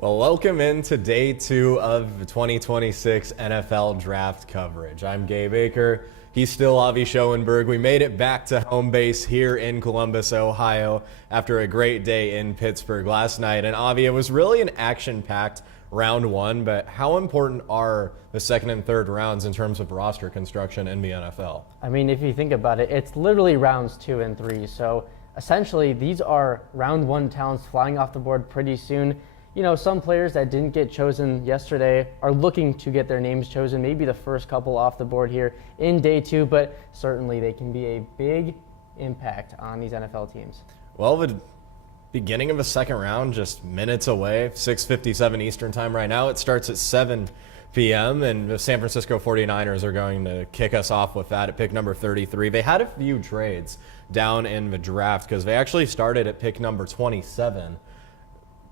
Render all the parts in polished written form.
Well, welcome into day 2 of the 2026 NFL draft coverage. I'm Gabe Eaker. He's still Avi Schoenberg. We made it back to home base here in Columbus, Ohio, after a great day in Pittsburgh last night. And Avi, it was really an action-packed round 1, but how important are the second and third rounds in terms of roster construction in the NFL? I mean, if you think about it, it's literally rounds 2 and 3. So essentially, these are round 1 talents flying off the board pretty soon. You know, some players that didn't get chosen yesterday are looking to get their names chosen, maybe the first couple off the board here in day 2, but certainly they can be a big impact on these NFL teams. Well, the beginning of the second round, just minutes away, 6:57 Eastern time right now. It starts at 7 p.m., and the San Francisco 49ers are going to kick us off with that at pick number 33. They had a few trades down in the draft because they actually started at pick number 27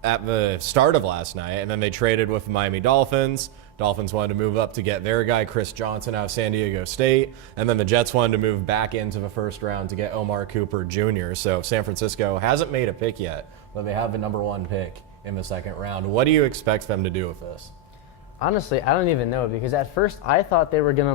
at the start of last night, and then they traded with the Miami Dolphins. Dolphins wanted to move up to get their guy, Chris Johnson, out of San Diego State, and then the Jets wanted to move back into the first round to get Omar Cooper Jr. So San Francisco hasn't made a pick yet, but they have the number 1 pick in the second round. What do you expect them to do with this? Honestly, I don't even know, because at first I thought they were going to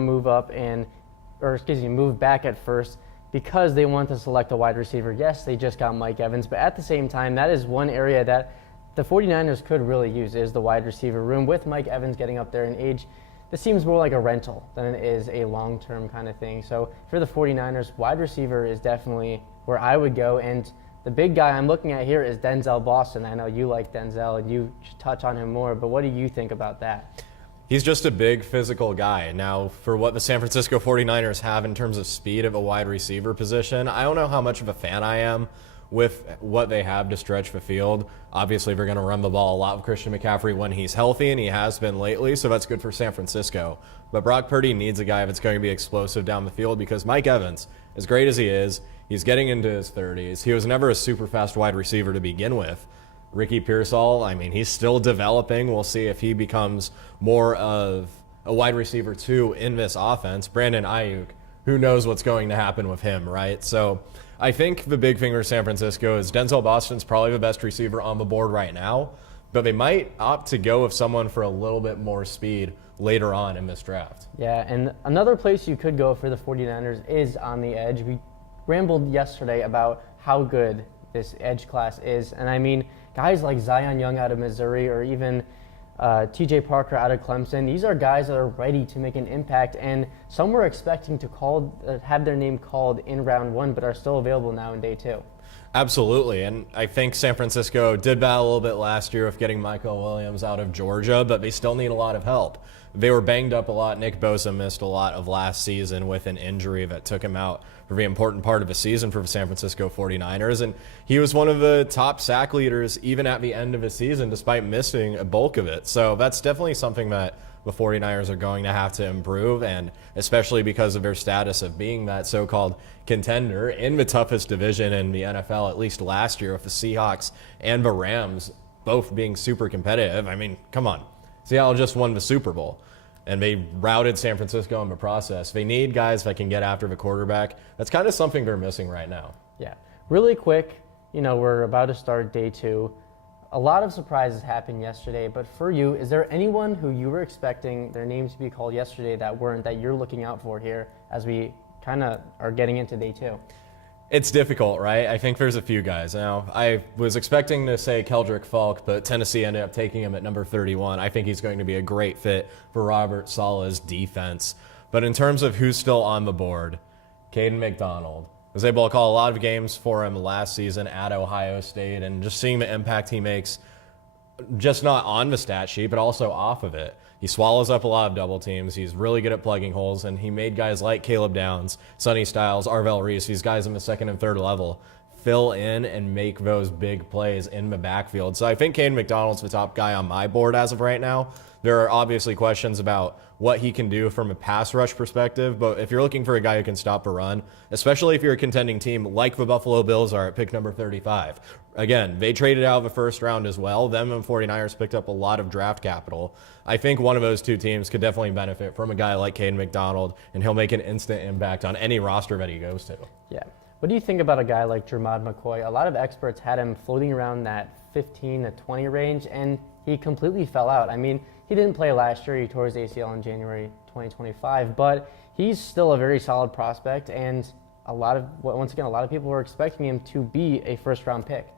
move back at first because they want to select a wide receiver. Yes, they just got Mike Evans, but at the same time, that is one area that the 49ers could really use, is the wide receiver room. With Mike Evans getting up there in age, this seems more like a rental than it is a long-term kind of thing. So for the 49ers, wide receiver is definitely where I would go. And the big guy I'm looking at here is Denzel Boston. I know you like Denzel and you should touch on him more, but what do you think about that? He's just a big physical guy. Now, for what the San Francisco 49ers have in terms of speed of a wide receiver position, I don't know how much of a fan I am with what they have to stretch the field. Obviously, they're going to run the ball a lot with Christian McCaffrey when he's healthy, and he has been lately, so that's good for San Francisco. But Brock Purdy needs a guy that's going to be explosive down the field, because Mike Evans, as great as he is, he's getting into his 30s. He was never a super fast wide receiver to begin with. Ricky Pearsall, I mean, he's still developing. We'll see if he becomes more of a wide receiver too in this offense. Brandon Ayuk, who knows what's going to happen with him, right? So I think the big thing for San Francisco is Denzel Boston's probably the best receiver on the board right now, but they might opt to go with someone for a little bit more speed later on in this draft. Yeah, and another place you could go for the 49ers is on the edge. We rambled yesterday about how good this edge class is, and I mean, guys like Zion Young out of Missouri, or even T.J. Parker out of Clemson, these are guys that are ready to make an impact, and some were expecting to have their name called in round 1, but are still available now in day 2. Absolutely, and I think San Francisco did battle a little bit last year with getting Michael Williams out of Georgia, but they still need a lot of help. They were banged up a lot. Nick Bosa missed a lot of last season with an injury that took him out for the important part of the season for the San Francisco 49ers, and he was one of the top sack leaders even at the end of the season despite missing a bulk of it. So that's definitely something that the 49ers are going to have to improve, and especially because of their status of being that so-called contender in the toughest division in the NFL, at least last year, with the Seahawks and the Rams both being super competitive. I mean, come on. Seattle just won the Super Bowl, and they routed San Francisco in the process. They need guys that can get after the quarterback. That's kind of something they're missing right now. Yeah. Really quick, you know, we're about to start day 2. A lot of surprises happened yesterday, but for you, is there anyone who you were expecting their names to be called yesterday that weren't, that you're looking out for here as we kind of are getting into day 2? It's difficult, right? I think there's a few guys. Now, I was expecting to say Keldrick Falk, but Tennessee ended up taking him at number 31. I think he's going to be a great fit for Robert Saleh's defense. But in terms of who's still on the board, Caden McDonald was able to call a lot of games for him last season at Ohio State, and just seeing the impact he makes, just not on the stat sheet, but also off of it. He swallows up a lot of double teams. He's really good at plugging holes, and he made guys like Caleb Downs, Sonny Styles, Arvell Reese, these guys in the second and third level, fill in and make those big plays in the backfield. So I think Caden McDonald's the top guy on my board as of right now. There are obviously questions about what he can do from a pass rush perspective, but if you're looking for a guy who can stop a run, especially if you're a contending team like the Buffalo Bills are at pick number 35. Again, they traded out of the first round as well. Them and 49ers picked up a lot of draft capital. I think one of those two teams could definitely benefit from a guy like Caden McDonald, and he'll make an instant impact on any roster that he goes to. Yeah. What do you think about a guy like Jermod McCoy? A lot of experts had him floating around that 15 to 20 range, and he completely fell out. I mean, he didn't play last year. He tore his ACL in January 2025, but he's still a very solid prospect, and once again, a lot of people were expecting him to be a first-round pick.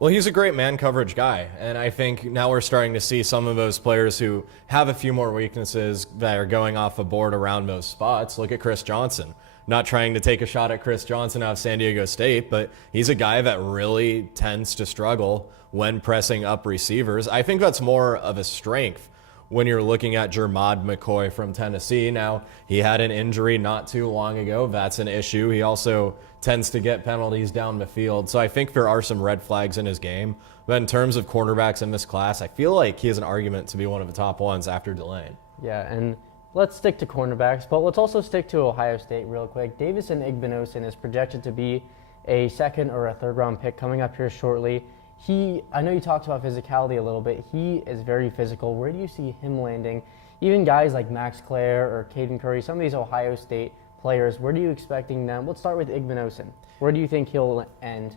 Well, he's a great man coverage guy, and I think now we're starting to see some of those players who have a few more weaknesses that are going off the board around most spots. Look at Chris Johnson. Not trying to take a shot at Chris Johnson out of San Diego State, but he's a guy that really tends to struggle when pressing up receivers. I think that's more of a strength when you're looking at Jermod McCoy from Tennessee. Now, he had an injury not too long ago. That's an issue. He also tends to get penalties down the field. So I think there are some red flags in his game. But in terms of cornerbacks in this class, I feel like he has an argument to be one of the top ones after Delane. Yeah, and let's stick to cornerbacks, but let's also stick to Ohio State real quick. Davison Igbinosun is projected to be a second or a third round pick coming up here shortly. I know you talked about physicality a little bit. He is very physical. Where do you see him landing? Even guys like Max Clare or Caden Curry, some of these Ohio State players, where do you expecting them? Let's start with Igbinosun. Where do you think he'll end?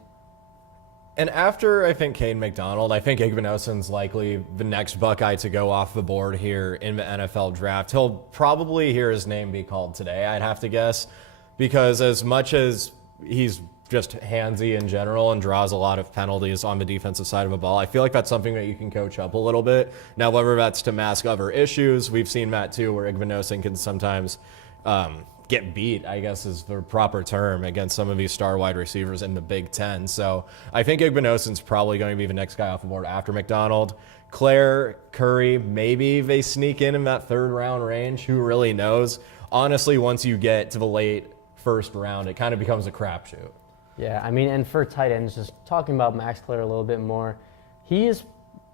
And after, I think, Caden McDonald, I think Igbinosun's likely the next Buckeye to go off the board here in the NFL draft. He'll probably hear his name be called today, I'd have to guess, because as much as he's just handsy in general and draws a lot of penalties on the defensive side of the ball, I feel like that's something that you can coach up a little bit. Now, whether that's to mask other issues, we've seen that too, where Igbinosun can sometimes get beat, I guess is the proper term, against some of these star wide receivers in the Big Ten. So I think Igbinosun's probably going to be the next guy off the board after McDonald. Claire, Curry, maybe they sneak in that third round range. Who really knows? Honestly, once you get to the late first round, it kind of becomes a crapshoot. Yeah, I mean, and for tight ends, just talking about Max Clare a little bit more, he is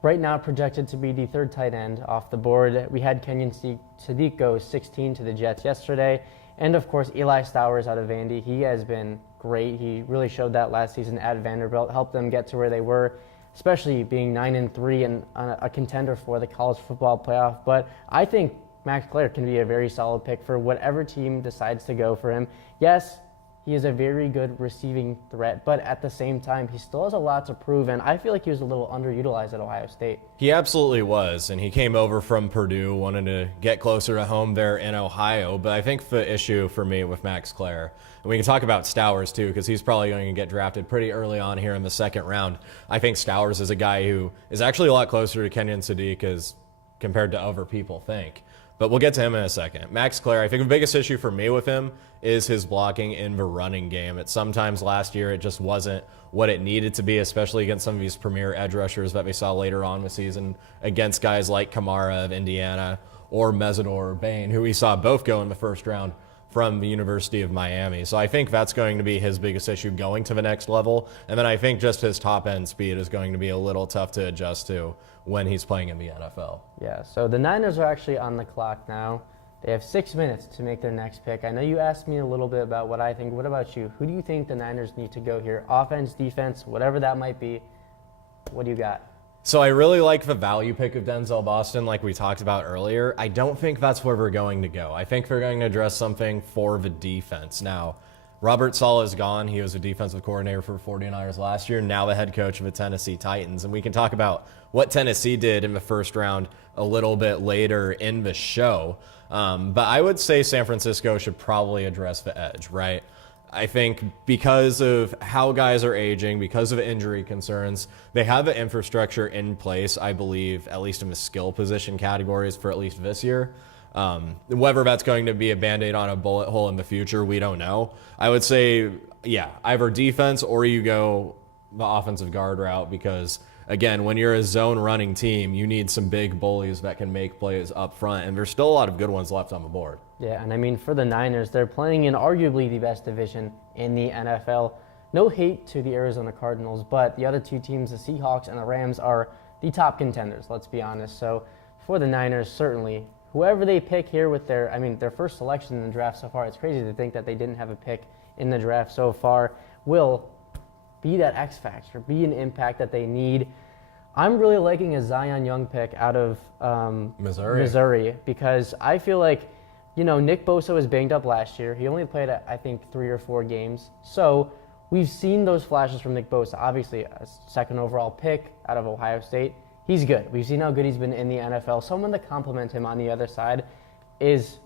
right now projected to be the third tight end off the board. We had Kenyon Sadiq go 16 to the Jets yesterday. And of course, Eli Stowers out of Vandy. He has been great. He really showed that last season at Vanderbilt, helped them get to where they were, especially being 9-3 and a contender for the college football playoff. But I think Max Clare can be a very solid pick for whatever team decides to go for him. Yes, he is a very good receiving threat, but at the same time, he still has a lot to prove, and I feel like he was a little underutilized at Ohio State. He absolutely was, and he came over from Purdue, wanted to get closer to home there in Ohio, but I think the issue for me with Max Clare, and we can talk about Stowers too, because he's probably going to get drafted pretty early on here in the second round. I think Stowers is a guy who is actually a lot closer to Kenyon Sadiq as compared to other people think. But we'll get to him in a second. Max Clare, I think the biggest issue for me with him is his blocking in the running game. Sometimes last year it just wasn't what it needed to be, especially against some of these premier edge rushers that we saw later on the season against guys like Kamara of Indiana or Mesidor or Bain, who we saw both go in the first round from the University of Miami. So I think that's going to be his biggest issue going to the next level. And then I think just his top end speed is going to be a little tough to adjust to when he's playing in the NFL. Yeah, so the Niners are actually on the clock now. They have 6 minutes to make their next pick. I know you asked me a little bit about what I think. What about you? Who do you think the Niners need to go here? Offense, defense, whatever that might be. What do you got? So I really like the value pick of Denzel Boston, like we talked about earlier. I don't think that's where we're going to go. I think they're going to address something for the defense. Now, Robert Saleh is gone. He was a defensive coordinator for the 49ers last year, now the head coach of the Tennessee Titans. And we can talk about what Tennessee did in the first round a little bit later in the show. But I would say San Francisco should probably address the edge, right? I think because of how guys are aging, because of injury concerns, they have the infrastructure in place, I believe, at least in the skill position categories for at least this year. Whether that's going to be a Band-Aid on a bullet hole in the future, we don't know. I would say, yeah, either defense or you go the offensive guard route because, again, when you're a zone running team, you need some big bullies that can make plays up front, and there's still a lot of good ones left on the board. Yeah, and I mean, for the Niners, they're playing in arguably the best division in the NFL. No hate to the Arizona Cardinals, but the other two teams, the Seahawks and the Rams, are the top contenders, let's be honest. So for the Niners, certainly, whoever they pick here with their first selection in the draft so far, it's crazy to think that they didn't have a pick in the draft so far, will be that X factor, be an impact that they need. I'm really liking a Zion Young pick out of Missouri because I feel like, Nick Bosa was banged up last year. He only played, I think, 3 or 4 games. So we've seen those flashes from Nick Bosa. Obviously, a second overall pick out of Ohio State. He's good. We've seen how good he's been in the NFL. Someone to complement him on the other side is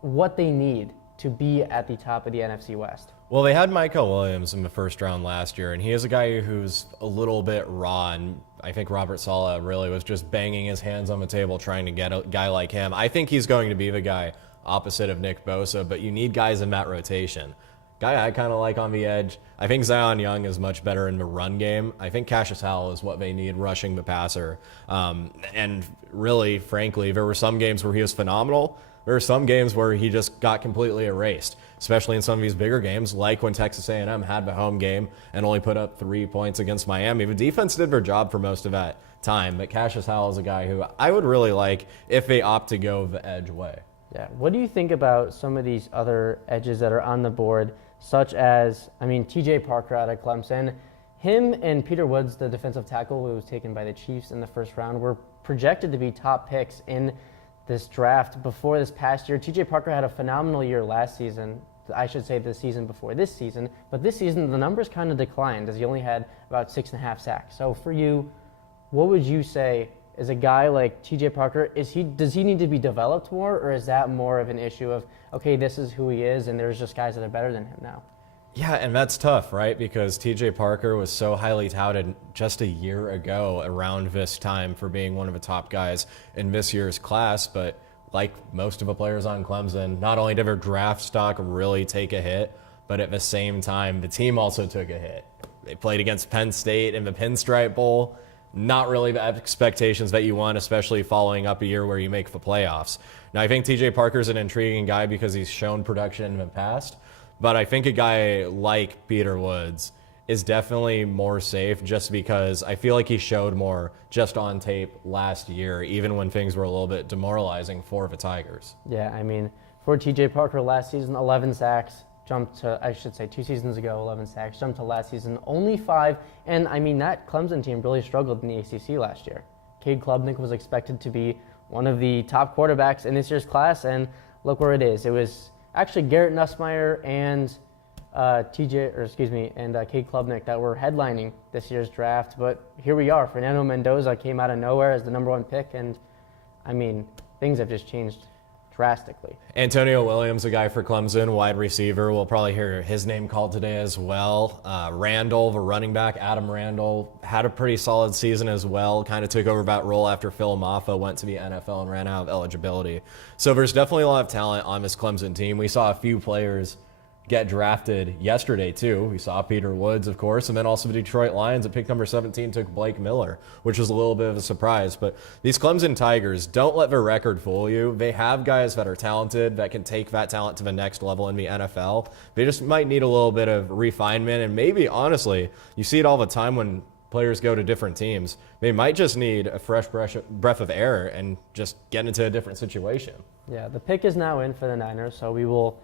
what they need to be at the top of the NFC West. Well, they had Michael Williams in the first round last year, and he is a guy who's a little bit raw, and I think Robert Saleh really was just banging his hands on the table trying to get a guy like him. I think he's going to be the guy opposite of Nick Bosa, but you need guys in that rotation. Guy I kind of like on the edge. I think Zion Young is much better in the run game. I think Cassius Howell is what they need rushing the passer. And really, frankly, there were some games where he was phenomenal. There were some games where he just got completely erased, especially in some of these bigger games, like when Texas A&M had the home game and only put up 3 points against Miami. The defense did their job for most of that time, but Cassius Howell is a guy who I would really like if they opt to go the edge way. Yeah. What do you think about some of these other edges that are on the board, such as, TJ Parker out of Clemson? Him and Peter Woods, the defensive tackle who was taken by the Chiefs in the first round, were projected to be top picks in this draft before this past year. TJ Parker had a phenomenal year last season. I should say the season before this season. But this season, the numbers kind of declined as he only had about 6.5 sacks. So for you, what would you say is a guy like TJ Parker, does he need to be developed more, or is that more of an issue of, okay, this is who he is and there's just guys that are better than him now? Yeah, and that's tough, right? Because TJ Parker was so highly touted just a year ago around this time for being one of the top guys in this year's class. But like most of the players on Clemson, not only did their draft stock really take a hit, but at the same time, the team also took a hit. They played against Penn State in the Pinstripe Bowl. Not really the expectations that you want, especially following up a year where you make the playoffs. Now, I think TJ Parker's an intriguing guy because he's shown production in the past. But I think a guy like Peter Woods is definitely more safe just because I feel like he showed more just on tape last year, even when things were a little bit demoralizing for the Tigers. Yeah, for TJ Parker last season, 11 sacks, jumped to, 2 seasons ago, 11 sacks, jumped to last season, only 5. And that Clemson team really struggled in the ACC last year. Cade Klubnik was expected to be one of the top quarterbacks in this year's class, and look where it is. It was actually Garrett Nussmeier and Cade Klubnik that were headlining this year's draft. But here we are. Fernando Mendoza came out of nowhere as the number 1 pick, and things have just changed drastically. Antonio Williams, a guy for Clemson, wide receiver. We'll probably hear his name called today as well. Randall, the running back, Adam Randall, had a pretty solid season as well. Kind of took over that role after Phil Maffa went to the NFL and ran out of eligibility. So there's definitely a lot of talent on this Clemson team. We saw a few players get drafted yesterday too. We saw Peter Woods, of course, and then also the Detroit Lions at pick number 17 took Blake Miller, which was a little bit of a surprise. But these Clemson Tigers, don't let their record fool you. They have guys that are talented that can take that talent to the next level in the NFL. They just might need a little bit of refinement, and maybe, honestly, you see it all the time when players go to different teams. They might just need a fresh breath of air and just get into a different situation. Yeah, the pick is now in for the Niners, so we will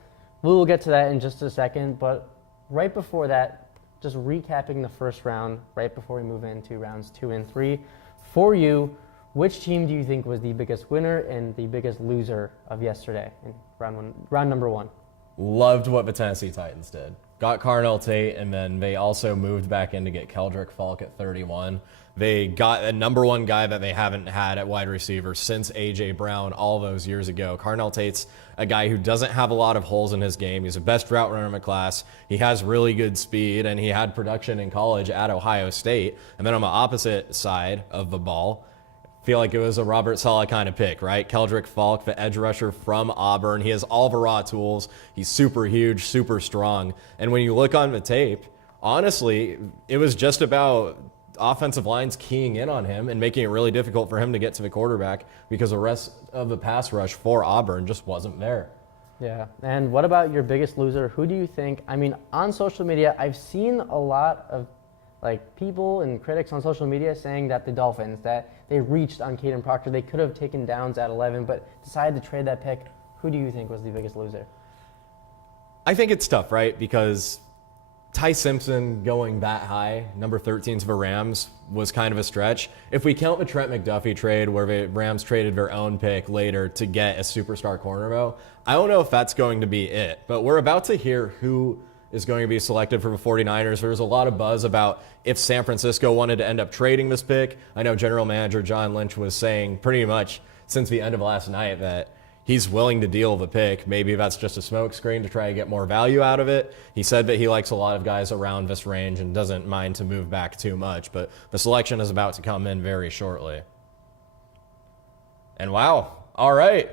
get to that in just a second. But right before that, just recapping the first round, right before we move into rounds 2 and 3. For you, which team do you think was the biggest winner and the biggest loser of yesterday in round number 1? Loved what the Tennessee Titans did. Got Carnell Tate, and then they also moved back in to get Keldrick Falk at 31. They got a number 1 guy that they haven't had at wide receiver since A.J. Brown all those years ago. Carnell Tate's a guy who doesn't have a lot of holes in his game. He's the best route runner in the class. He has really good speed, and he had production in college at Ohio State. And then on the opposite side of the ball, feel like it was a Robert Saleh kind of pick, right? Keldrick Falk, the edge rusher from Auburn. He has all the raw tools. He's super huge, super strong. And when you look on the tape, honestly, it was just about offensive lines keying in on him and making it really difficult for him to get to the quarterback because the rest of the pass rush for Auburn just wasn't there. Yeah. And what about your biggest loser? Who do you think? On social media, I've seen a lot of people and critics on social media saying that the Dolphins, that they reached on Caden Proctor. They could have taken Downs at 11, but decided to trade that pick. Who do you think was the biggest loser? I think it's tough, right? Because Ty Simpson going that high, number 13 to the Rams, was kind of a stretch. If we count the Trent McDuffie trade where the Rams traded their own pick later to get a superstar corner, though, I don't know if that's going to be it. But we're about to hear who is going to be selected for the 49ers. There was a lot of buzz about if San Francisco wanted to end up trading this pick. I know general manager John Lynch was saying pretty much since the end of last night that he's willing to deal the pick. Maybe that's just a smokescreen to try to get more value out of it. He said that he likes a lot of guys around this range and doesn't mind to move back too much, but the selection is about to come in very shortly. And wow, all right,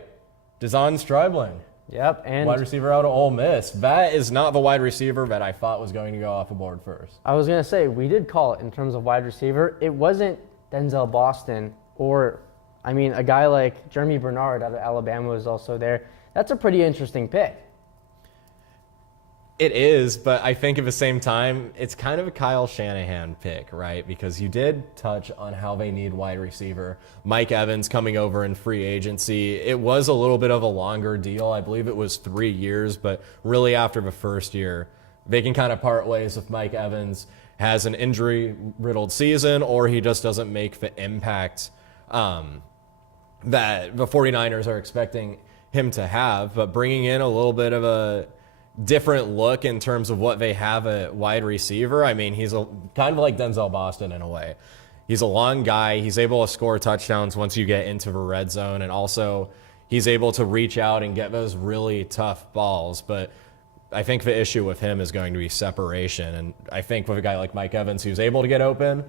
Dazon Stribling. Yep, and wide receiver out of Ole Miss. That is not the wide receiver that I thought was going to go off the board first. I was going to say, we did call it in terms of wide receiver. It wasn't Denzel Boston or, a guy like Jeremy Bernard out of Alabama was also there. That's a pretty interesting pick. It is, but I think at the same time, it's kind of a Kyle Shanahan pick, right? Because you did touch on how they need wide receiver. Mike Evans coming over in free agency. It was a little bit of a longer deal. I believe it was 3 years, but really after the first year, they can kind of part ways if Mike Evans has an injury-riddled season or he just doesn't make the impact that the 49ers are expecting him to have. But bringing in a little bit of a different look in terms of what they have at wide receiver. He's kind of like Denzel Boston in a way. He's a long guy. He's able to score touchdowns once you get into the red zone, and also he's able to reach out and get those really tough balls. But I think the issue with him is going to be separation, and I think with a guy like Mike Evans who's able to get open,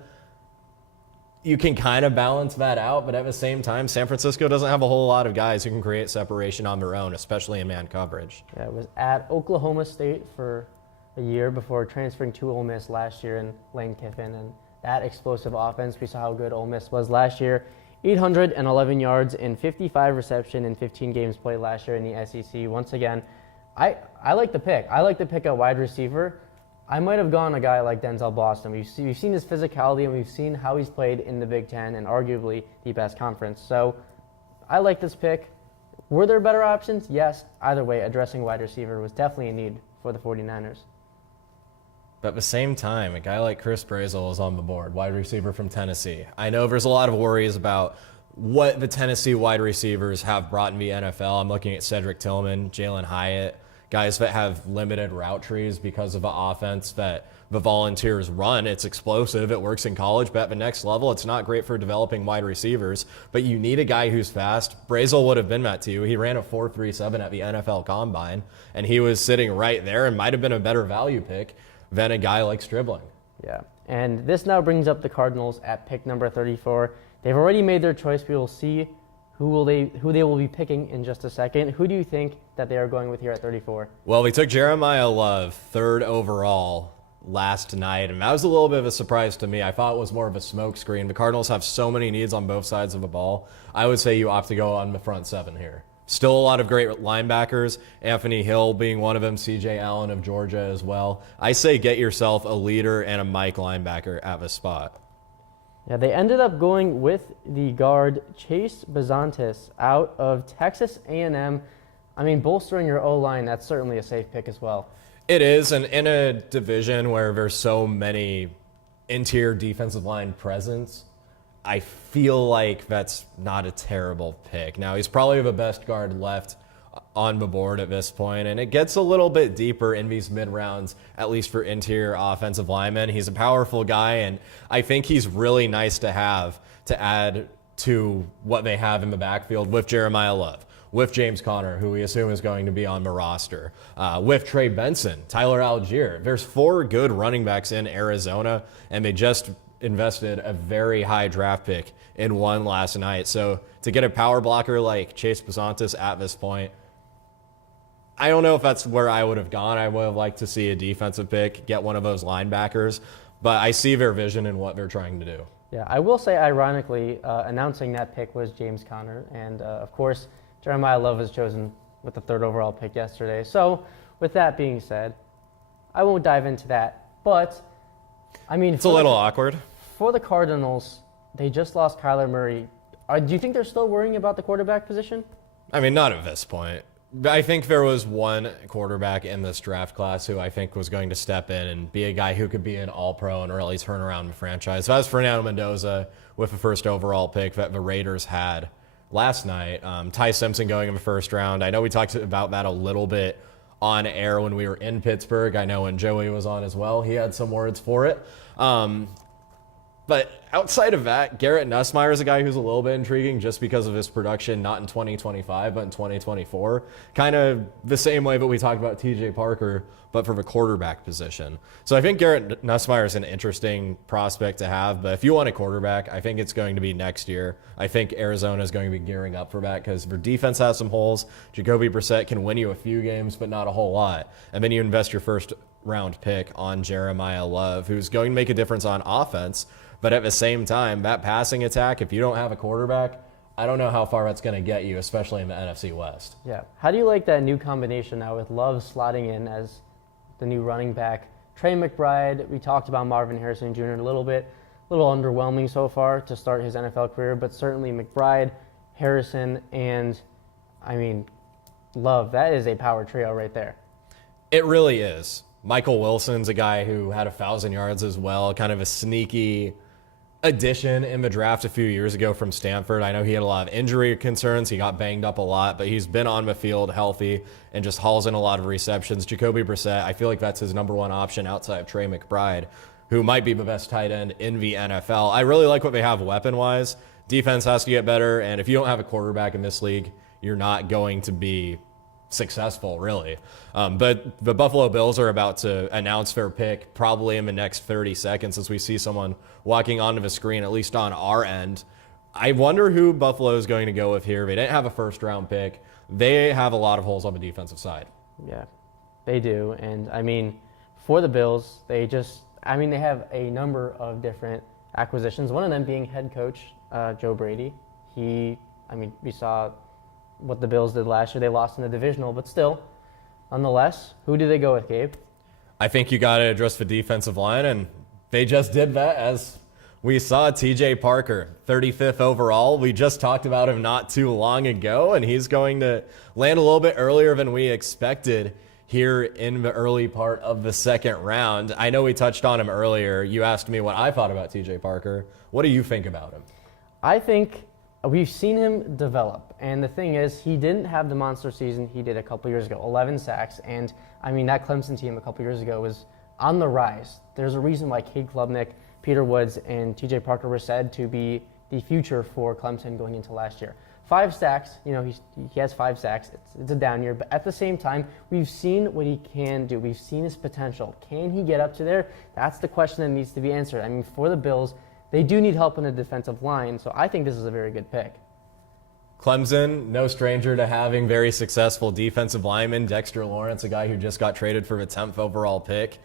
you can kind of balance that out, but at the same time, San Francisco doesn't have a whole lot of guys who can create separation on their own, especially in man coverage. Yeah, it was at Oklahoma State for a year before transferring to Ole Miss last year in Lane Kiffin, and that explosive offense, we saw how good Ole Miss was last year. 811 yards in 55 reception in 15 games played last year in the SEC. Once again, I like the pick. I like the pick at wide receiver. I might have gone a guy like Denzel Boston. We've seen his physicality, and we've seen how he's played in the Big Ten and arguably the best conference. So I like this pick. Were there better options? Yes. Either way, addressing wide receiver was definitely a need for the 49ers. But at the same time, a guy like Chris Brazel is on the board, wide receiver from Tennessee. I know there's a lot of worries about what the Tennessee wide receivers have brought in the NFL. I'm looking at Cedric Tillman, Jalen Hyatt, guys that have limited route trees because of the offense that the Volunteers run. It's explosive. It works in college, but at the next level, it's not great for developing wide receivers. But you need a guy who's fast. Brazel would have been that to you. He ran a 4.37 at the NFL Combine, and he was sitting right there and might have been a better value pick than a guy like Stribling. Yeah, and this now brings up the Cardinals at pick number 34. They've already made their choice. We will see who they will be picking in just a second. Who do you think that they are going with here at 34? Well, we took Jeremiah Love, 3rd overall, last night, and that was a little bit of a surprise to me. I thought it was more of a smokescreen. The Cardinals have so many needs on both sides of the ball. I would say you opt to go on the front 7 here. Still a lot of great linebackers, Anthony Hill being one of them, C.J. Allen of Georgia as well. I say get yourself a leader and a Mike linebacker at the spot. Yeah, they ended up going with the guard Chase Bazantis out of Texas A&M. Bolstering your O-line, that's certainly a safe pick as well. It is, and in a division where there's so many interior defensive line presence, I feel like that's not a terrible pick. Now, he's probably the best guard left on the board at this point, and it gets a little bit deeper in these mid-rounds, at least for interior offensive linemen. He's a powerful guy, and I think he's really nice to have to add to what they have in the backfield with Jeremiah Love, with James Conner, who we assume is going to be on the roster, with Trey Benson, Tyler Algier. There's 4 good running backs in Arizona, and they just invested a very high draft pick in one last night. So to get a power blocker like Chase Bazantis at this point, I don't know if that's where I would have gone. I would have liked to see a defensive pick, get one of those linebackers, but I see their vision in what they're trying to do. Yeah, I will say, ironically, announcing that pick was James Conner, and of course, Jeremiah Love was chosen with the 3rd overall pick yesterday. So with that being said, I won't dive into that, but it's a little awkward. For the Cardinals, they just lost Kyler Murray. Do you think they're still worrying about the quarterback position? Not at this point. I think there was one quarterback in this draft class who I think was going to step in and be a guy who could be an all-pro and really turn around the franchise. That was Fernando Mendoza with the 1st overall pick that the Raiders had last night. Ty Simpson going in the 1st round. I know we talked about that a little bit on air when we were in Pittsburgh. I know when Joey was on as well, he had some words for it. But outside of that, Garrett Nussmeier is a guy who's a little bit intriguing just because of his production, not in 2025, but in 2024. Kind of the same way that we talked about TJ Parker, but for the quarterback position. So I think Garrett Nussmeier is an interesting prospect to have, but if you want a quarterback, I think it's going to be next year. I think Arizona is going to be gearing up for that because their defense has some holes. Jacoby Brissett can win you a few games, but not a whole lot. And then you invest your first round pick on Jeremiah Love, who's going to make a difference on offense. But at the same time, that passing attack, if you don't have a quarterback, I don't know how far that's going to get you, especially in the NFC West. Yeah. How do you like that new combination now with Love slotting in as the new running back? Trey McBride, we talked about Marvin Harrison Jr. a little bit. A little underwhelming so far to start his NFL career, but certainly McBride, Harrison, and, Love. That is a power trio right there. It really is. Michael Wilson's a guy who had 1,000 yards as well, kind of a sneaky addition in the draft a few years ago from Stanford. I know he had a lot of injury concerns. He got banged up a lot, but he's been on the field healthy and just hauls in a lot of receptions. Jacoby Brissett, I feel like that's his number one option outside of Trey McBride, who might be the best tight end in the NFL. I really like what they have weapon-wise. Defense has to get better, and if you don't have a quarterback in this league, you're not going to be successful, really. But the Buffalo Bills are about to announce their pick probably in the next 30 seconds as we see someone walking onto the screen, at least on our end. I wonder who Buffalo is going to go with here. They didn't have a first-round pick. They have a lot of holes on the defensive side. Yeah, they do. And, for the Bills, they have a number of different acquisitions, one of them being head coach Joe Brady. We saw what the Bills did last year. They lost in the divisional, but still, nonetheless, who do they go with, Gabe? I think you got to address the defensive line, and they just did that as we saw. TJ Parker, 35th overall. We just talked about him not too long ago, and he's going to land a little bit earlier than we expected here in the early part of the second round. I know we touched on him earlier. You asked me what I thought about TJ Parker. What do you think about him? I think we've seen him develop, and the thing is, he didn't have the monster season he did a couple years ago, 11 sacks, and that Clemson team a couple years ago was on the rise. There's a reason why Cade Klubnik, Peter Woods, and TJ Parker were said to be the future for Clemson going into last year. 5 sacks, he has 5 sacks. It's a down year, but at the same time, we've seen what he can do. We've seen his potential. Can he get up to there? That's the question that needs to be answered. For the Bills, they do need help in the defensive line, so I think this is a very good pick. Clemson, no stranger to having very successful defensive linemen. Dexter Lawrence, a guy who just got traded for the 10th overall pick.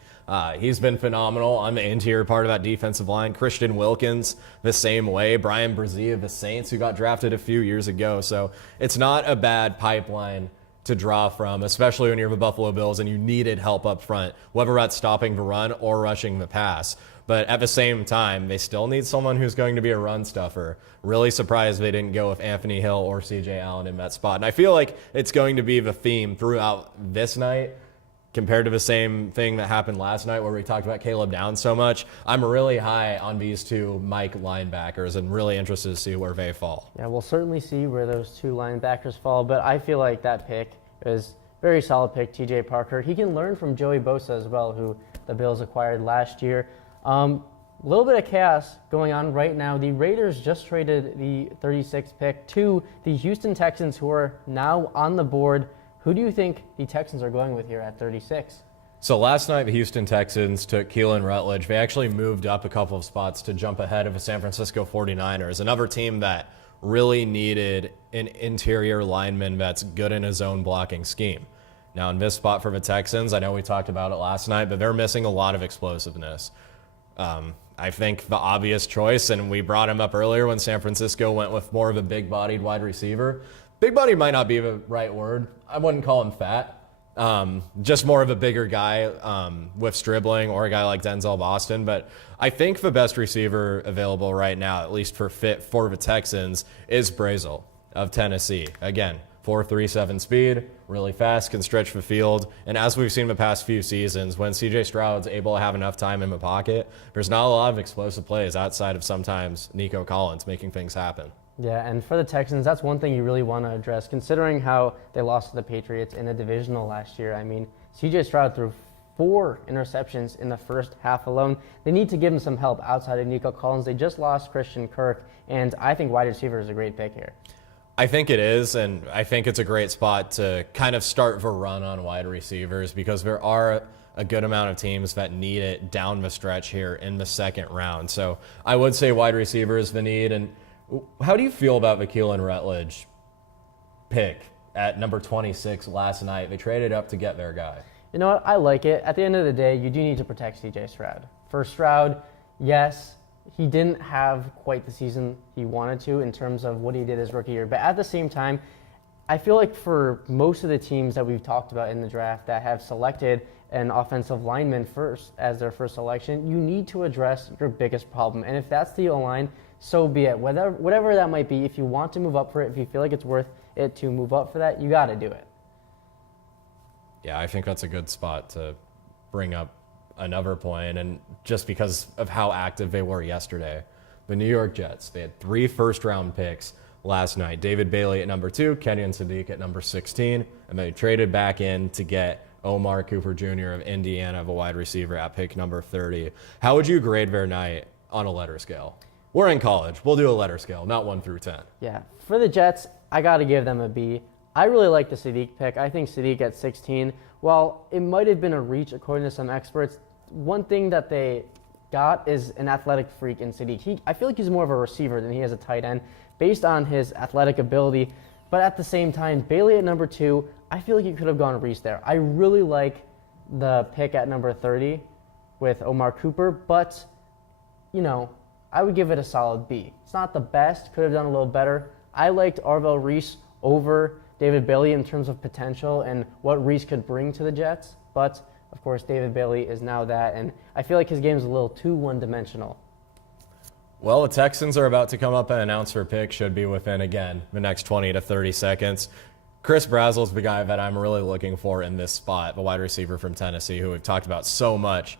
He's been phenomenal on the interior part of that defensive line. Christian Wilkins, the same way. Brian Brzee of the Saints, who got drafted a few years ago. So it's not a bad pipeline to draw from, especially when you're the Buffalo Bills and you needed help up front, whether that's stopping the run or rushing the pass. But at the same time, they still need someone who's going to be a run stuffer. Really surprised they didn't go with Anthony Hill or C.J. Allen in that spot. And I feel like it's going to be the theme throughout this night compared to the same thing that happened last night where we talked about Caleb Downs so much. I'm really high on these two Mike linebackers and really interested to see where they fall. Yeah, we'll certainly see where those two linebackers fall, but I feel like that pick is a very solid pick, TJ Parker. He can learn from Joey Bosa as well, who the Bills acquired last year. A little bit of chaos going on right now. The Raiders just traded the 36th pick to the Houston Texans, who are now on the board. Who do you think the Texans are going with here at 36? So last night, the Houston Texans took Keelan Rutledge. They actually moved up a couple of spots to jump ahead of the San Francisco 49ers, another team that really needed an interior lineman that's good in his own blocking scheme. Now, in this spot for the Texans, I know we talked about it last night, but they're missing a lot of explosiveness. I think the obvious choice, and we brought him up earlier when San Francisco went with more of a big-bodied wide receiver. Big body might not be the right word. I wouldn't call him fat. Just more of a bigger guy with dribbling, or a guy like Denzel Boston. But I think the best receiver available right now, at least for fit for the Texans, is Brazel of Tennessee. Again, 4.37 speed, really fast, can stretch the field. And as we've seen in the past few seasons, when C.J. Stroud's able to have enough time in the pocket, there's not a lot of explosive plays outside of sometimes Nico Collins making things happen. Yeah, and for the Texans, that's one thing you really want to address, considering how they lost to the Patriots in the divisional last year. I mean, C.J. Stroud threw 4 interceptions in the first half alone. They need to give him some help outside of Nico Collins. They just lost Christian Kirk, and I think wide receiver is a great pick here. I think it is, and I think it's a great spot to kind of start the run on wide receivers because there are a good amount of teams that need it down the stretch here in the second round. So I would say wide receiver is the need. And how do you feel about the Keelan Rutledge pick at number 26 last night? They traded up to get their guy. You know what? I like it. At the end of the day, you do need to protect C.J. Stroud. For Stroud, yes, he didn't have quite the season he wanted to in terms of what he did his rookie year. But at the same time, I feel like for most of the teams that we've talked about in the draft that have selected an offensive lineman first as their first selection, you need to address your biggest problem. And if that's the O-line, so be it. Whatever that might be, if you want to move up for it, if you feel like it's worth it to move up for that, you got to do it. Yeah, I think that's a good spot to bring up another point, and just because of how active they were yesterday. The New York Jets, they had 3 first-round picks last night. David Bailey at number 2, Kenyon Sadiq at number 16, and they traded back in to get Omar Cooper Jr. of Indiana, the wide receiver, at pick number 30. How would you grade their night on a letter scale? We're in college. We'll do a letter scale, not 1 through 10. Yeah, for the Jets, I got to give them a B. I really like the Sadiq pick. I think Sadiq at 16, while it might have been a reach according to some experts, one thing that they got is an athletic freak in Sadiq. I feel like he's more of a receiver than he is a tight end based on his athletic ability. But at the same time, Bailey at number 2, I feel like you could have gone Reese there. I really like the pick at number 30 with Omar Cooper, but, you know, I would give it a solid B. It's not the best, could have done a little better. I liked Arvell Reese over David Bailey in terms of potential and what Reese could bring to the Jets, but of course David Bailey is now that, and I feel like his game is a little too one-dimensional. Well, the Texans are about to come up and announce their pick. Should be within, again, the next 20 to 30 seconds. Chris Brazel's the guy that I'm really looking for in this spot, the wide receiver from Tennessee, who we've talked about so much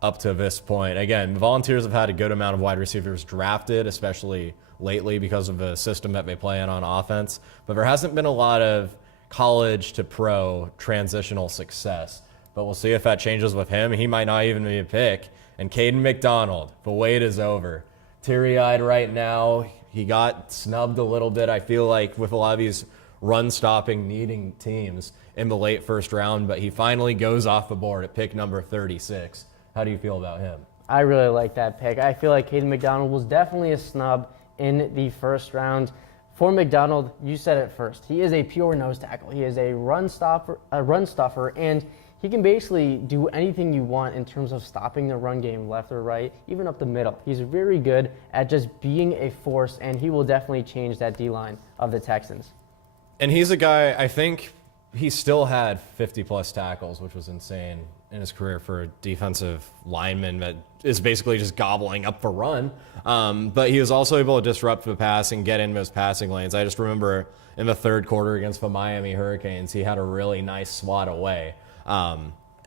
up to this point. Again, the Volunteers have had a good amount of wide receivers drafted, especially lately because of the system that they play in on offense. But there hasn't been a lot of college to pro transitional success. But we'll see if that changes with him. He might not even be a pick. And Caden McDonald, the wait is over. Teary-eyed right now. He got snubbed a little bit, I feel like, with a lot of these run-stopping, needing teams in the late first round. But he finally goes off the board at pick number 36. How do you feel about him? I really like that pick. I feel like Caden McDonald was definitely a snub in the first round. For McDonald, you said it first. He is a pure nose tackle. He is a run stuffer, and he can basically do anything you want in terms of stopping the run game left or right, even up the middle. He's very good at just being a force, and he will definitely change that D-line of the Texans. And he's a guy, I think he still had 50-plus tackles, which was insane in his career for a defensive lineman that is basically just gobbling up the run. But he was also able to disrupt the pass and get in those passing lanes. I just remember in the third quarter against the Miami Hurricanes, he had a really nice swat away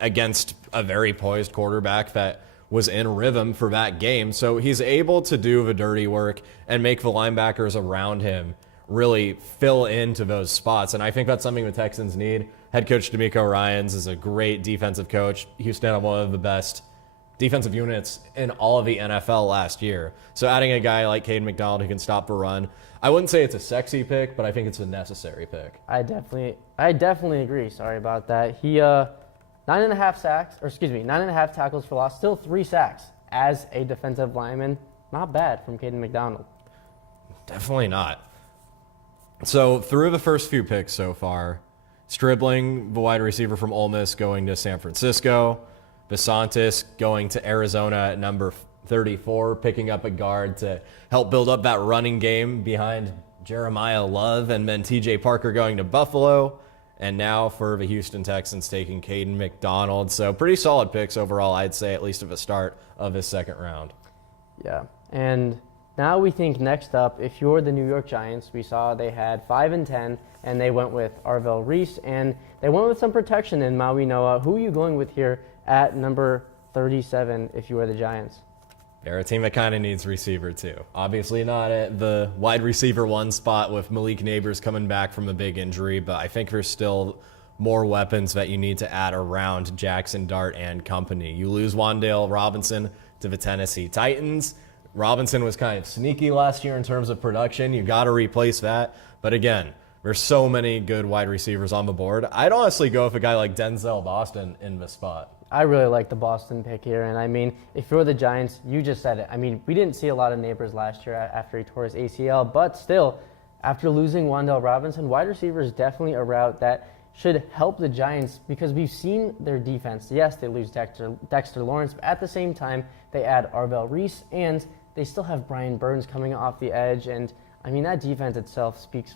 against a very poised quarterback that was in rhythm for that game. So he's able to do the dirty work and make the linebackers around him really fill into those spots. And I think that's something the Texans need. Head coach D'Amico Ryans is a great defensive coach. Houston had one of the best defensive units in all of the NFL last year. So adding a guy like Caden McDonald who can stop the run, I wouldn't say it's a sexy pick, but I think it's a necessary pick. I definitely agree. Sorry about that. He 9.5 tackles for loss, still 3 sacks as a defensive lineman. Not bad from Caden McDonald. Definitely not. So through the first few picks so far, Stribling, the wide receiver from Ole Miss, going to San Francisco. Besantis going to Arizona at number 34, picking up a guard to help build up that running game behind Jeremiah Love. And then TJ Parker going to Buffalo. And now for the Houston Texans taking Caden McDonald. So pretty solid picks overall, I'd say, at least at the start of his second round. Yeah, and now we think next up, if you're the New York Giants, we saw they had 5 and 10, and they went with Arvell Reese, and they went with some protection in Maui Noah. Who are you going with here at number 37 if you are the Giants? They're a team that kind of needs receiver too. Obviously not at the wide receiver one spot with Malik Neighbors coming back from a big injury, but I think there's still more weapons that you need to add around Jackson Dart and company. You lose Wan'Dale Robinson to the Tennessee Titans. Robinson was kind of sneaky last year in terms of production. You got to replace that. But again, there's so many good wide receivers on the board. I'd honestly go with a guy like Denzel Boston in the spot. I really like the Boston pick here. And I mean, if you're the Giants, you just said it. I mean, we didn't see a lot of Neighbors last year after he tore his ACL, but still, after losing Wan'Dale Robinson, wide receiver is definitely a route that should help the Giants because we've seen their defense. Yes, they lose Dexter Lawrence, but at the same time, they add Arvell Reese, and they still have Brian Burns coming off the edge. And I mean, that defense itself speaks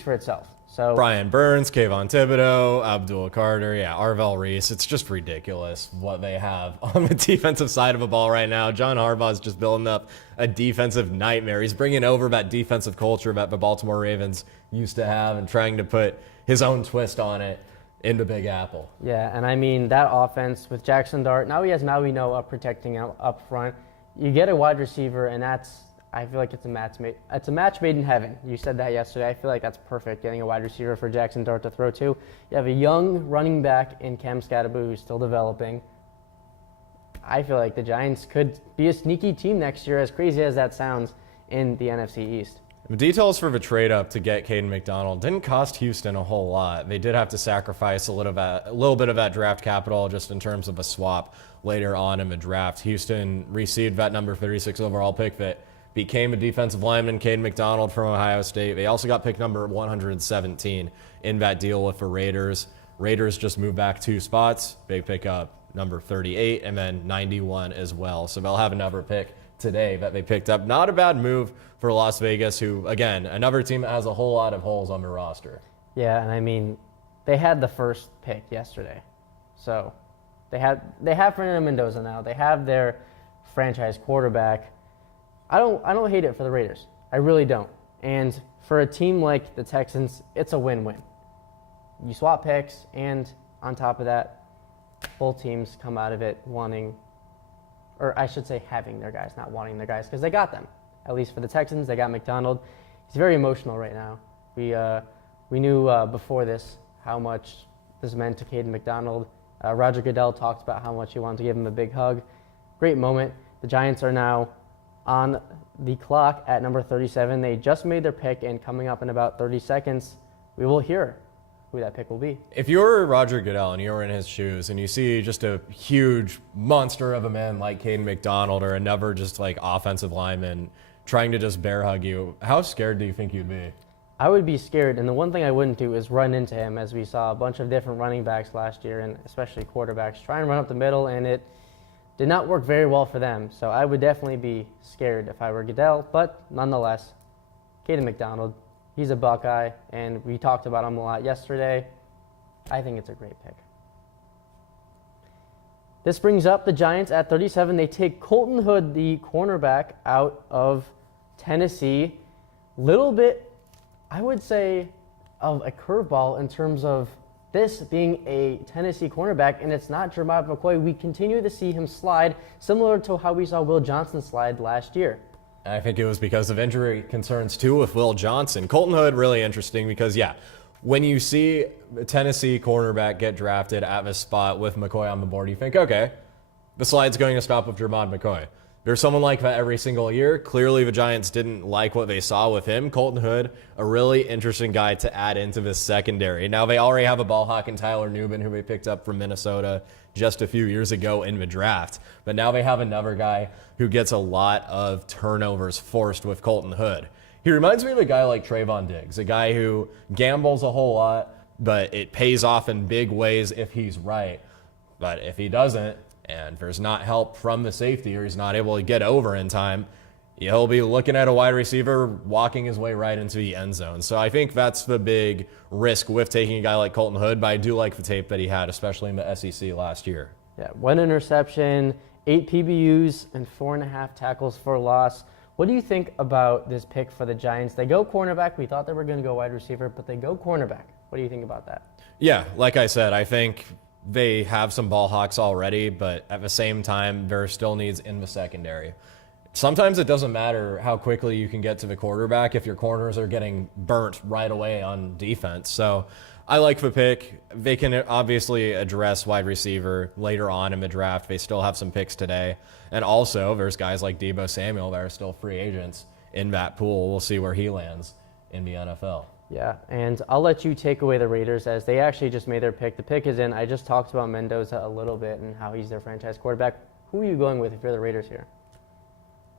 for itself. So Brian Burns, Kayvon Thibodeau, Abdul Carter, Arvell Reese. It's just ridiculous what they have on the defensive side of the ball right now. John Harbaugh's just building up a defensive nightmare. He's bringing over that defensive culture that the Baltimore Ravens used to have and trying to put his own twist on it in the Big Apple. Yeah, and I mean, that offense with Jackson Dart, now he has Maui Noah protecting up front. You get a wide receiver, and I feel like it's a match made in heaven. You said that yesterday. I feel like that's perfect, getting a wide receiver for Jackson Dart to throw to. You have a young running back in Cam Scatterbo who's still developing. I feel like the Giants could be a sneaky team next year, as crazy as that sounds, in the NFC East. The details for the trade-up to get Caden McDonald didn't cost Houston a whole lot. They did have to sacrifice a little bit of that draft capital just in terms of a swap later on in the draft. Houston received that number 36 overall pick that became a defensive lineman, Caden McDonald from Ohio State. They also got pick number 117 in that deal with the Raiders. Raiders just moved back 2 spots. They pick up number 38 and then 91 as well. So they'll have another pick today that they picked up. Not a bad move for Las Vegas, who, again, another team that has a whole lot of holes on their roster. Yeah, and I mean, they had the first pick yesterday. So they have Fernando Mendoza now. They have their franchise quarterback. I don't hate it for the Raiders. I really don't. And for a team like the Texans, it's a win-win. You swap picks, and on top of that, both teams come out of it wanting, or I should say having their guys, not wanting their guys, because they got them. At least for the Texans, they got McDonald. He's very emotional right now. We knew before this how much this meant to Caden McDonald. Roger Goodell talked about how much he wanted to give him a big hug. Great moment. The Giants are now on the clock at number 37. They just made their pick, and coming up in about 30 seconds, we will hear who that pick will be. If you're Roger Goodell and you're in his shoes and you see just a huge monster of a man like Caden McDonald or another just like offensive lineman trying to just bear hug you, how scared do you think you'd be? I would be scared, and the one thing I wouldn't do is run into him, as we saw a bunch of different running backs last year, and especially quarterbacks, try and run up the middle, and it did not work very well for them. So I would definitely be scared if I were Goodell, but nonetheless, Caden McDonald, he's a Buckeye, and we talked about him a lot yesterday. I think it's a great pick. This brings up the Giants at 37. They take Colton Hood, the cornerback, out of Tennessee. Little bit, I would say, of a curveball in terms of this being a Tennessee cornerback, and it's not Jermod McCoy. We continue to see him slide, similar to how we saw Will Johnson slide last year. I think it was because of injury concerns, too, with Will Johnson. Colton Hood, really interesting because, when you see a Tennessee cornerback get drafted at this spot with McCoy on the board, you think, okay, the slide's going to stop with Jermod McCoy. There's someone like that every single year. Clearly, the Giants didn't like what they saw with him. Colton Hood, a really interesting guy to add into this secondary. Now, they already have a ball hawk in Tyler Newman, who they picked up from Minnesota just a few years ago in the draft. But now they have another guy who gets a lot of turnovers forced with Colton Hood. He reminds me of a guy like Trayvon Diggs, a guy who gambles a whole lot, but it pays off in big ways if he's right. But if he doesn't, and there's not help from the safety, or he's not able to get over in time, he'll be looking at a wide receiver walking his way right into the end zone. So I think that's the big risk with taking a guy like Colton Hood, but I do like the tape that he had, especially in the SEC last year. Yeah, 1 interception, 8 PBUs, and 4.5 tackles for loss. What do you think about this pick for the Giants? They go cornerback. We thought they were going to go wide receiver, but they go cornerback. What do you think about that? Yeah, like I said, I think they have some ball hawks already, but at the same time, there are still needs in the secondary. Sometimes it doesn't matter how quickly you can get to the quarterback if your corners are getting burnt right away on defense. So I like the pick. They can obviously address wide receiver later on in the draft. They still have some picks today. And also, there's guys like Deebo Samuel that are still free agents in that pool. We'll see where he lands in the NFL. Yeah, and I'll let you take away the Raiders as they actually just made their pick. The pick is in. I just talked about Mendoza a little bit and how he's their franchise quarterback. Who are you going with if you're the Raiders here?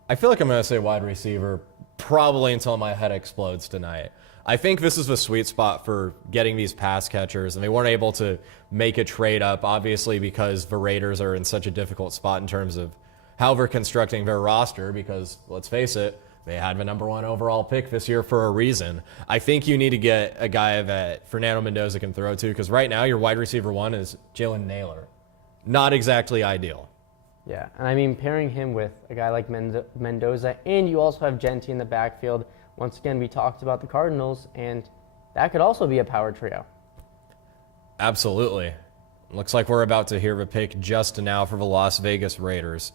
I feel like I'm going to say wide receiver probably until my head explodes tonight. I think this is the sweet spot for getting these pass catchers, and they weren't able to make a trade up, obviously, because the Raiders are in such a difficult spot in terms of how they're constructing their roster, because, let's face it, they had the number 1 overall pick this year for a reason. I think you need to get a guy that Fernando Mendoza can throw to, because right now your wide receiver 1 is Jalen Naylor. Not exactly ideal. Yeah, and I mean, pairing him with a guy like Mendoza, and you also have Genty in the backfield. Once again, we talked about the Cardinals, and that could also be a power trio. Absolutely. Looks like we're about to hear the pick just now for the Las Vegas Raiders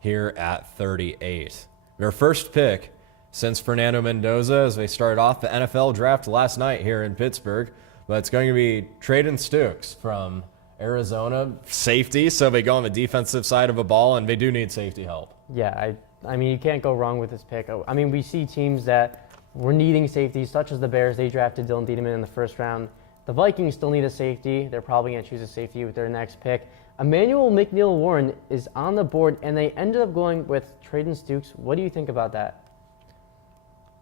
here at 38. Their first pick since Fernando Mendoza as they started off the NFL draft last night here in Pittsburgh. But it's going to be Traden Stukes from Arizona, safety, so they go on the defensive side of a ball, and they do need safety help. Yeah, I mean, you can't go wrong with this pick. I mean, we see teams that were needing safeties, such as the Bears. They drafted Dylan Diedemann in the first round. The Vikings still need a safety. They're probably going to choose a safety with their next pick. Emmanuel McNeil-Warren is on the board, and they ended up going with Traden Stukes. What do you think about that?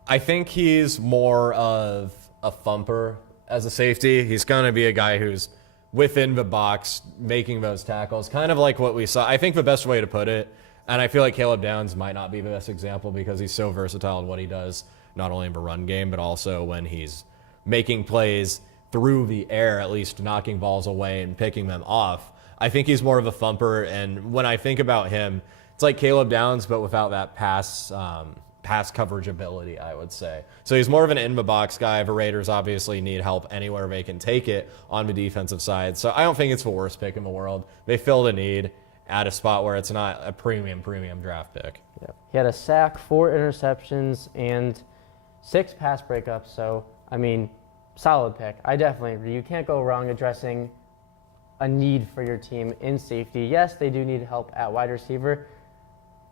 I think he's more of a thumper as a safety. He's going to be a guy who's within the box, making those tackles, kind of like what we saw. I think the best way to put it, and I feel like Caleb Downs might not be the best example because he's so versatile in what he does, not only in the run game, but also when he's making plays through the air, at least knocking balls away and picking them off. I think he's more of a thumper, and when I think about him, it's like Caleb Downs, but without that pass coverage ability, I would say. So he's more of an in-the-box guy. The Raiders obviously need help anywhere they can take it on the defensive side. So I don't think it's the worst pick in the world. They filled a need at a spot where it's not a premium draft pick. Yeah. He had a sack, 4 interceptions, and 6 pass breakups. So, I mean, solid pick. I definitely agree. You can't go wrong addressing a need for your team in safety. Yes, they do need help at wide receiver.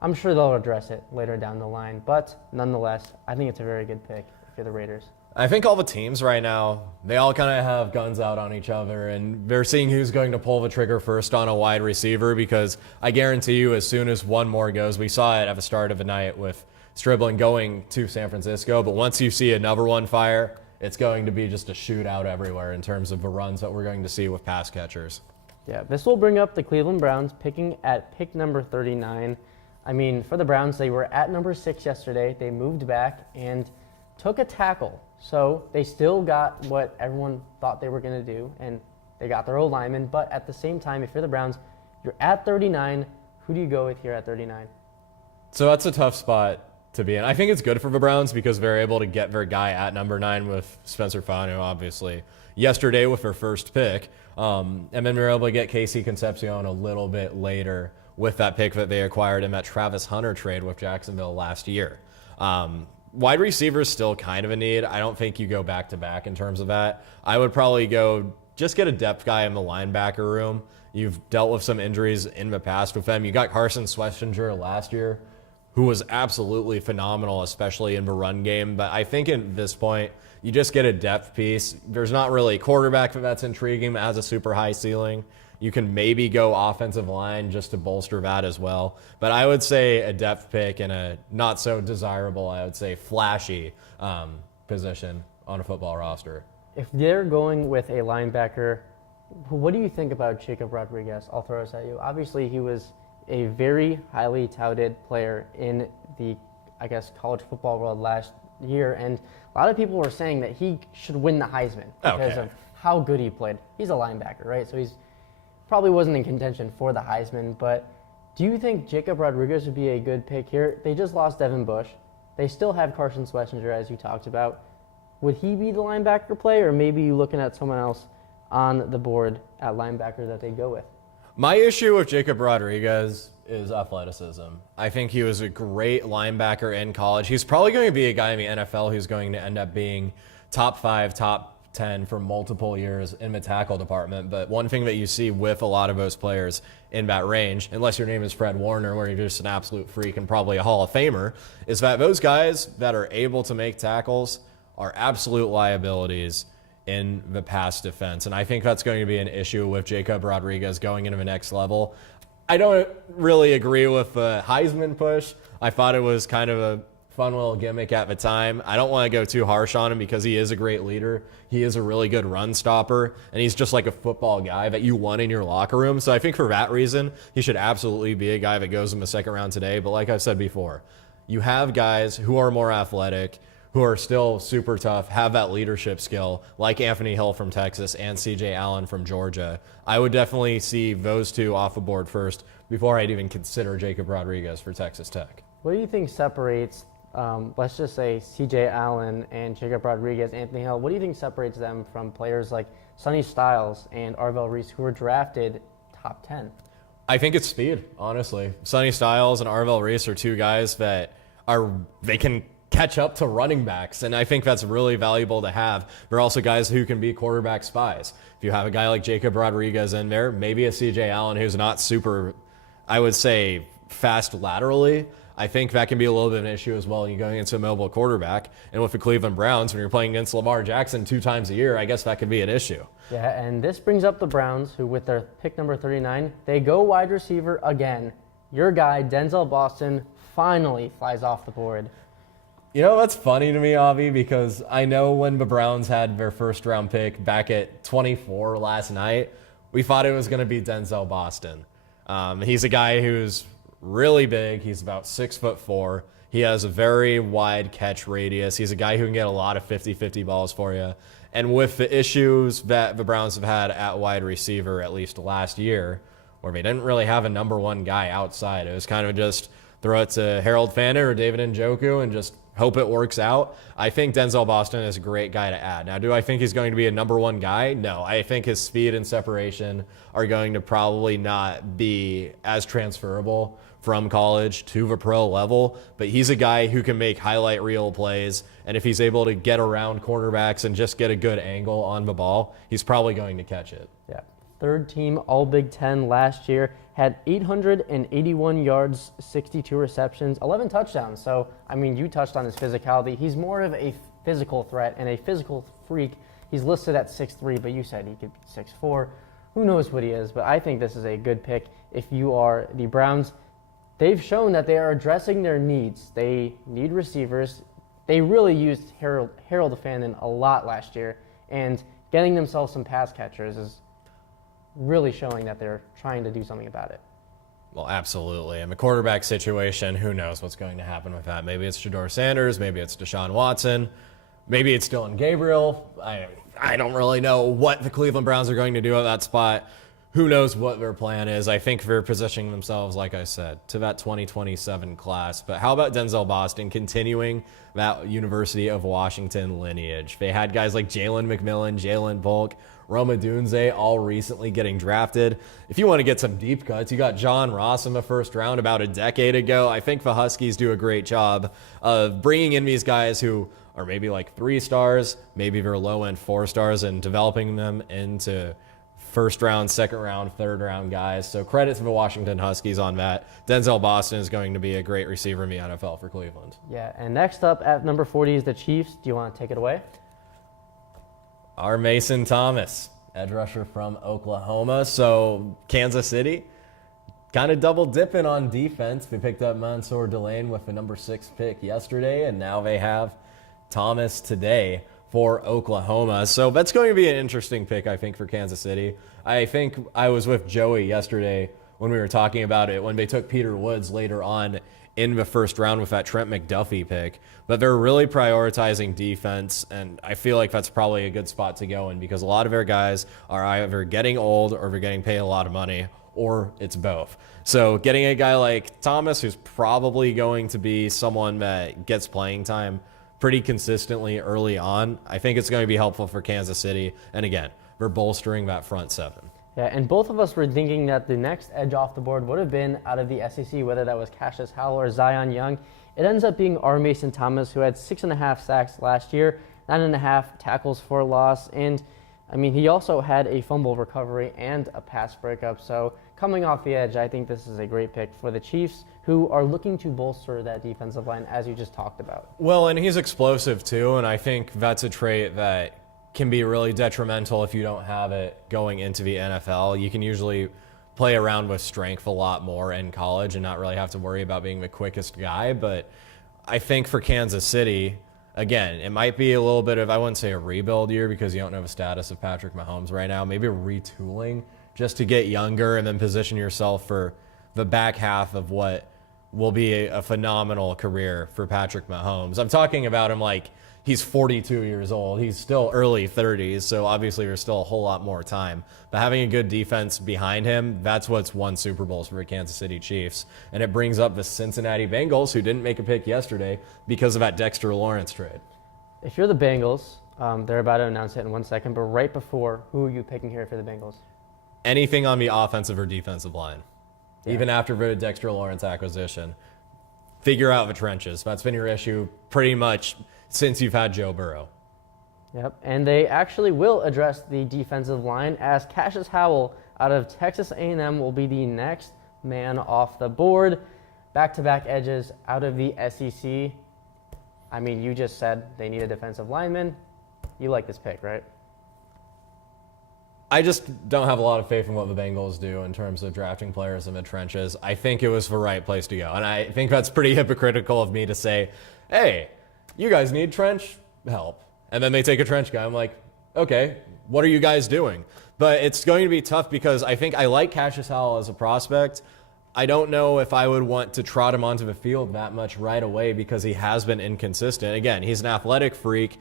I'm sure they'll address it later down the line, but nonetheless, I think it's a very good pick if you're the Raiders. I think all the teams right now, they all kind of have guns out on each other, and they're seeing who's going to pull the trigger first on a wide receiver, because I guarantee you as soon as one more goes, we saw it at the start of the night with Stribling going to San Francisco, but once you see another one fire, it's going to be just a shootout everywhere in terms of the runs that we're going to see with pass catchers. Yeah, this will bring up the Cleveland Browns picking at pick number 39. I mean, for the Browns, they were at number 6 yesterday. They moved back and took a tackle. So they still got what everyone thought they were going to do, and they got their O-lineman. But at the same time, if you're the Browns, you're at 39. Who do you go with here at 39? So that's a tough spot to be in. I think it's good for the Browns because they're able to get their guy at number 9 with Spencer Fano, obviously, yesterday with their first pick. And then they're able to get Casey Concepcion a little bit later with that pick that they acquired in that Travis Hunter trade with Jacksonville last year. Wide receiver is still kind of a need. I don't think you go back-to-back in terms of that. I would probably go just get a depth guy in the linebacker room. You've dealt with some injuries in the past with them. You got Carson Schlesinger last year, who was absolutely phenomenal, especially in the run game. But I think at this point, you just get a depth piece. There's not really a quarterback that's intriguing that has a super high ceiling. You can maybe go offensive line just to bolster that as well. But I would say a depth pick and a not so desirable, I would say flashy position on a football roster. If they're going with a linebacker, what do you think about Jacob Rodriguez? I'll throw this at you. Obviously, he was a very highly touted player in the, college football world last year. And a lot of people were saying that he should win the Heisman because of how good he played. He's a linebacker, right? So he's probably wasn't in contention for the Heisman, but do you think Jacob Rodriguez would be a good pick here? They just lost Devin Bush. They still have Carson Schlesinger, as you talked about. Would he be the linebacker play, or maybe you looking at someone else on the board at linebacker that they go with. My issue with Jacob Rodriguez is athleticism. I think he was a great linebacker in college. He's probably going to be a guy in the NFL who's going to end up being top 5, top 10 for multiple years in the tackle department. But one thing that you see with a lot of those players in that range, unless your name is Fred Warner, where you're just an absolute freak and probably a Hall of Famer, is that those guys that are able to make tackles are absolute liabilities in the pass defense. And I think that's going to be an issue with Jacob Rodriguez going into the next level. I don't really agree with the Heisman push. I thought it was kind of a fun little gimmick at the time. I don't want to go too harsh on him because he is a great leader. He is a really good run stopper, and he's just like a football guy that you want in your locker room. So I think for that reason, he should absolutely be a guy that goes in the second round today. But like I've said before, you have guys who are more athletic, who are still super tough, have that leadership skill, like Anthony Hill from Texas and CJ Allen from Georgia. I would definitely see those two off the board first before I'd even consider Jacob Rodriguez for Texas Tech. What do you think separates, let's just say, CJ Allen and Jacob Rodriguez, Anthony Hill? What do you think separates them from players like Sonny Styles and Arvell Reese, who were drafted top 10? I think it's speed, honestly. Sonny Styles and Arvell Reese are two guys that they can catch up to running backs, and I think that's really valuable to have. They're also guys who can be quarterback spies. If you have a guy like Jacob Rodriguez in there, maybe a CJ Allen who's not super, I would say, fast laterally, I think that can be a little bit of an issue as well when you're going into a mobile quarterback. And with the Cleveland Browns, when you're playing against Lamar Jackson 2 times a year, I guess that could be an issue. Yeah, and this brings up the Browns, who with their pick number 39, they go wide receiver again. Your guy, Denzel Boston, finally flies off the board. You know, that's funny to me, Avi, because I know when the Browns had their first round pick back at 24 last night, we thought it was going to be Denzel Boston. He's a guy who's really big. He's about 6'4". He has a very wide catch radius. He's a guy who can get a lot of 50-50 balls for you. And with the issues that the Browns have had at wide receiver, at least last year, where they didn't really have a number one guy outside, it was kind of just throw it to Harold Fanner or David Njoku and just hope it works out. I think Denzel Boston is a great guy to add. Now, do I think he's going to be a number one guy? No. I think his speed and separation are going to probably not be as transferable from college to the pro level, but he's a guy who can make highlight reel plays, and if he's able to get around cornerbacks and just get a good angle on the ball, he's probably going to catch it. Yeah. Third team All Big Ten last year, had 881 yards, 62 receptions, 11 touchdowns. So, I mean, you touched on his physicality. He's more of a physical threat and a physical freak. He's listed at 6'3", but you said he could be 6'4". Who knows what he is, but I think this is a good pick if you are the Browns. They've shown that they are addressing their needs. They need receivers. They really used Harold Fannin a lot last year, and getting themselves some pass catchers is really showing that they're trying to do something about it. Well, absolutely. And the quarterback situation, who knows what's going to happen with that? Maybe it's Shedeur Sanders, maybe it's Deshaun Watson, maybe it's Dylan Gabriel. I don't really know what the Cleveland Browns are going to do at that spot. Who knows what their plan is? I think they're positioning themselves, like I said, to that 2027 class. But how about Denzel Boston continuing that University of Washington lineage? They had guys like Jalen McMillan, Jalen Polk, Roma Dunze all recently getting drafted. If you want to get some deep cuts, you got John Ross in the first round about a decade ago. I think the Huskies do a great job of bringing in these guys who are maybe like 3 stars, maybe they're low-end 4 stars, and developing them into first round, second round, third round guys. So credit to the Washington Huskies on that. Denzel Boston is going to be a great receiver in the NFL for Cleveland. Yeah, and next up at number 40 is the Chiefs. Do you want to take it away? Our Mason Thomas, edge rusher from Oklahoma. So Kansas City, kind of double dipping on defense. They picked up Mansour Delane with the number 6 pick yesterday, and now they have Thomas today for Oklahoma. So that's going to be an interesting pick, I think, for Kansas City. I think I was with Joey yesterday when we were talking about it, when they took Peter Woods later on in the first round with that Trent McDuffie pick. But they're really prioritizing defense, and I feel like that's probably a good spot to go in because a lot of their guys are either getting old or they're getting paid a lot of money, or it's both. So getting a guy like Thomas, who's probably going to be someone that gets playing time pretty consistently early on, I think it's going to be helpful for Kansas City. And again, for bolstering that front seven. Yeah, and both of us were thinking that the next edge off the board would have been out of the SEC, whether that was Cassius Howell or Zion Young. It ends up being R. Mason Thomas, who had 6.5 sacks last year, 9.5 tackles for loss, and I mean, he also had a fumble recovery and a pass breakup. So coming off the edge, I think this is a great pick for the Chiefs, who are looking to bolster that defensive line, as you just talked about. Well, and he's explosive too, and I think that's a trait that can be really detrimental if you don't have it going into the NFL. You can usually play around with strength a lot more in college and not really have to worry about being the quickest guy. But I think for Kansas City, again, it might be a little bit of, I wouldn't say a rebuild year because you don't know the status of Patrick Mahomes right now, maybe a retooling just to get younger and then position yourself for the back half of what will be a phenomenal career for Patrick Mahomes. I'm talking about him like he's 42 years old. He's still early 30s, so obviously there's still a whole lot more time. But having a good defense behind him, that's what's won Super Bowls for the Kansas City Chiefs. And it brings up the Cincinnati Bengals, who didn't make a pick yesterday because of that Dexter Lawrence trade. If you're the Bengals, they're about to announce it in 1 second, but right before, who are you picking here for the Bengals? Anything on the offensive or defensive line, Yeah. even after the Dexter Lawrence acquisition. Figure out the trenches. That's been your issue pretty much since you've had Joe Burrow. Yep, and they actually will address the defensive line as Cassius Howell out of Texas A&M will be the next man off the board. Back-to-back edges out of the SEC. I mean, you just said they need a defensive lineman. You like this pick, right? I just don't have a lot of faith in what the Bengals do in terms of drafting players in the trenches. I think it was the right place to go. And I think that's pretty hypocritical of me to say, hey, you guys need trench help. And then they take a trench guy. I'm like, okay, what are you guys doing? But it's going to be tough because I think I like Cassius Howell as a prospect. I don't know if I would want to trot him onto the field that much right away because he has been inconsistent. Again, he's an athletic freak.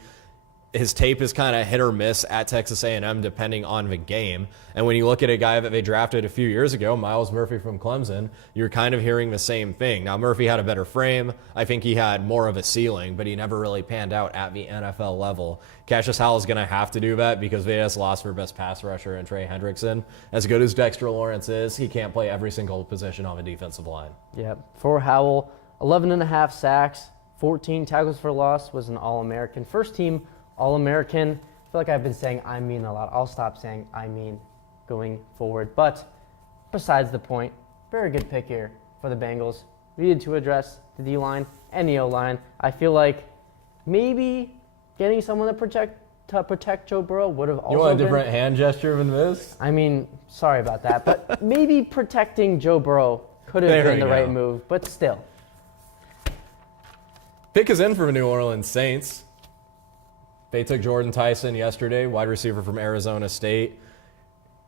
His tape is kind of hit or miss at Texas A&M depending on the game. And when you look at a guy that they drafted a few years ago, Miles Murphy from Clemson, you're kind of hearing the same thing. Now, Murphy had a better frame. I think he had more of a ceiling, but he never really panned out at the NFL level. Cassius Howell is going to have to do that because they just lost their best pass rusher in Trey Hendrickson. As good as Dexter Lawrence is, he can't play every single position on the defensive line. Yep. For Howell, 11.5 sacks, 14 tackles for loss, was an All-American. First team All-American. I feel like I've been saying I mean a lot. I'll stop saying I mean going forward. But besides the point, very good pick here for the Bengals. We needed to address the D-line and the O-line. I feel like maybe getting someone to protect Joe Burrow would have also You want a been, different hand gesture than this? I mean, sorry about that. But maybe protecting Joe Burrow could have There been we the right go. move. But still. Pick is in for the New Orleans Saints. They took Jordan Tyson yesterday, wide receiver from Arizona State.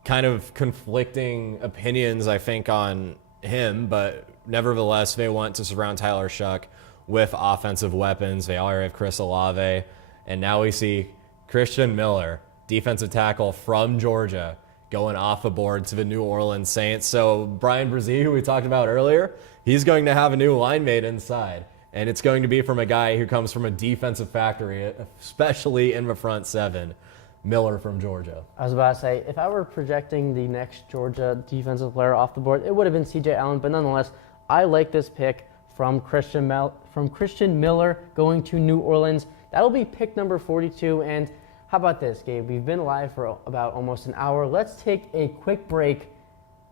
Kind of conflicting opinions, I think, on him, but nevertheless, they want to surround Tyler Shuck with offensive weapons. They already have Chris Olave, and now we see Christian Miller, defensive tackle from Georgia, going off the board to the New Orleans Saints. So Brian Brzee, who we talked about earlier, he's going to have a new line mate inside. And it's going to be from a guy who comes from a defensive factory, especially in the front seven, Miller from Georgia. I was about to say, if I were projecting the next Georgia defensive player off the board, it would have been C.J. Allen. But nonetheless, I like this pick from Christian Miller going to New Orleans. That'll be pick number 42. And how about this, Gabe? We've been live for about almost an hour. Let's take a quick break.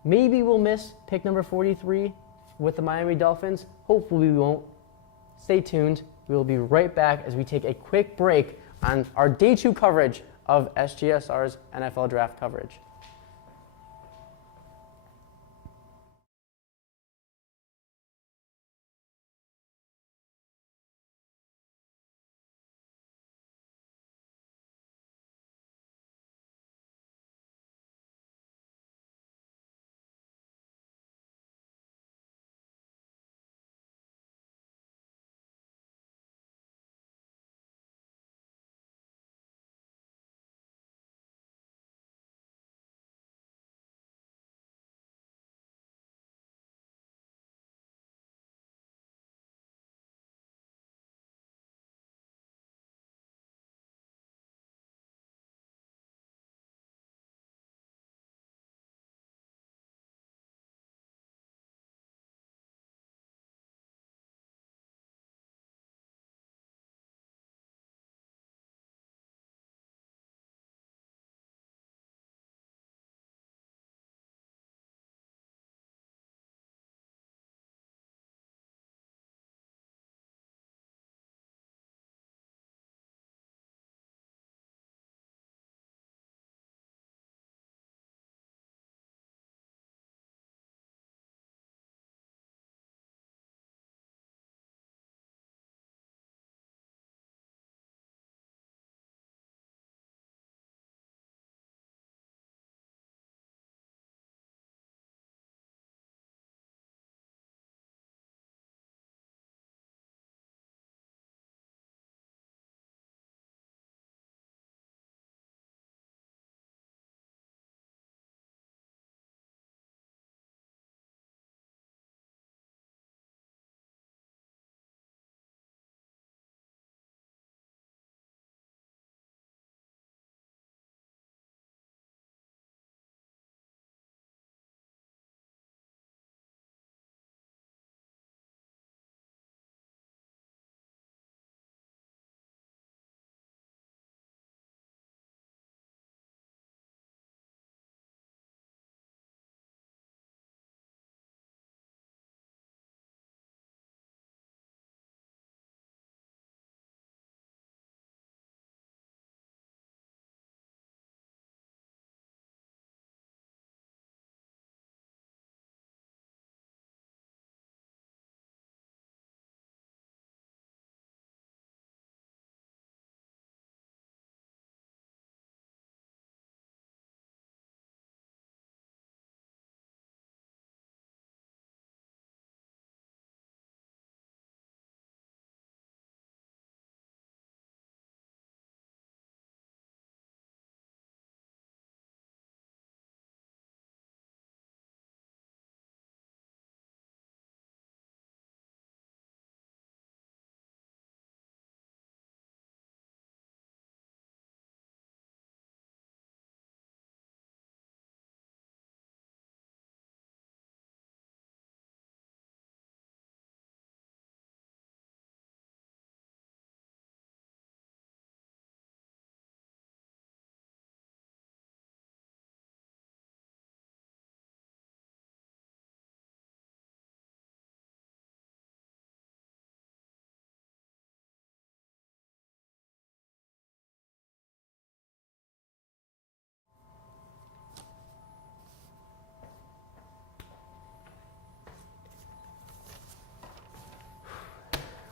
Maybe we'll miss pick number 43 with the Miami Dolphins. Hopefully we won't. Stay tuned. We will be right back as we take a quick break on our day 2 coverage of SGSR's NFL Draft coverage.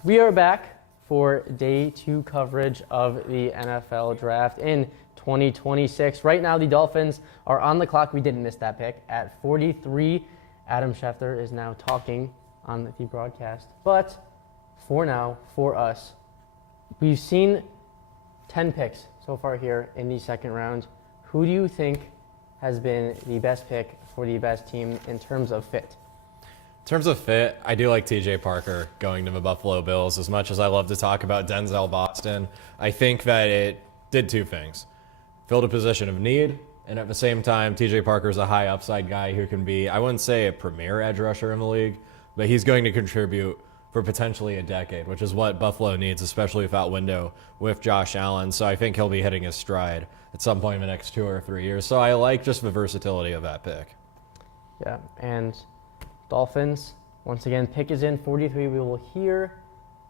We are back for day 2 coverage of the NFL draft in 2026. Right now, the Dolphins are on the clock. We didn't miss that pick at 43. Adam Schefter is now talking on the broadcast. But for now, for us, we've seen 10 picks so far here in the second round. Who do you think has been the best pick for the best team in terms of fit? In terms of fit, I do like TJ Parker going to the Buffalo Bills. As much as I love to talk about Denzel Boston, I think that it did two things. Filled a position of need, and at the same time, TJ Parker's a high upside guy who can be, I wouldn't say a premier edge rusher in the league, but he's going to contribute for potentially a decade, which is what Buffalo needs, especially with that window with Josh Allen. So I think he'll be hitting his stride at some point in the next 2 or 3 years. So I like just the versatility of that pick. Yeah, and Dolphins, once again, pick is in 43. We will hear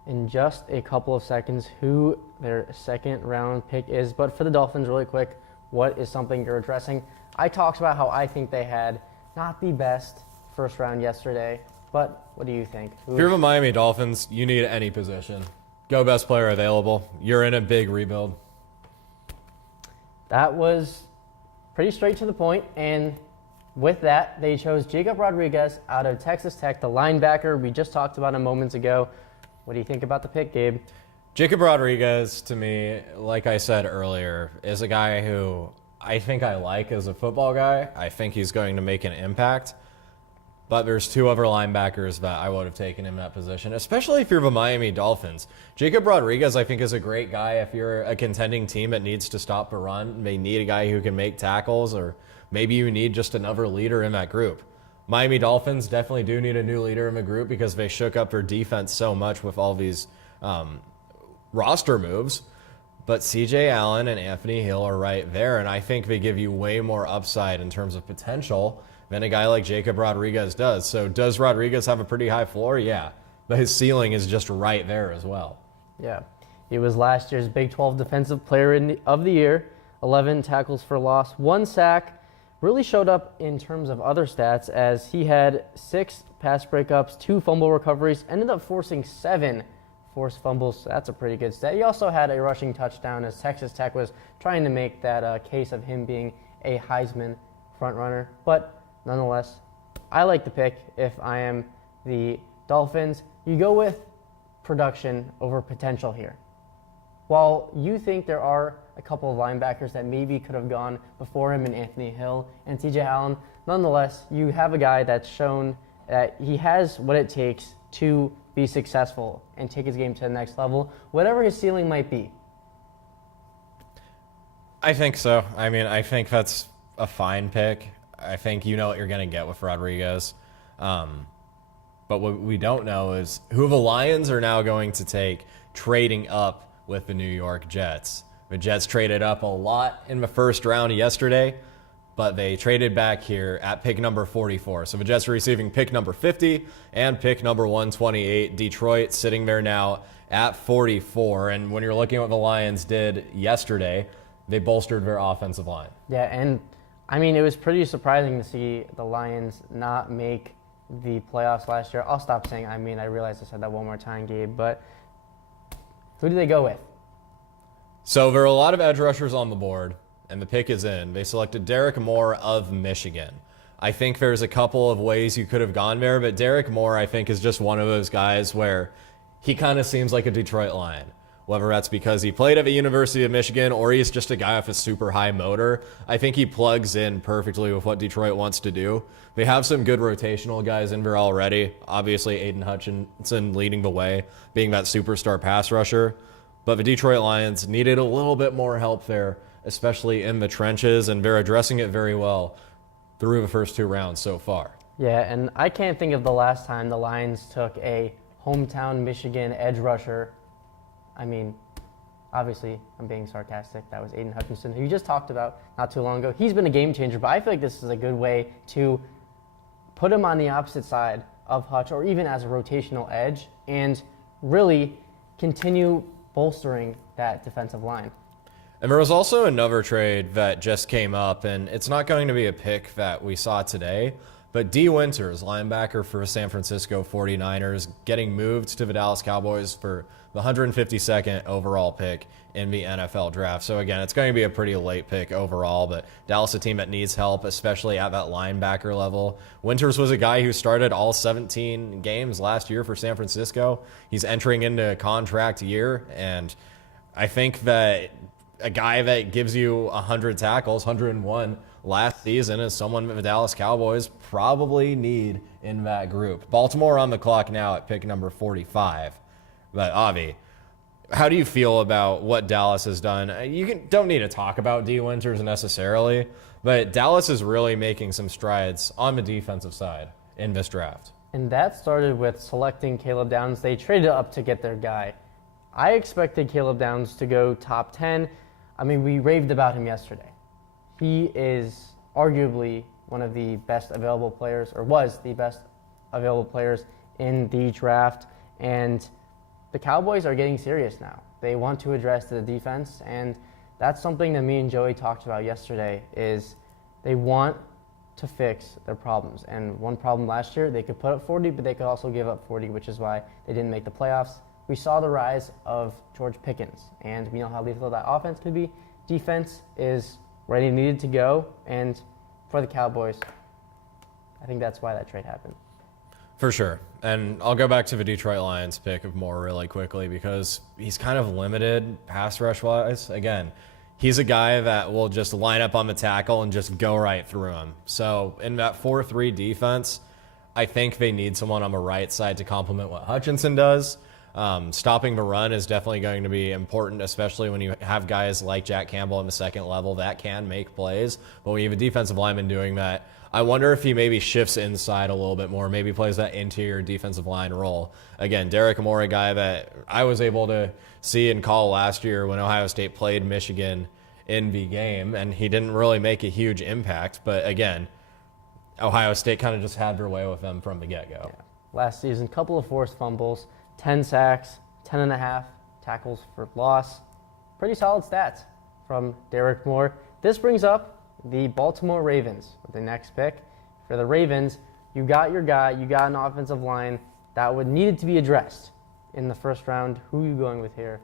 in just a couple of seconds who their second round pick is. But for the Dolphins, really quick, what is something you're addressing? I talked about how I think they had not the best first round yesterday, but what do you think? If you're the Miami Dolphins, you need any position. Go best player available. You're in a big rebuild. That was pretty straight to the point, and with that, they chose Jacob Rodriguez out of Texas Tech, the linebacker we just talked about a moment ago. What do you think about the pick, Gabe? Jacob Rodriguez, to me, like I said earlier, is a guy who I think I like as a football guy. I think he's going to make an impact. But there's 2 other linebackers that I would have taken in that position, especially if you're the Miami Dolphins. Jacob Rodriguez, I think, is a great guy if you're a contending team that needs to stop the run. They need a guy who can make tackles, or maybe you need just another leader in that group. Miami Dolphins definitely do need a new leader in the group because they shook up their defense so much with all these roster moves. But C.J. Allen and Anthony Hill are right there, and I think they give you way more upside in terms of potential than a guy like Jacob Rodriguez does. So does Rodriguez have a pretty high floor? Yeah. But his ceiling is just right there as well. Yeah. He was last year's Big 12 Defensive Player of the Year, 11 tackles for loss, 1 sack. Really showed up in terms of other stats as he had 6 pass breakups, 2 fumble recoveries, ended up forcing 7 forced fumbles. So that's a pretty good stat. He also had a rushing touchdown as Texas Tech was trying to make that case of him being a Heisman frontrunner. But nonetheless, I like the pick if I am the Dolphins. You go with production over potential here. While you think there are a couple of linebackers that maybe could have gone before him in Anthony Hill and TJ Allen, nonetheless, you have a guy that's shown that he has what it takes to be successful and take his game to the next level, whatever his ceiling might be. I think so. I mean, I think that's a fine pick. I think you know what you're going to get with Rodriguez. But what we don't know is who the Lions are now going to take trading up with the New York Jets. The Jets traded up a lot in the first round yesterday, but they traded back here at pick number 44. So the Jets are receiving pick number 50 and pick number 128. Detroit sitting there now at 44. And when you're looking at what the Lions did yesterday, they bolstered their offensive line. Yeah, and I mean, it was pretty surprising to see the Lions not make the playoffs last year. I'll stop saying I mean. I realized I said that one more time, Gabe. But who do they go with? So there are a lot of edge rushers on the board, and the pick is in. They selected Derek Moore of Michigan. I think there's a couple of ways you could have gone there, but Derek Moore, I think, is just one of those guys where he kind of seems like a Detroit Lion. Whether that's because he played at the University of Michigan or he's just a guy with a super high motor, I think he plugs in perfectly with what Detroit wants to do. They have some good rotational guys in there already. Obviously, Aiden Hutchinson leading the way, being that superstar pass rusher. But the Detroit Lions needed a little bit more help there, especially in the trenches, and they're addressing it very well through the first 2 rounds so far. Yeah, and I can't think of the last time the Lions took a hometown Michigan edge rusher. I mean, obviously, I'm being sarcastic. That was Aiden Hutchinson, who you just talked about not too long ago. He's been a game changer, but I feel like this is a good way to put him on the opposite side of Hutch, or even as a rotational edge, and really continue bolstering that defensive line. And there was also another trade that just came up, and it's not going to be a pick that we saw today, But D. Winters, linebacker for San Francisco 49ers, getting moved to the Dallas Cowboys for the 152nd overall pick in the NFL draft. So again, it's going to be a pretty late pick overall, but Dallas a team that needs help, especially at that linebacker level. Winters was a guy who started all 17 games last year for San Francisco. He's entering into a contract year, and I think that a guy that gives you 100 tackles, 101 last season, is someone that the Dallas Cowboys probably need in that group. Baltimore on the clock now at pick number 45. But Avi, how do you feel about what Dallas has done? Don't need to talk about D. Winters necessarily, but Dallas is really making some strides on the defensive side in this draft. And that started with selecting Caleb Downs. They traded up to get their guy. I expected Caleb Downs to go top 10. I mean, we raved about him yesterday. He is arguably one of the best available players, or was the best available players in the draft. And the Cowboys are getting serious now. They want to address the defense, and that's something that me and Joey talked about yesterday, is they want to fix their problems. And one problem last year, they could put up 40, but they could also give up 40, which is why they didn't make the playoffs. We saw the rise of George Pickens, and we know how lethal that offense could be. Defense is where they needed to go, and for the Cowboys, I think that's why that trade happened. For sure. And I'll go back to the Detroit Lions pick of Moore really quickly because he's kind of limited pass rush-wise. Again, he's a guy that will just line up on the tackle and just go right through him. So in that 4-3 defense, I think they need someone on the right side to complement what Hutchinson does. Stopping the run is definitely going to be important, especially when you have guys like Jack Campbell in the second level that can make plays. But when you have a defensive lineman doing that, I wonder if he maybe shifts inside a little bit more, maybe plays that interior defensive line role. Again, Derek Moore, a guy that I was able to see and call last year when Ohio State played Michigan in the game, and he didn't really make a huge impact. But again, Ohio State kind of just had their way with them from the get-go. Yeah. Last season, couple of forced fumbles, 10 sacks, 10.5 tackles for loss. Pretty solid stats from Derek Moore. This brings up the Baltimore Ravens with the next pick. For the Ravens, you got your guy, you got an offensive line that would needed to be addressed in the first round. Who are you going with here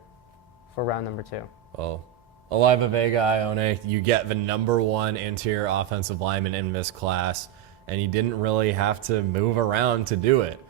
for round number 2? Well, Aliva Vega Ione, you get the number 1 interior offensive lineman in this class, and you didn't really have to move around to do it.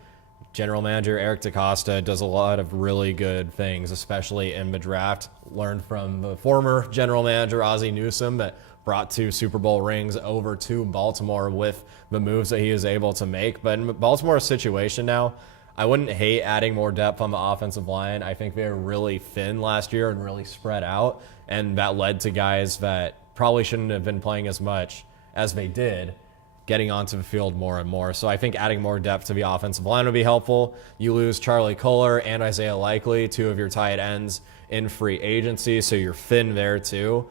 General Manager Eric DaCosta does a lot of really good things, especially in the draft. Learned from the former General Manager Ozzie Newsome that brought 2 Super Bowl rings over to Baltimore with the moves that he was able to make. But in Baltimore's situation now, I wouldn't hate adding more depth on the offensive line. I think they were really thin last year and really spread out, and that led to guys that probably shouldn't have been playing as much as they did getting onto the field more and more. So I think adding more depth to the offensive line would be helpful. You lose Charlie Kolar and Isaiah Likely, 2 of your tight ends in free agency, so you're thin there too.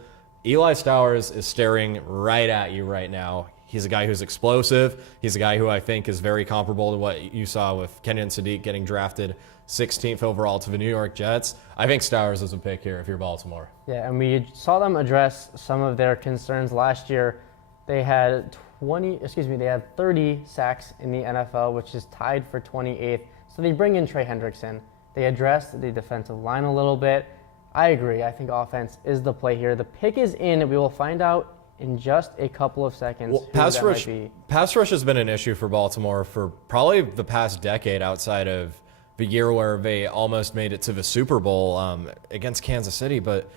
Eli Stowers is staring right at you right now. He's a guy who's explosive. He's a guy who I think is very comparable to what you saw with Kenyon Sadiq getting drafted 16th overall to the New York Jets. I think Stowers is a pick here if you're Baltimore. Yeah, and we saw them address some of their concerns last year. They had 30 sacks in the NFL, which is tied for 28th. So they bring in Trey Hendrickson. They address the defensive line a little bit. I agree. I think offense is the play here. The pick is in. We will find out in just a couple of seconds who that might be. Pass rush has been an issue for Baltimore for probably the past decade, outside of the year where they almost made it to the Super Bowl against Kansas City. But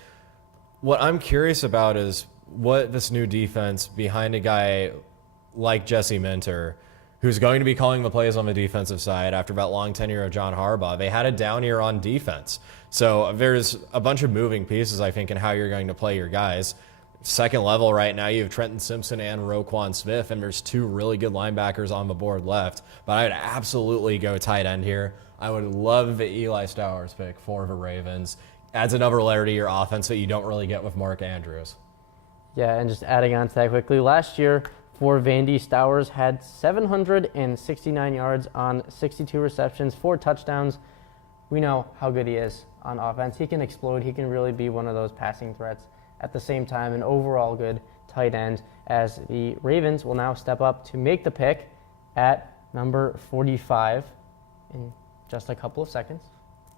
what I'm curious about is what this new defense behind a guy like Jesse Minter, who's going to be calling the plays on the defensive side after that long tenure of John Harbaugh. They had a down year on defense. So there's a bunch of moving pieces, I think, in how you're going to play your guys. Second level right now, you have Trenton Simpson and Roquan Smith, and there's 2 really good linebackers on the board left. But I would absolutely go tight end here. I would love the Eli Stowers pick for the Ravens. Adds another layer to your offense that you don't really get with Mark Andrews. Yeah, and just adding on to that quickly, last year for Vandy, Stowers had 769 yards on 62 receptions, 4 touchdowns. We know how good he is on offense. He can explode. He can really be one of those passing threats. At the same time, an overall good tight end, as the Ravens will now step up to make the pick. at number 45 in just a couple of seconds.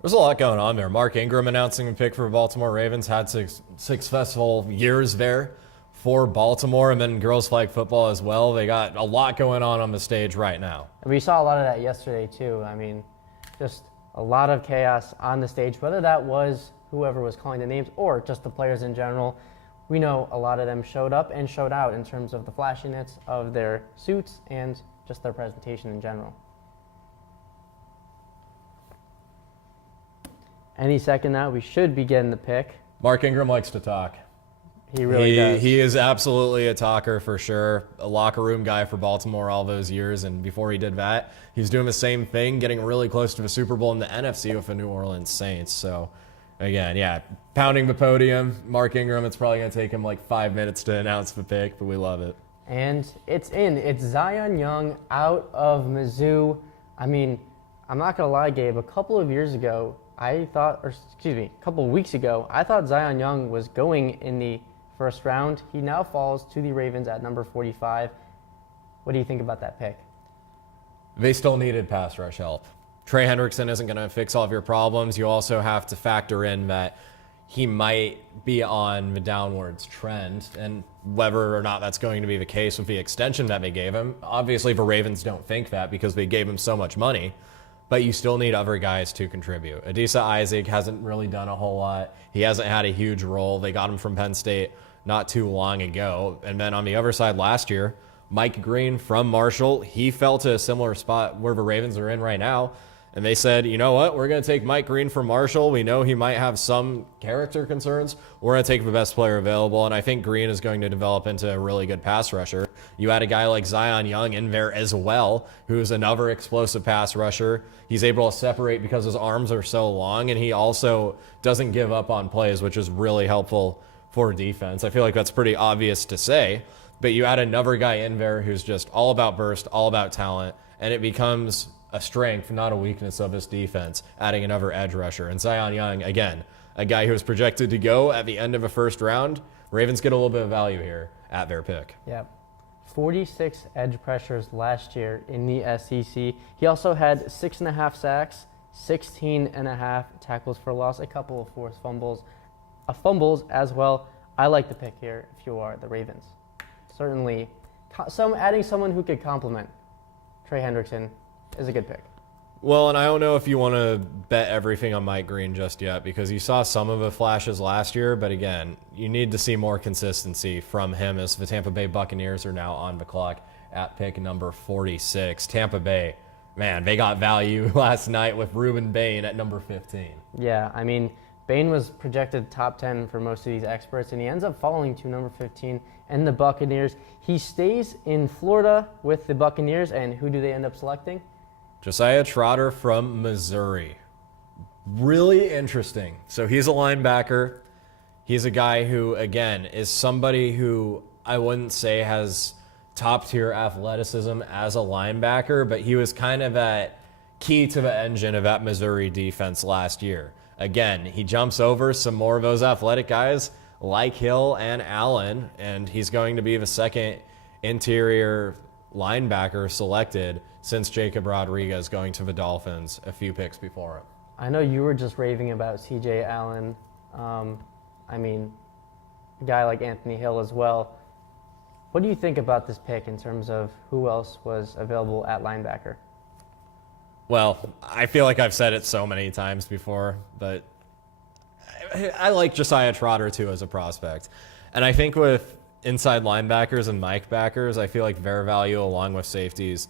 There's a lot going on there. Mark Ingram announcing a pick for Baltimore Ravens, had six successful years there for Baltimore, and then girls flag football as well. They got a lot going on the stage right now. And we saw a lot of that yesterday too. I mean, just a lot of chaos on the stage, whether that was whoever was calling the names or just the players in general. We know a lot of them showed up and showed out in terms of the flashiness of their suits and just their presentation in general. Any second now, we should be getting the pick. Mark Ingram likes to talk. He really does. He is absolutely a talker for sure. A locker room guy for Baltimore all those years. And before he did that, he's doing the same thing, getting really close to a Super Bowl in the NFC with the New Orleans Saints. So, again, yeah, pounding the podium. Mark Ingram, it's probably going to take him like 5 minutes to announce the pick, but we love it. And it's in. It's Zion Young out of Mizzou. I mean, I'm not going to lie, Gabe, a couple of weeks ago, I thought Zion Young was going in the first round. He now falls to the Ravens at number 45. What do you think about that pick? They still needed pass rush help. Trey Hendrickson isn't going to fix all of your problems. You also have to factor in that he might be on the downwards trend, and whether or not that's going to be the case with the extension that they gave him. Obviously, the Ravens don't think that because they gave him so much money. But you still need other guys to contribute. Adisa Isaac hasn't really done a whole lot. He hasn't had a huge role. They got him from Penn State not too long ago. And then on the other side last year, Mike Green from Marshall, he fell to a similar spot where the Ravens are in right now. And they said, you know what, we're going to take Mike Green from Marshall. We know he might have some character concerns. We're going to take the best player available. And I think Green is going to develop into a really good pass rusher. You had a guy like Zion Young in there as well, who's another explosive pass rusher. He's able to separate because his arms are so long, and he also doesn't give up on plays, which is really helpful for defense. I feel like that's pretty obvious to say. But you add another guy in there who's just all about burst, all about talent, and it becomes a strength, not a weakness of this defense, adding another edge rusher. And Zion Young, again, a guy who was projected to go at the end of a first round. Ravens get a little bit of value here at their pick. Yeah. 46 edge pressures last year in the SEC. He also had 6.5 sacks, 16.5 tackles for loss, a couple of forced fumbles as well. I like the pick here if you are the Ravens. Certainly, adding someone who could complement Trey Hendrickson is a good pick. Well, and I don't know if you want to bet everything on Mike Green just yet because you saw some of the flashes last year, but again, you need to see more consistency from him as the Tampa Bay Buccaneers are now on the clock at pick number 46. Tampa Bay, man, they got value last night with Ruben Bain at number 15. Yeah, I mean, Bain was projected top 10 for most of these experts, and he ends up falling to number 15 and the Buccaneers. He stays in Florida with the Buccaneers, and who do they end up selecting? Josiah Trotter from Missouri. Really interesting. So he's a linebacker. He's a guy who, again, is somebody who I wouldn't say has top-tier athleticism as a linebacker, but he was kind of that key to the engine of that Missouri defense last year. Again, he jumps over some more of those athletic guys like Hill and Allen, and he's going to be the second interior linebacker selected since Jacob Rodriguez going to the Dolphins a few picks before him. I know you were just raving about C.J. Allen. I mean, a guy like Anthony Hill as well. What do you think about this pick in terms of who else was available at linebacker? Well, I feel like I've said it so many times before, but I like Josiah Trotter too as a prospect. And I think with inside linebackers and Mike backers, I feel like their value along with safeties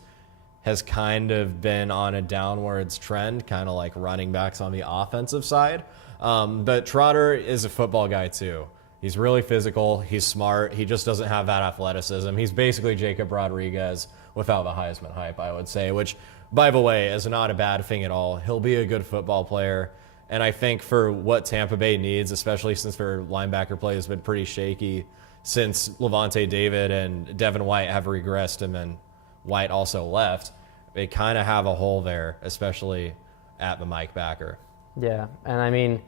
has kind of been on a downwards trend, kind of like running backs on the offensive side. But Trotter is a football guy too. He's really physical. He's smart. He just doesn't have that athleticism. He's basically Jacob Rodriguez without the Heisman hype, I would say, which, by the way, is not a bad thing at all. He'll be a good football player. And I think for what Tampa Bay needs, especially since their linebacker play has been pretty shaky since Levante David and Devin White have regressed and then White also left, they kind of have a hole there, especially at the Mike backer. Yeah, and I mean,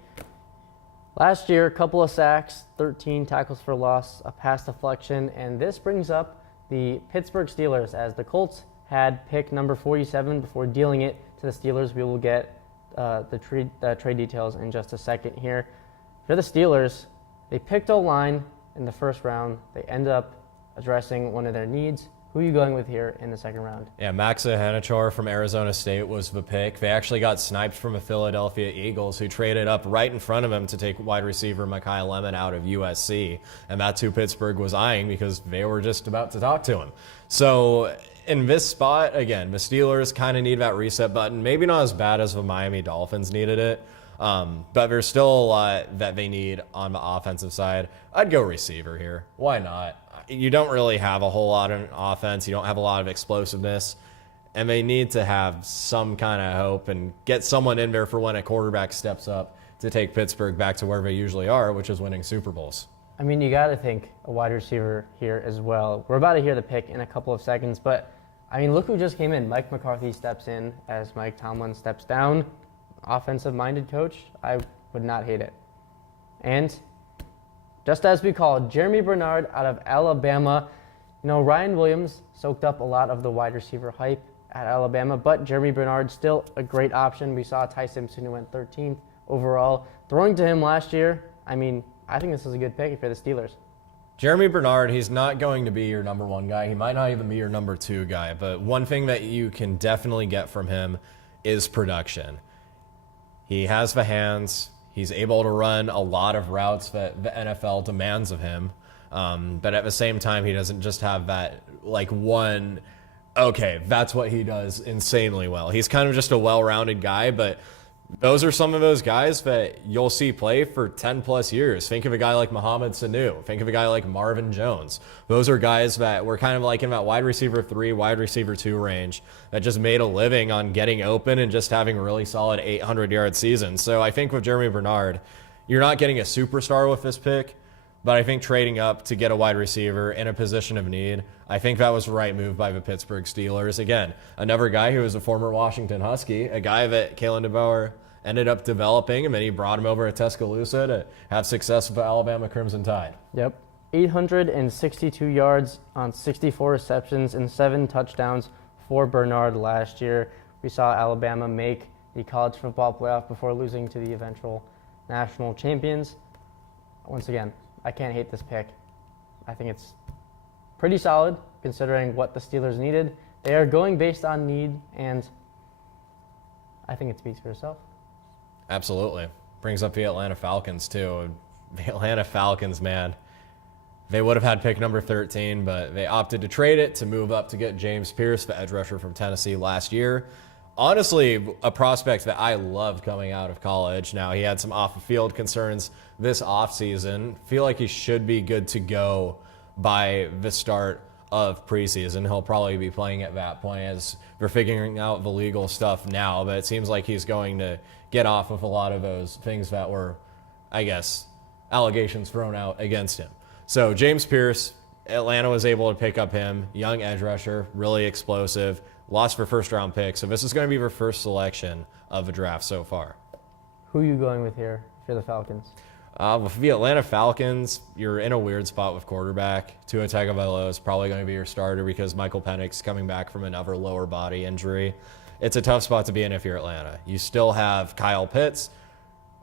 last year, a couple of sacks, 13 tackles for loss, a pass deflection, and this brings up the Pittsburgh Steelers as the Colts had pick number 47 before dealing it to the Steelers. We will get the trade details in just a second here. For the Steelers, they picked O-line in the first round. They end up addressing one of their needs. Who are you going with here in the second round? Yeah, Maxa Henachor from Arizona State was the pick. They actually got sniped from the Philadelphia Eagles, who traded up right in front of him to take wide receiver Mekhi Lemon out of USC. And that's who Pittsburgh was eyeing because they were just about to talk to him. So in this spot, again, the Steelers kind of need that reset button. Maybe not as bad as the Miami Dolphins needed it. But there's still a lot that they need on the offensive side. I'd go receiver here. Why not? You don't really have a whole lot of offense. You don't have a lot of explosiveness. And they need to have some kind of hope and get someone in there for when a quarterback steps up to take Pittsburgh back to where they usually are, which is winning Super Bowls. I mean, you got to think a wide receiver here as well. We're about to hear the pick in a couple of seconds, but I mean, look who just came in. Mike McCarthy steps in as Mike Tomlin steps down. Offensive-minded coach, I would not hate it. And just as we called, Jeremy Bernard out of Alabama. You know, Ryan Williams soaked up a lot of the wide receiver hype at Alabama, but Jeremy Bernard still a great option. We saw Ty Simpson, who went 13th overall. Throwing to him last year, I mean, I think this is a good pick for the Steelers. Jeremy Bernard, he's not going to be your number one guy. He might not even be your number two guy, but one thing that you can definitely get from him is production. He has the hands. He's able to run a lot of routes that the NFL demands of him. But at the same time, he doesn't just have that, like, one, okay, that's what he does insanely well. He's kind of just a well-rounded guy, but those are some of those guys that you'll see play for 10-plus years. Think of a guy like Mohamed Sanu. Think of a guy like Marvin Jones. Those are guys that were kind of like in that wide receiver 3, wide receiver 2 range that just made a living on getting open and just having really solid 800-yard seasons. So I think with Jeremy Bernard, you're not getting a superstar with this pick, but I think trading up to get a wide receiver in a position of need, I think that was the right move by the Pittsburgh Steelers. Again, another guy who was a former Washington Husky, a guy that Kalen DeBoer ended up developing, and then he brought him over to Tuscaloosa to have success with the Alabama Crimson Tide. Yep. 862 yards on 64 receptions and 7 touchdowns for Bernard last year. We saw Alabama make the college football playoff before losing to the eventual national champions. Once again, I can't hate this pick. I think it's pretty solid considering what the Steelers needed. They are going based on need, and I think it speaks for itself. Absolutely. Brings up the Atlanta Falcons, too. The Atlanta Falcons, man, they would have had pick number 13, but they opted to trade it to move up to get James Pierce, the edge rusher from Tennessee last year. Honestly, a prospect that I loved coming out of college. Now, he had some off-the-field concerns this offseason. Feel like he should be good to go by the start of preseason. He'll probably be playing at that point as they're figuring out the legal stuff now, but it seems like he's going to get off of a lot of those things that were, I guess, allegations thrown out against him. So James Pierce, Atlanta was able to pick up him, young edge rusher, really explosive, lost for first-round pick. So this is going to be their first selection of the draft so far. Who are you going with here for the Falcons? With the Atlanta Falcons, you're in a weird spot with quarterback. Tua Tagovailoa is probably going to be your starter because Michael Penix coming back from another lower body injury. It's a tough spot to be in if you're Atlanta. You still have Kyle Pitts.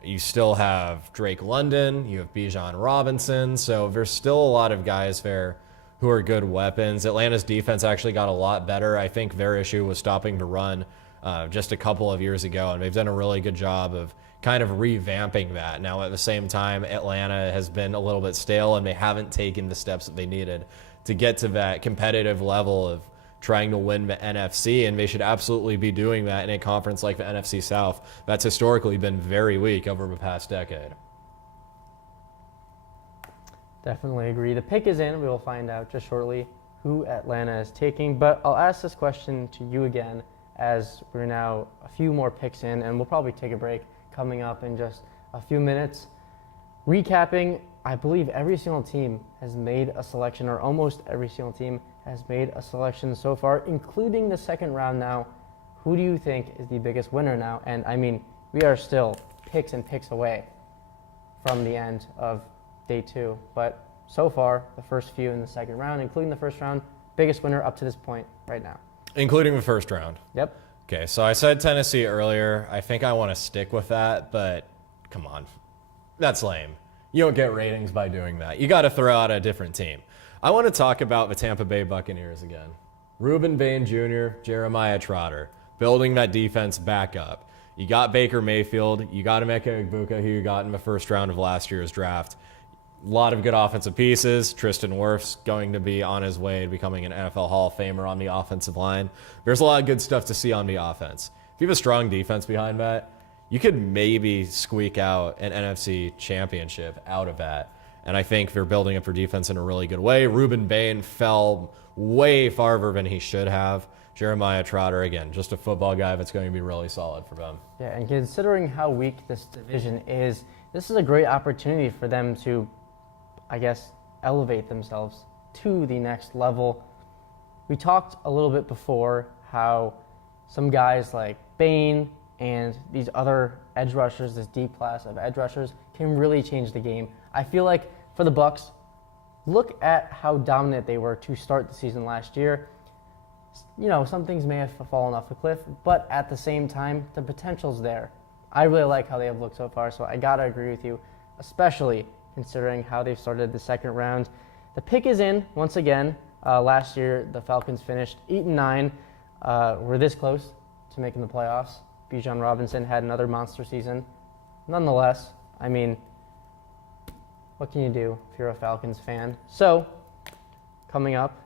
You still have Drake London. You have Bijan Robinson. So there's still a lot of guys there who are good weapons. Atlanta's defense actually got a lot better. I think their issue was stopping the run just a couple of years ago, and they've done a really good job of kind of revamping that. Now, at the same time, Atlanta has been a little bit stale, and they haven't taken the steps that they needed to get to that competitive level of trying to win the NFC, and they should absolutely be doing that in a conference like the NFC South that's historically been very weak over the past decade. Definitely agree. The pick is in. We will find out just shortly who Atlanta is taking, but I'll ask this question to you again as we're now a few more picks in, and we'll probably take a break coming up in just a few minutes. Recapping, I believe every single team has made a selection, or almost every single team has made a selection so far, including the second round now. Who do you think is the biggest winner now? And I mean, we are still picks and picks away from the end of day 2. But so far, the first few in the second round, including the first round, biggest winner up to this point right now. including the first round. Yep. Okay, so I said Tennessee earlier. I think I want to stick with that, but come on. That's lame. You don't get ratings by doing that. You got to throw out a different team. I want to talk about the Tampa Bay Buccaneers again. Reuben Bain Jr., Jeremiah Trotter, building that defense back up. You got Baker Mayfield. You got Emeka Egbuka, who you got in the first round of last year's draft. A lot of good offensive pieces. Tristan Wirfs going to be on his way to becoming an NFL Hall of Famer on the offensive line. There's a lot of good stuff to see on the offense. If you have a strong defense behind that, you could maybe squeak out an NFC championship out of that. And I think they're building up their defense in a really good way. Reuben Bain fell way farther than he should have. Jeremiah Trotter, again, just a football guy that's going to be really solid for them. Yeah, and considering how weak this division is, this is a great opportunity for them to, I guess, elevate themselves to the next level. We talked a little bit before how some guys like Bain and these other edge rushers, this deep class of edge rushers, can really change the game. I feel like for the Bucs, look at how dominant they were to start the season last year. You know, some things may have fallen off the cliff, but at the same time, the potential's there. I really like how they have looked so far, so I gotta agree with you, especially considering how they've started the second round. The pick is in once again. Last year, the Falcons finished 8-9. We're this close to making the playoffs. Bijan Robinson had another monster season. Nonetheless, I mean, what can you do if you're a Falcons fan? So, coming up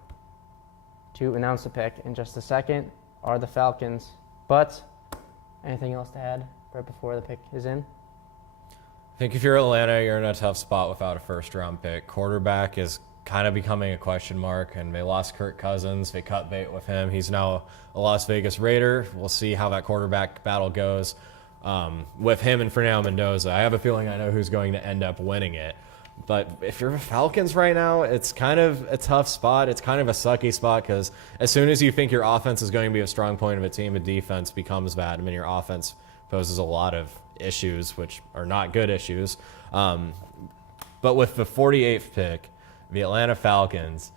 to announce the pick in just a second are the Falcons. But anything else to add right before the pick is in? I think if you're Atlanta, you're in a tough spot without a first-round pick. Quarterback is kind of becoming a question mark, and they lost Kirk Cousins. They cut bait with him. He's now a Las Vegas Raider. We'll see how that quarterback battle goes with him and Fernando Mendoza. I have a feeling I know who's going to end up winning it. But if you're the Falcons right now, it's kind of a tough spot. It's kind of a sucky spot because as soon as you think your offense is going to be a strong point of a team, the defense becomes bad. I mean, your offense poses a lot of issues, which are not good issues. But with the 48th pick, the Atlanta Falcons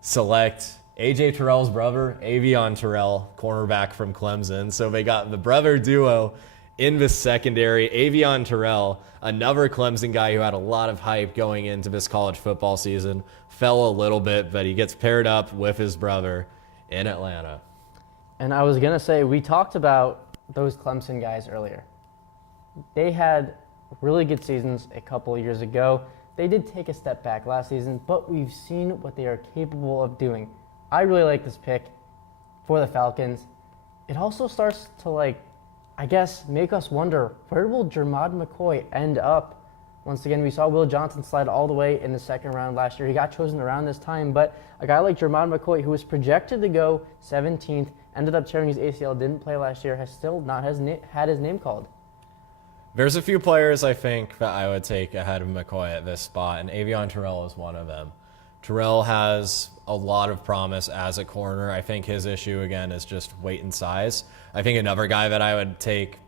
select A.J. Terrell's brother, Avion Terrell, cornerback from Clemson. So they got the brother duo in the secondary. Avion Terrell, another Clemson guy who had a lot of hype going into this college football season, fell a little bit, but he gets paired up with his brother in Atlanta. And I was going to say, we talked about those Clemson guys earlier. They had really good seasons a couple of years ago. They did take a step back last season, but we've seen what they are capable of doing. I really like this pick for the Falcons. It also starts to, I guess, make us wonder, where will Jermod McCoy end up? Once again, we saw Will Johnson slide all the way in the second round last year. He got chosen around this time, but a guy like Jermod McCoy, who was projected to go 17th, ended up tearing his ACL, didn't play last year, has still not had his name called. There's a few players I think that I would take ahead of McCoy at this spot, and Avion Terrell is one of them. Terrell has a lot of promise as a corner. I think his issue, again, is just weight and size. I think another guy that I would take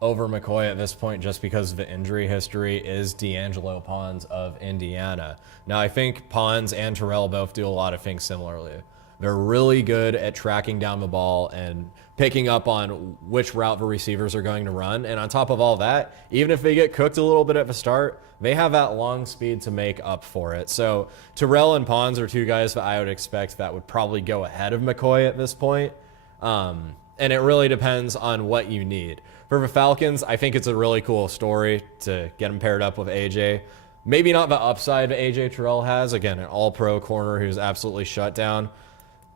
over McCoy at this point, just because of the injury history, is D'Angelo Pons of Indiana. Now, I think Pons and Terrell both do a lot of things similarly. They're really good at tracking down the ball and picking up on which route the receivers are going to run. And on top of all that, even if they get cooked a little bit at the start, they have that long speed to make up for it. So Terrell and Pons are two guys that I would expect that would probably go ahead of McCoy at this point. And it really depends on what you need. For the Falcons, I think it's a really cool story to get him paired up with AJ. Maybe not the upside that AJ Terrell has. Again, an all-pro corner who's absolutely shut down.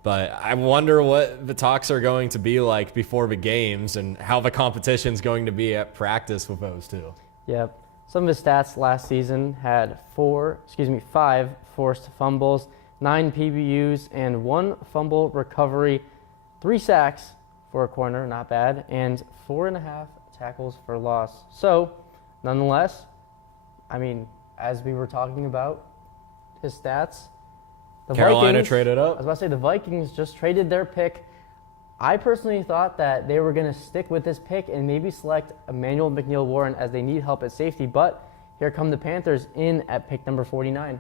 But I wonder what the talks are going to be like before the games and how the competition's going to be at practice with those two. Yep. Some of his stats last season had 5 forced fumbles, 9 PBUs, and 1 fumble recovery, 3 sacks for a corner, not bad, and 4.5 tackles for loss. So, nonetheless, I mean, as we were talking about his stats, the Carolina Vikings, traded up. I was about to say, the Vikings just traded their pick. I personally thought that they were going to stick with this pick and maybe select Emmanuel McNeil-Warren as they need help at safety, but here come the Panthers in at pick number 49.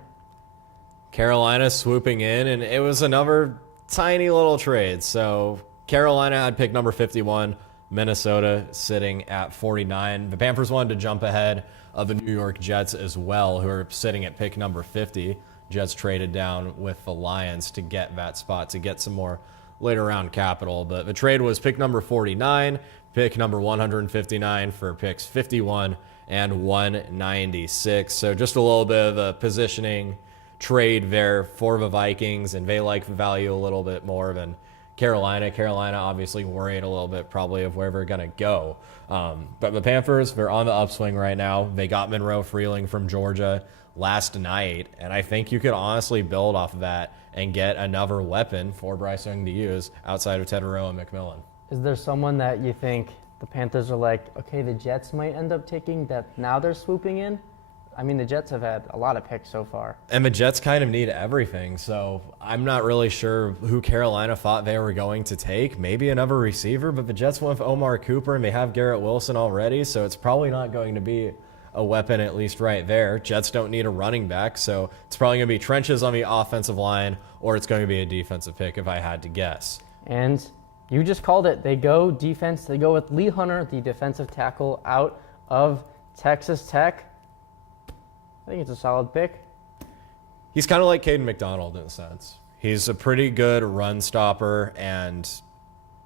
Carolina swooping in, and it was another tiny little trade. So Carolina had pick number 51, Minnesota sitting at 49. The Panthers wanted to jump ahead of the New York Jets as well, who are sitting at pick number 50. Jets traded down with the Lions to get that spot, to get some more later round capital. But the trade was pick number 49, pick number 159 for picks 51 and 196. So just a little bit of a positioning trade there for the Vikings, and they like the value a little bit more than Carolina. Carolina obviously worried a little bit probably of where they're going to go. But the Panthers, they're on the upswing right now. They got Monroe Freeling from Georgia last night, and I think you could honestly build off of that and get another weapon for Bryce Young to use outside of Tetero and McMillan. Is there someone that you think the Panthers are like, okay, the Jets might end up taking that now they're swooping in? I mean, the Jets have had a lot of picks so far. And the Jets kind of need everything, so I'm not really sure who Carolina thought they were going to take. Maybe another receiver, but the Jets went with Omar Cooper, and they have Garrett Wilson already, so it's probably not going to be a weapon, at least right there. Jets don't need a running back, so it's probably going to be trenches on the offensive line, or it's going to be a defensive pick if I had to guess. And you just called it. They go defense. They go with Lee Hunter, the defensive tackle out of Texas Tech. I think it's a solid pick. He's kind of like Caden McDonald in a sense. He's a pretty good run stopper, and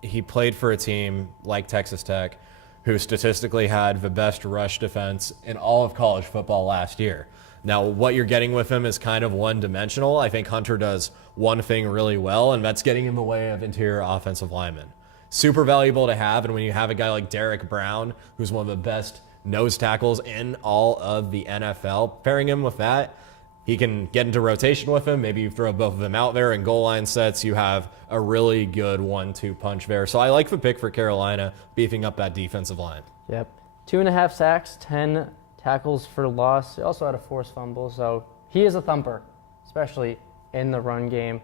he played for a team like Texas Tech, who statistically had the best rush defense in all of college football last year. Now, what you're getting with him is kind of one-dimensional. I think Hunter does one thing really well, and that's getting in the way of interior offensive linemen. Super valuable to have, and when you have a guy like Derek Brown, who's one of the best nose tackles in all of the NFL, pairing him with that, he can get into rotation with him. Maybe you throw both of them out there in goal line sets. You have a really good 1-2 punch there. So I like the pick for Carolina, beefing up that defensive line. Yep. 2.5 sacks, 10 tackles for loss. He also had a forced fumble, so he is a thumper, especially in the run game.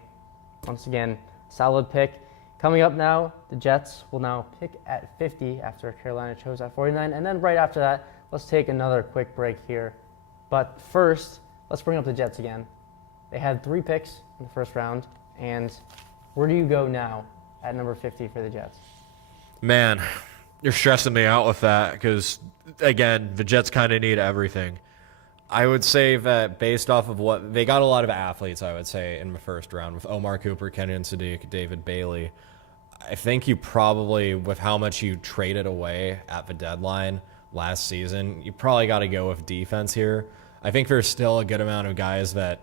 Once again, solid pick. Coming up now, the Jets will now pick at 50 after Carolina chose at 49. And then right after that, let's take another quick break here. But first, let's bring up the Jets again. They had 3 picks in the first round. And where do you go now at number 50 for the Jets? Man, you're stressing me out with that because, again, the Jets kind of need everything. I would say that based off of what they got, a lot of athletes, I would say, in the first round with Omar Cooper, Kenyon Sadiq, David Bailey. I think you probably, with how much you traded away at the deadline last season, you probably got to go with defense here. I think there's still a good amount of guys that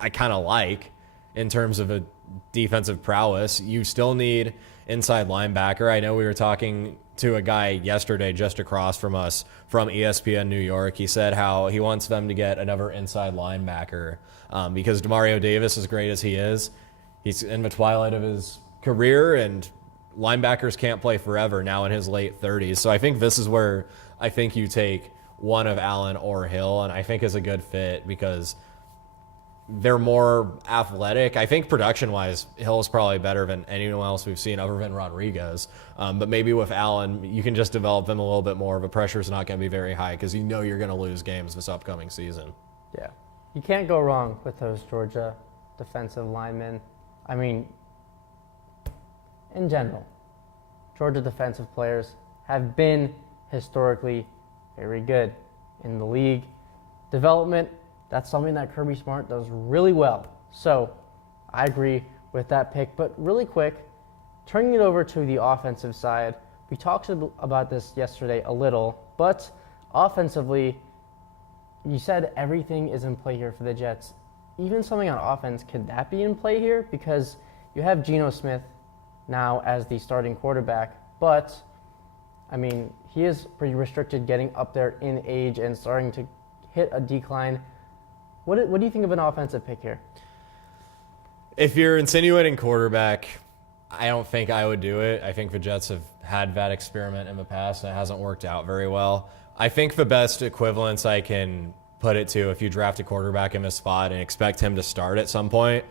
I kind of like in terms of a defensive prowess. You still need inside linebacker. I know we were talking to a guy yesterday just across from us from ESPN New York. He said how he wants them to get another inside linebacker because Demario Davis, as great as he is, he's in the twilight of his career, and linebackers can't play forever now in his late 30s. So I think this is where I think you take one of Allen or Hill, and I think is a good fit because they're more athletic. I think production-wise, Hill is probably better than anyone else we've seen other than Rodriguez. But maybe with Allen, you can just develop them a little bit more. The pressure's not going to be very high because you know you're going to lose games this upcoming season. Yeah. You can't go wrong with those Georgia defensive linemen. I mean, in general, Georgia defensive players have been historically very good in the league. Development, that's something that Kirby Smart does really well. So I agree with that pick. But really quick, turning it over to the offensive side, we talked about this yesterday a little, but offensively, you said everything is in play here for the Jets. Even something on offense, could that be in play here? Because you have Geno Smith now as the starting quarterback, but I mean, he is pretty restricted getting up there in age and starting to hit a decline. What do you think of an offensive pick here? If you're insinuating quarterback, I don't think I would do it. I think the Jets have had that experiment in the past and it hasn't worked out very well. I think the best equivalence I can put it to, if you draft a quarterback in a spot and expect him to start at some point,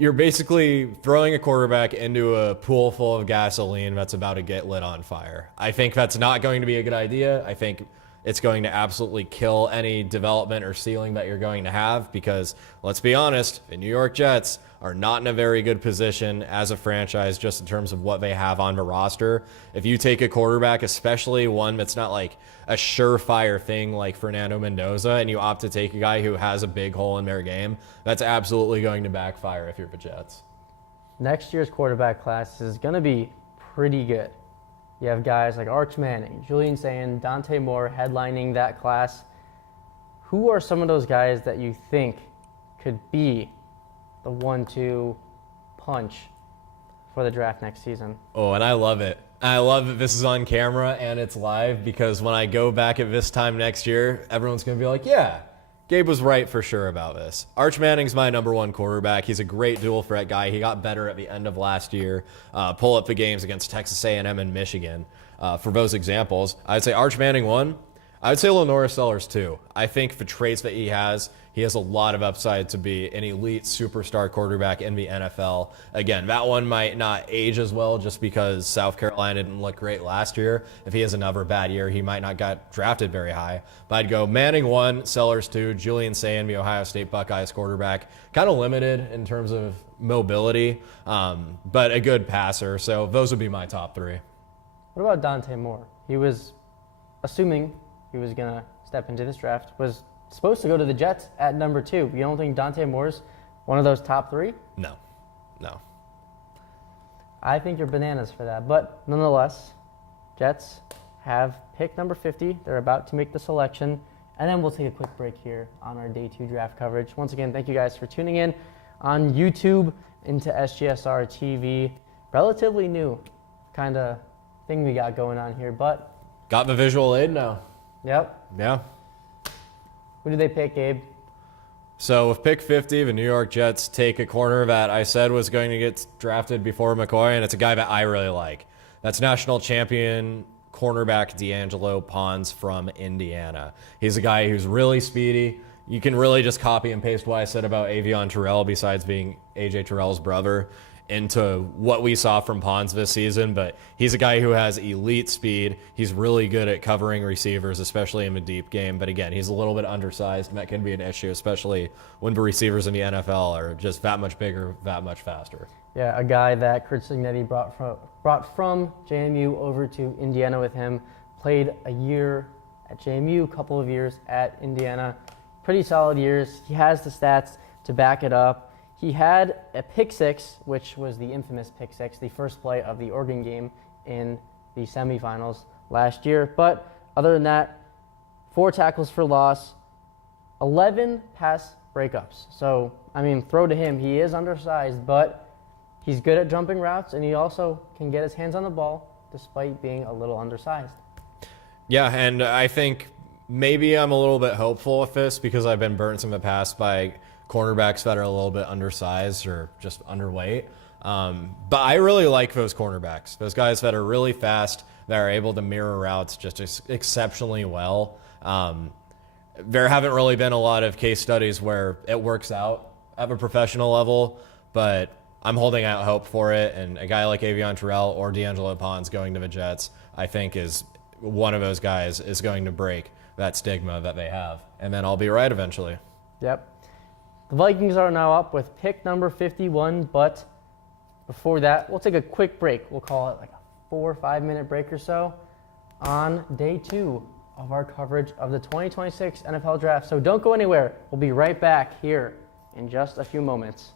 you're basically throwing a quarterback into a pool full of gasoline that's about to get lit on fire. I think that's not going to be a good idea. I think it's going to absolutely kill any development or ceiling that you're going to have because, let's be honest, the New York Jets are not in a very good position as a franchise just in terms of what they have on the roster. If you take a quarterback, especially one that's not like a surefire thing like Fernando Mendoza, and you opt to take a guy who has a big hole in their game, that's absolutely going to backfire if you're the Jets. Next year's quarterback class is going to be pretty good. You have guys like Arch Manning, Julian Sayin, Dante Moore headlining that class. Who are some of those guys that you think could be the 1-2 punch for the draft next season? Oh, and I love it. I love that this is on camera and it's live because when I go back at this time next year, everyone's going to be like, yeah, Gabe was right for sure about this. Arch Manning's my number one quarterback. He's a great dual threat guy. He got better at the end of last year. Pull up the games against Texas A&M and Michigan. For those examples, I'd say Arch Manning 1. I would say Lenora Sellers 2. I think the traits that he has a lot of upside to be an elite superstar quarterback in the NFL. Again, that one might not age as well just because South Carolina didn't look great last year. If he has another bad year, he might not get drafted very high. But I'd go Manning 1, Sellers 2, Julian Sayin, the Ohio State Buckeyes quarterback. Kind of limited in terms of mobility, but a good passer. So those would be my top 3. What about Dante Moore? He was, assuming he was going to step into this draft, was supposed to go to the Jets at number 2. You don't think Dante Moore's one of those top 3? No. I think you're bananas for that. But nonetheless, Jets have pick number 50. They're about to make the selection. And then we'll take a quick break here on our day 2 draft coverage. Once again, thank you guys for tuning in on YouTube into SGSR TV. Relatively new kind of thing we got going on here, but... Got the visual aid now. Yep. Yeah. Who did they pick, Gabe? So with pick 50, the New York Jets take a corner that I said was going to get drafted before McCoy, and it's a guy that I really like. That's national champion cornerback D'Angelo Pons from Indiana. He's a guy who's really speedy. You can really just copy and paste what I said about Avion Terrell, besides being A.J. Terrell's brother, into what we saw from Pons this season, but he's a guy who has elite speed. He's really good at covering receivers, especially in the deep game. But again, he's a little bit undersized, and that can be an issue, especially when the receivers in the NFL are just that much bigger, that much faster. Yeah, a guy that Kurt Cignetti brought from JMU over to Indiana with him. Played a year at JMU, a couple of years at Indiana. Pretty solid years. He has the stats to back it up. He had a pick 6, which was the infamous pick 6, the first play of the Oregon game in the semifinals last year. But other than that, 4 tackles for loss, 11 pass breakups. So, I mean, throw to him. He is undersized, but he's good at jumping routes, and he also can get his hands on the ball despite being a little undersized. Yeah, and I think maybe I'm a little bit hopeful with this because I've been burnt in the past by cornerbacks that are a little bit undersized or just underweight. But I really like those cornerbacks, those guys that are really fast, that are able to mirror routes just exceptionally well. There haven't really been a lot of case studies where it works out at a professional level, but I'm holding out hope for it. And a guy like Avion Terrell or D'Angelo Pons going to the Jets, I think is one of those guys is going to break that stigma that they have. And then I'll be right eventually. Yep. The Vikings are now up with pick number 51, but before that, we'll take a quick break. We'll call it like a 4 or 5 minute break or so on day 2 of our coverage of the 2026 NFL Draft. So don't go anywhere. We'll be right back here in just a few moments.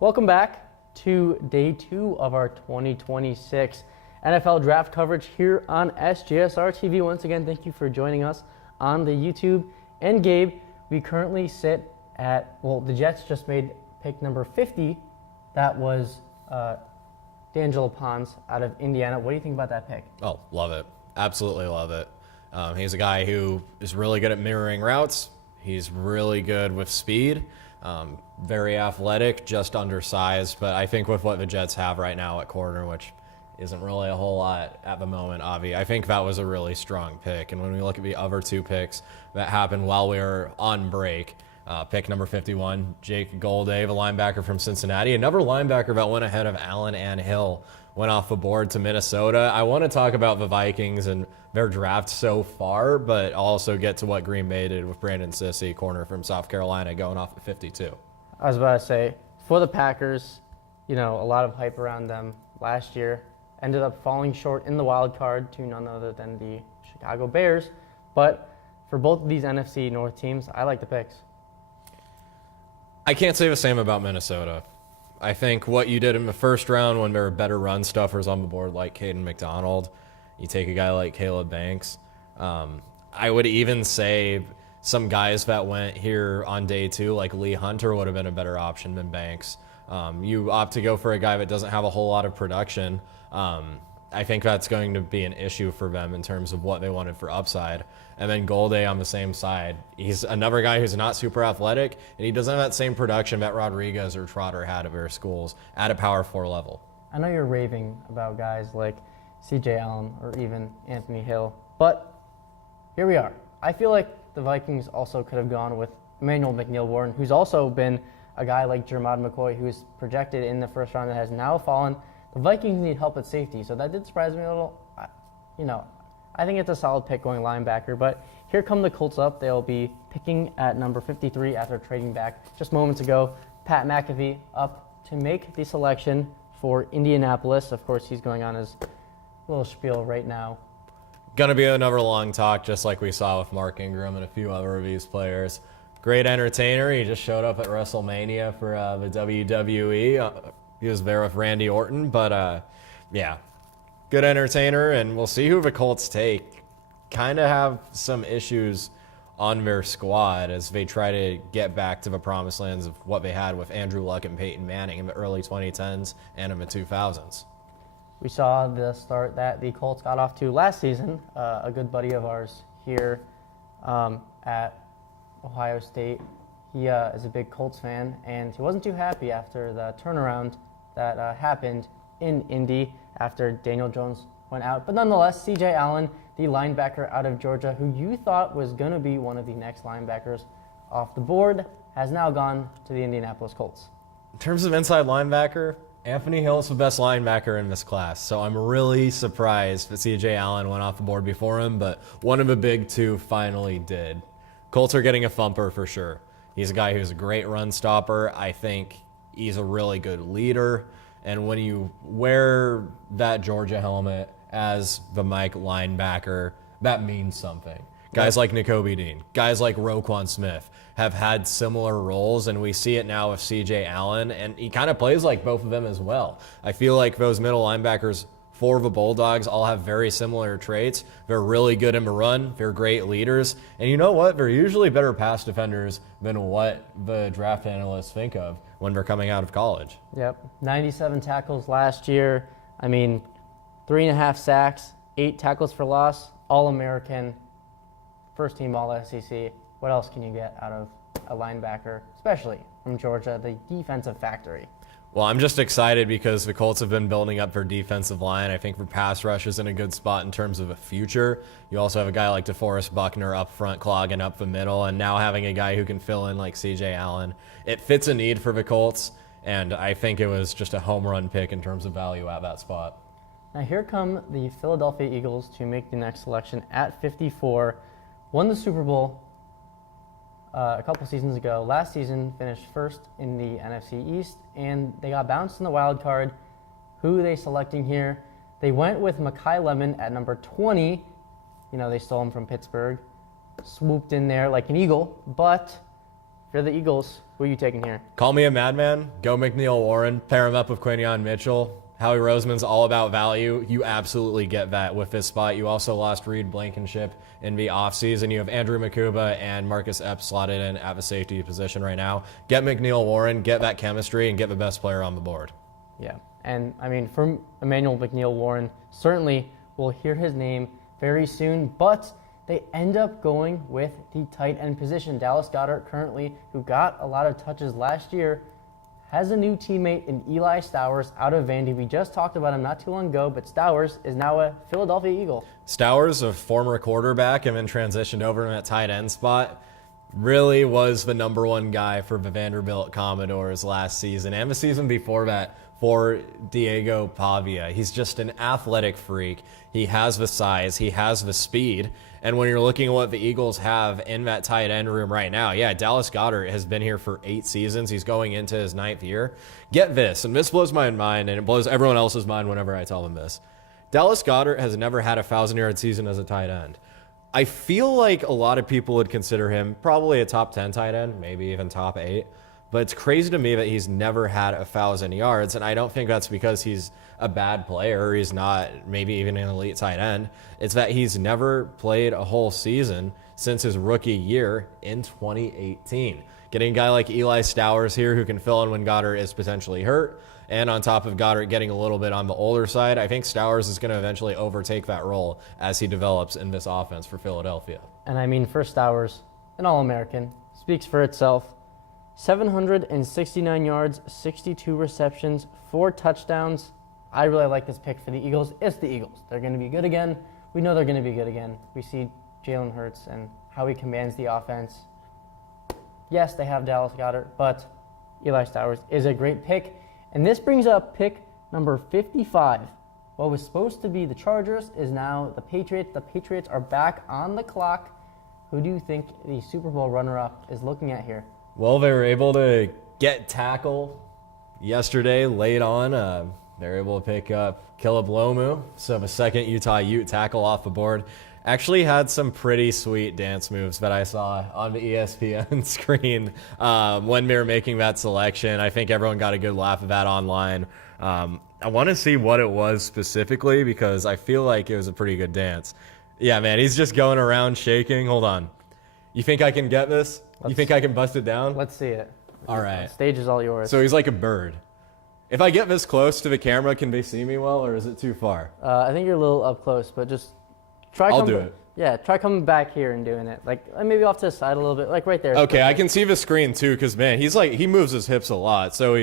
Welcome back to day 2 of our 2026 NFL draft coverage here on SJSR TV. Once again, thank you for joining us on the YouTube. And Gabe, we currently sit at, well, the Jets just made pick number 50. That was D'Angelo Pons out of Indiana. What do you think about that pick? Oh, love it. Absolutely love it. He's a guy who is really good at mirroring routes. He's really good with speed. Very athletic, just undersized. But I think with what the Jets have right now at corner, which isn't really a whole lot at the moment, Avi, I think that was a really strong pick. And when we look at the other 2 picks that happened while we were on break, pick number 51, Jake Golday, the linebacker from Cincinnati. Another linebacker that went ahead of Allen and Hill, went off the board to Minnesota. I want to talk about the Vikings and their draft so far, but also get to what Green Bay did with Brandon Sissy, corner from South Carolina, going off at 52. I was about to say, for the Packers, a lot of hype around them last year. Ended up falling short in the wild card to none other than the Chicago Bears. But for both of these NFC North teams, I like the picks. I can't say the same about Minnesota. I think what you did in the first round when there were better run stuffers on the board like Caden McDonald, you take a guy like Caleb Banks. I would even say some guys that went here on day 2, like Lee Hunter, would have been a better option than Banks. You opt to go for a guy that doesn't have a whole lot of production. I think that's going to be an issue for them in terms of what they wanted for upside. And then Golday on the same side. He's another guy who's not super athletic, and he doesn't have that same production that Rodriguez or Trotter had at their schools at a Power 4 level. I know you're raving about guys like C.J. Allen or even Anthony Hill, but here we are. I feel like the Vikings also could have gone with Emmanuel McNeil-Warren, who's also been a guy like Jermod McCoy, who's projected in the first round that has now fallen. The Vikings need help at safety, so that did surprise me a little. I think it's a solid pick going linebacker, but here come the Colts up. They'll be picking at number 53 after trading back just moments ago. Pat McAfee up to make the selection for Indianapolis. Of course, he's going on his little spiel right now. Gonna be another long talk, just like we saw with Mark Ingram and a few other of these players. Great entertainer. He just showed up at WrestleMania for the WWE. He was there with Randy Orton, but yeah, good entertainer, and we'll see who the Colts take. Kind of have some issues on their squad as they try to get back to the promised lands of what they had with Andrew Luck and Peyton Manning in the early 2010s and in the 2000s. We saw the start that the Colts got off to last season. A good buddy of ours here at Ohio State, he is a big Colts fan, and he wasn't too happy after the turnaround that happened in Indy after Daniel Jones went out. But nonetheless, C.J. Allen, the linebacker out of Georgia, who you thought was going to be one of the next linebackers off the board, has now gone to the Indianapolis Colts. In terms of inside linebacker, Anthony Hill's the best linebacker in this class, so I'm really surprised that C.J. Allen went off the board before him, but one of the big 2 finally did. Colts are getting a thumper for sure. He's a guy who's a great run stopper. I think he's a really good leader. And when you wear that Georgia helmet as the Mike linebacker, that means something. Guys like Nakobe Dean, guys like Roquan Smith have had similar roles, and we see it now with C.J. Allen, and he kind of plays like both of them as well. I feel like those middle linebackers for the Bulldogs all have very similar traits. They're really good in the run. They're great leaders. And you know what? They're usually better pass defenders than what the draft analysts think of when they're coming out of college. Yep. 97 tackles last year. 3.5 sacks, 8 tackles for loss, All-American, first-team All-SEC. What else can you get out of a linebacker, especially from Georgia, the defensive factory? Well, I'm just excited because the Colts have been building up their defensive line. I think their pass rush is in a good spot in terms of a future. You also have a guy like DeForest Buckner up front clogging up the middle, and now having a guy who can fill in like C.J. Allen. It fits a need for the Colts, and I think it was just a home run pick in terms of value at that spot. Now here come the Philadelphia Eagles to make the next selection at 54. Won the Super Bowl a couple seasons ago. Last season finished first in the NFC East, and they got bounced in the wild card. Who are they selecting here? They went with Mekhi Lemon at number 20. They stole him from Pittsburgh. Swooped in there like an eagle, but If you're the Eagles, who are you taking here? Call me a madman. Go McNeil Warren. Pair him up with Quinion Mitchell. Howie Roseman's all about value. You absolutely get that with this spot. You also lost Reed Blankenship in the offseason. You have Andrew Makuba and Marcus Epps slotted in at the safety position right now. Get McNeil Warren, get that chemistry, and get the best player on the board. Yeah, and I mean, from Emmanuel McNeil Warren, certainly we'll hear his name very soon, but they end up going with the tight end position. Dallas Goedert currently, who got a lot of touches last year, has a new teammate in Eli Stowers out of Vandy. We just talked about him not too long ago, but Stowers is now a Philadelphia Eagle. Stowers, a former quarterback and then transitioned over to that tight end spot, really was the number one guy for the Vanderbilt Commodores last season and the season before that for Diego Pavia. He's just an athletic freak. He has the size, he has the speed. And when you're looking at what the Eagles have in that tight end room right now, yeah, Dallas Goedert has been here for 8 seasons. He's going into his 9th year. Get this, and this blows my mind, and it blows everyone else's mind whenever I tell them this. Dallas Goedert has never had a 1,000-yard season as a tight end. I feel like a lot of people would consider him probably a top 10 tight end, maybe even top 8. But it's crazy to me that he's never had 1,000 yards, and I don't think that's because he's a bad player or he's not maybe even an elite tight end. It's that he's never played a whole season since his rookie year in 2018. Getting a guy like Eli Stowers here who can fill in when Goddard is potentially hurt, and on top of Goddard getting a little bit on the older side, I think Stowers is going to eventually overtake that role as he develops in this offense for Philadelphia. And I mean, for Stowers, an All-American, speaks for itself. 769 yards, 62 receptions, 4 touchdowns. I really like this pick for the Eagles. It's the Eagles. They're going to be good again. We know they're going to be good again. We see Jalen Hurts and how he commands the offense. Yes, they have Dallas Goedert, but Eli Stowers is a great pick. And this brings up pick number 55. What was supposed to be the Chargers is now the Patriots. The Patriots are back on the clock. Who do you think the Super Bowl runner-up is looking at here? Well, they were able to get tackle yesterday late on. They were able to pick up Caleb Lomu, so the second Utah Ute tackle off the board. Actually had some pretty sweet dance moves that I saw on the ESPN screen when they were making that selection. I think everyone got a good laugh at that online. I want to see what it was specifically because I feel like it was a pretty good dance. Yeah, man, he's just going around shaking. Hold on. You think I can get this? You think I can bust it down? Let's see it. All right. The stage is all yours. So he's like a bird. If I get this close to the camera, can they see me well, or is it too far? I think you're a little up close, but just try. I'll do it. Yeah, try coming back here and doing it. Like maybe off to the side a little bit, like right there. Okay, I can see the screen too, because man, he moves his hips a lot. So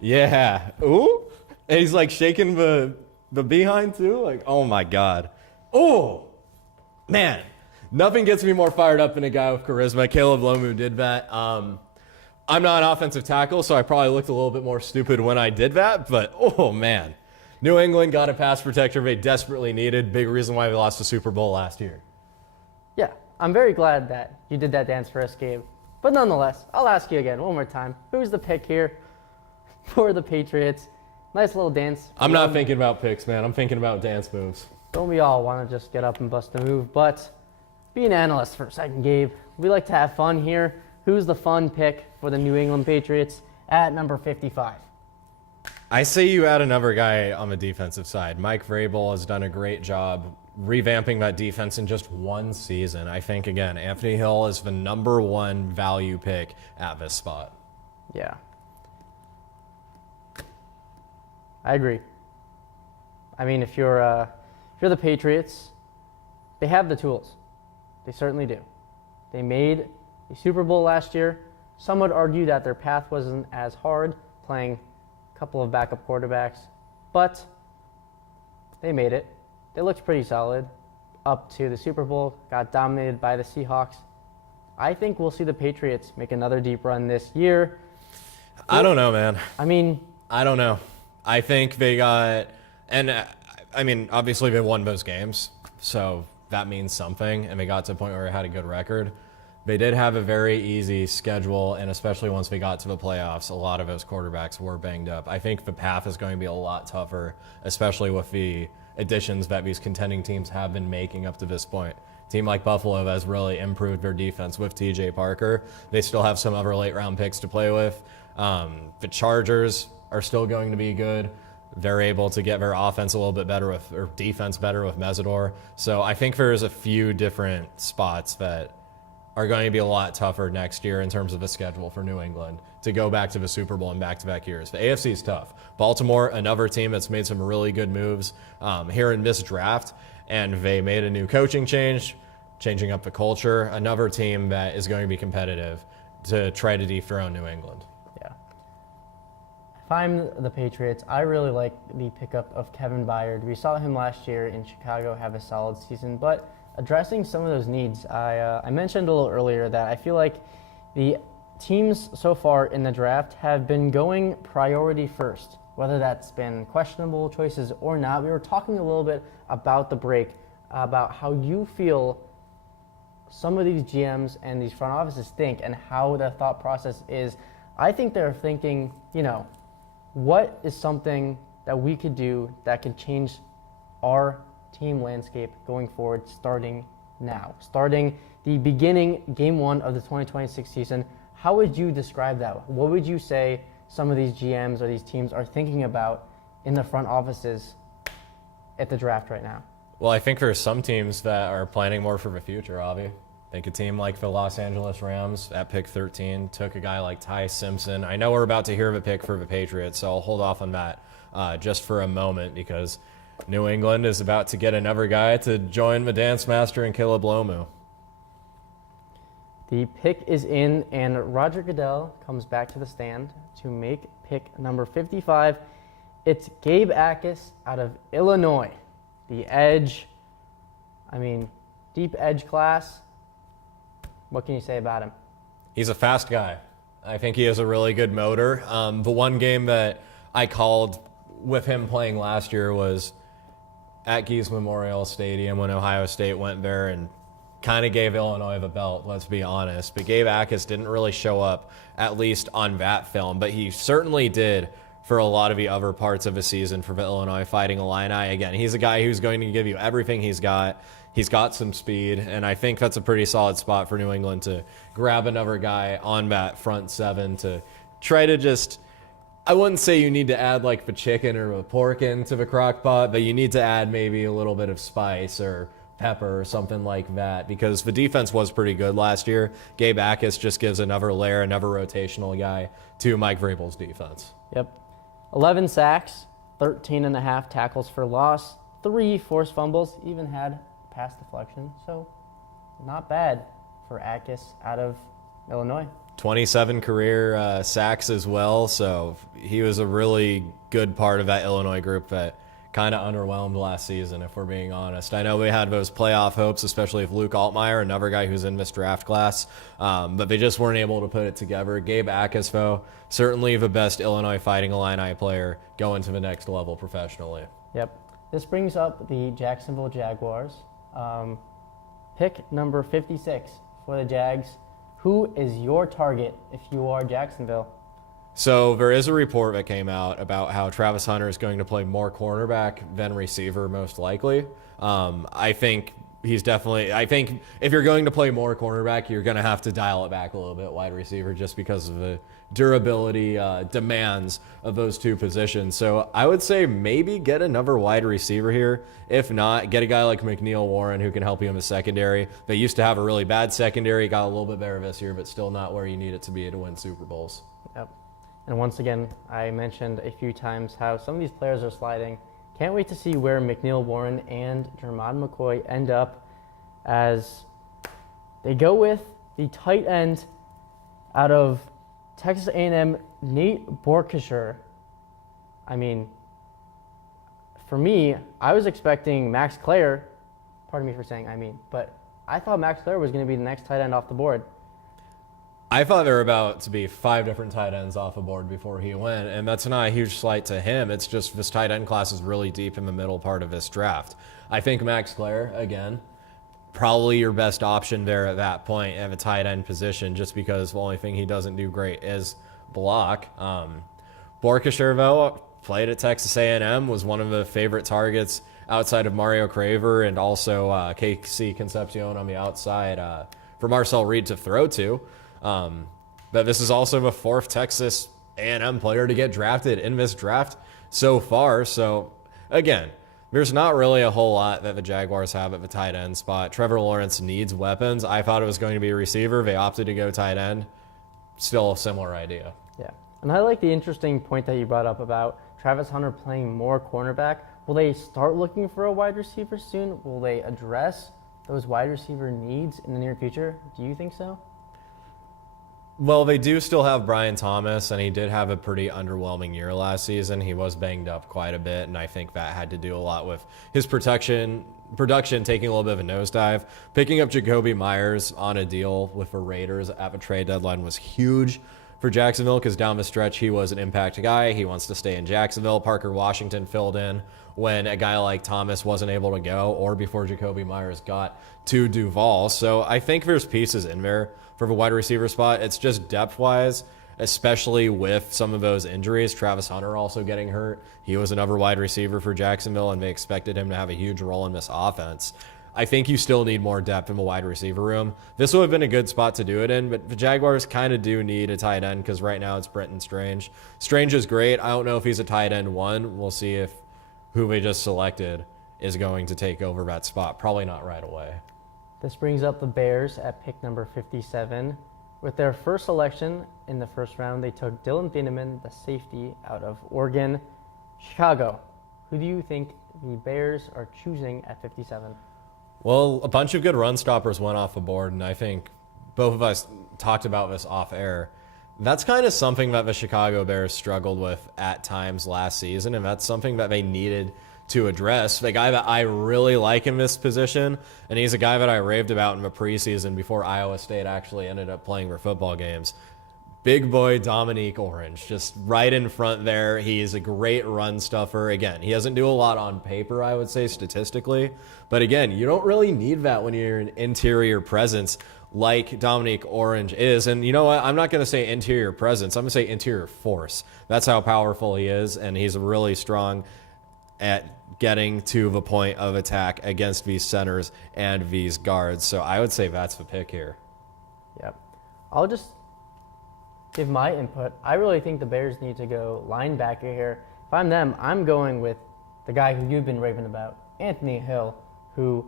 yeah. Ooh, and he's like shaking the behind too. Like, oh my God. Oh, man. Nothing gets me more fired up than a guy with charisma. Caleb Lomu did that. I'm not an offensive tackle, so I probably looked a little bit more stupid when I did that. But, oh, man. New England got a pass protector they desperately needed. Big reason why they lost the Super Bowl last year. Yeah, I'm very glad that you did that dance for us, Gabe. But nonetheless, I'll ask you again one more time. Who's the pick here for the Patriots? Nice little dance. I'm not thinking about picks, man. I'm thinking about dance moves. Don't we all want to just get up and bust a move? But be an analyst for a second, Gabe. We like to have fun here. Who's the fun pick for the New England Patriots at number 55? I say you add another guy on the defensive side. Mike Vrabel has done a great job revamping that defense in just one season. I think, again, Anthony Hill is the number 1 value pick at this spot. Yeah. I agree. I mean, if you're the Patriots, they have the tools. They certainly do. They made the Super Bowl last year. Some would argue that their path wasn't as hard, playing a couple of backup quarterbacks, but they made it. They looked pretty solid up to the Super Bowl, got dominated by the Seahawks. I think we'll see the Patriots make another deep run this year. I don't know, man. I mean, I don't know. I think they got, and I mean, obviously they won those games, so that means something, and they got to a point where they had a good record. They did have a very easy schedule, and especially once we got to the playoffs, a lot of those quarterbacks were banged up. I think the path is going to be a lot tougher, especially with the additions that these contending teams have been making up to this point. team like Buffalo has really improved their defense with TJ Parker. They still have some other late round picks to play with. The Chargers are still going to be good. They're able to get their offense a little bit better with, or defense better with Mesidor. So I think there's a few different spots that are going to be a lot tougher next year in terms of the schedule for New England to go back to the Super Bowl in back-to-back years. The AFC is tough. Baltimore, another team that's made some really good moves here in this draft, and they made a new coaching change, changing up the culture. Another team that is going to be competitive to try to dethrone New England. Yeah. If I'm the Patriots, I really like the pickup of Kevin Byard. We saw him last year in Chicago have a solid season, but addressing some of those needs, I mentioned a little earlier that I feel like the teams so far in the draft have been going priority first, whether that's been questionable choices or not. We were talking a little bit about the break, about how you feel some of these GMs and these front offices think and how their thought process is. I think they're thinking, what is something that we could do that can change our team landscape going forward starting now, starting the beginning game one of the 2026 season. How would you describe that? What would you say some of these GMs or these teams are thinking about in the front offices at the draft right now? Well, I think there's some teams that are planning more for the future, Avi. I think a team like the Los Angeles Rams at pick 13 took a guy like Ty Simpson. I know we're about to hear of a pick for the Patriots, so I'll hold off on that just for a moment because New England is about to get another guy to join the dance master and Caleb Lomu. The pick is in, and Roger Goodell comes back to the stand to make pick number 55. It's Gabe Akis out of Illinois. The edge, deep edge class. What can you say about him? He's a fast guy. I think he has a really good motor. The one game that I called with him playing last year was at Geese Memorial Stadium when Ohio State went there and kind of gave Illinois the belt, let's be honest. But Gabe Akis didn't really show up, at least on that film, but he certainly did for a lot of the other parts of the season for the Illinois Fighting Illini. Again, he's a guy who's going to give you everything he's got. He's got some speed, and I think that's a pretty solid spot for New England to grab another guy on that front seven to try to just, I wouldn't say you need to add like the chicken or the pork into the crock pot, but you need to add maybe a little bit of spice or pepper or something like that because the defense was pretty good last year. Gabe Akis just gives another layer, another rotational guy to Mike Vrabel's defense. Yep. 11 sacks, 13 and a half tackles for loss, 3 forced fumbles, even had pass deflection. So not bad for Akis out of Illinois. 27 career sacks as well, so he was a really good part of that Illinois group that kind of underwhelmed last season, if we're being honest. I know we had those playoff hopes, especially with Luke Altmaier, another guy who's in this draft class, but they just weren't able to put it together. Gabe Akis, though, certainly the best Illinois Fighting Illini player going to the next level professionally. Yep. This brings up the Jacksonville Jaguars. Pick number 56 for the Jags. Who is your target if you are Jacksonville? So there is a report that came out about how Travis Hunter is going to play more cornerback than receiver, most likely. I think if you're going to play more cornerback, you're going to have to dial it back a little bit wide receiver just because of the durability demands of those two positions. So I would say maybe get another wide receiver here. If not, get a guy like McNeil Warren who can help you in the secondary. They used to have a really bad secondary, got a little bit better this year, but still not where you need it to be to win Super Bowls. Yep. And once again, I mentioned a few times how some of these players are sliding. Can't wait to see where McNeil Warren and Jermod McCoy end up as they go with the tight end out of Texas A&M, Nate Borkisher. For me, I was expecting Max Clare, pardon me for saying but I thought Max Clare was going to be the next tight end off the board. I thought there were about to be 5 different tight ends off the board before he went, and that's not a huge slight to him. It's just this tight end class is really deep in the middle part of this draft. I think Max Clare, again, probably your best option there at that point at a tight end position just because the only thing he doesn't do great is block. Borkisher, though, played at Texas A&M, was one of the favorite targets outside of Mario Craver and also KC Concepcion on the outside for Marcel Reed to throw to. But this is also the fourth Texas A&M player to get drafted in this draft so far. So, again, there's not really a whole lot that the Jaguars have at the tight end spot. Trevor Lawrence needs weapons. I thought it was going to be a receiver. They opted to go tight end. Still a similar idea. Yeah. And I like the interesting point that you brought up about Travis Hunter playing more cornerback. Will they start looking for a wide receiver soon? Will they address those wide receiver needs in the near future? Do you think so? Well, they do still have Brian Thomas, and he did have a pretty underwhelming year last season. He was banged up quite a bit, and I think that had to do a lot with his production taking a little bit of a nosedive. Picking up Jacoby Myers on a deal with the Raiders at the trade deadline was huge for Jacksonville because down the stretch he was an impact guy. He wants to stay in Jacksonville. Parker Washington filled in when a guy like Thomas wasn't able to go or before Jacoby Myers got to Duval. So I think there's pieces in there for the wide receiver spot. It's just depth-wise, especially with some of those injuries. Travis Hunter also getting hurt. He was another wide receiver for Jacksonville, and they expected him to have a huge role in this offense. I think you still need more depth in the wide receiver room. This would have been a good spot to do it in, but the Jaguars kind of do need a tight end because right now it's Brenton Strange. Strange is great. I don't know if he's a tight end one. We'll see if who they just selected is going to take over that spot. Probably not right away. This brings up the Bears at pick number 57. With their first selection in the first round, they took Dylan Thieneman, the safety out of Oregon. Chicago, who do you think the Bears are choosing at 57? Well, a bunch of good run stoppers went off the board, and I think both of us talked about this off air. That's kind of something that the Chicago Bears struggled with at times last season, and that's something that they needed to address. The guy that I really like in this position, and he's a guy that I raved about in the preseason before Iowa State actually ended up playing their football games. Big boy Dominique Orange, just right in front there. He's a great run stuffer. Again, he doesn't do a lot on paper, I would say, statistically. But again, you don't really need that when you're an interior presence like Dominique Orange is. And you know what? I'm not going to say interior presence. I'm going to say interior force. That's how powerful he is, and he's really strong at getting to the point of attack against these centers and these guards. So I would say that's the pick here. Yep. I'll just give my input. I really think the Bears need to go linebacker here. If I'm them, I'm going with the guy who you've been raving about, Anthony Hill, who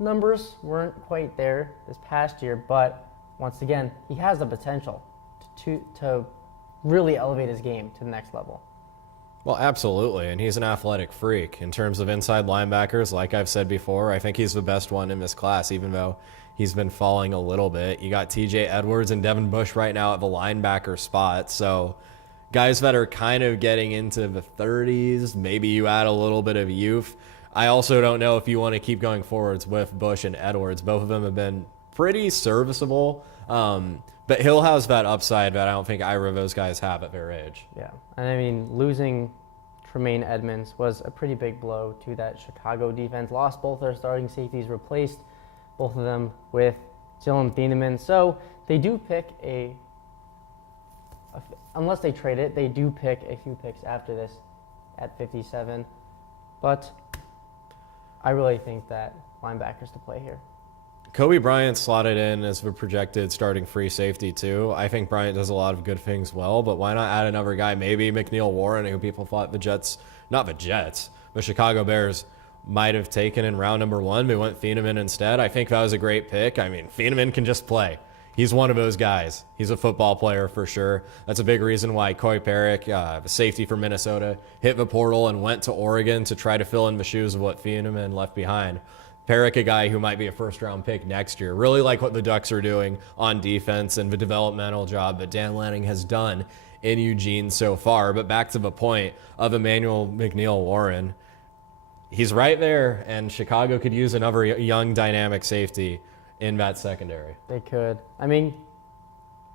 numbers weren't quite there this past year, but once again, he has the potential to really elevate his game to the next level. Well, absolutely, and he's an athletic freak. In terms of inside linebackers, like I've said before, I think he's the best one in this class, even though he's been falling a little bit. You got TJ Edwards and Devin Bush right now at the linebacker spot, so guys that are kind of getting into the 30s, maybe you add a little bit of youth. I also don't know if you want to keep going forwards with Bush and Edwards. Both of them have been pretty serviceable, but Hill has that upside that I don't think either of those guys have at their age. Yeah, and I mean, losing Tremaine Edmonds was a pretty big blow to that Chicago defense. Lost both their starting safeties, replaced both of them with Dylan Thieneman. So they do pick unless they trade it, they do pick a few picks after this at 57. But I really think that linebackers to play here. Kobe Bryant slotted in as the projected starting free safety too. I think Bryant does a lot of good things well, but why not add another guy? Maybe McNeil Warren, who people thought the Chicago Bears might have taken in round number 1. They went Thieneman instead. I think that was a great pick. I mean, Thieneman can just play. He's one of those guys. He's a football player for sure. That's a big reason why Coy Perrick, the safety for Minnesota, hit the portal and went to Oregon to try to fill in the shoes of what Thieneman left behind. Perrick, a guy who might be a first-round pick next year. Really like what the Ducks are doing on defense and the developmental job that Dan Lanning has done in Eugene so far. But back to the point of Emmanuel McNeil Warren, he's right there, and Chicago could use another young, dynamic safety in that secondary. They could. I mean,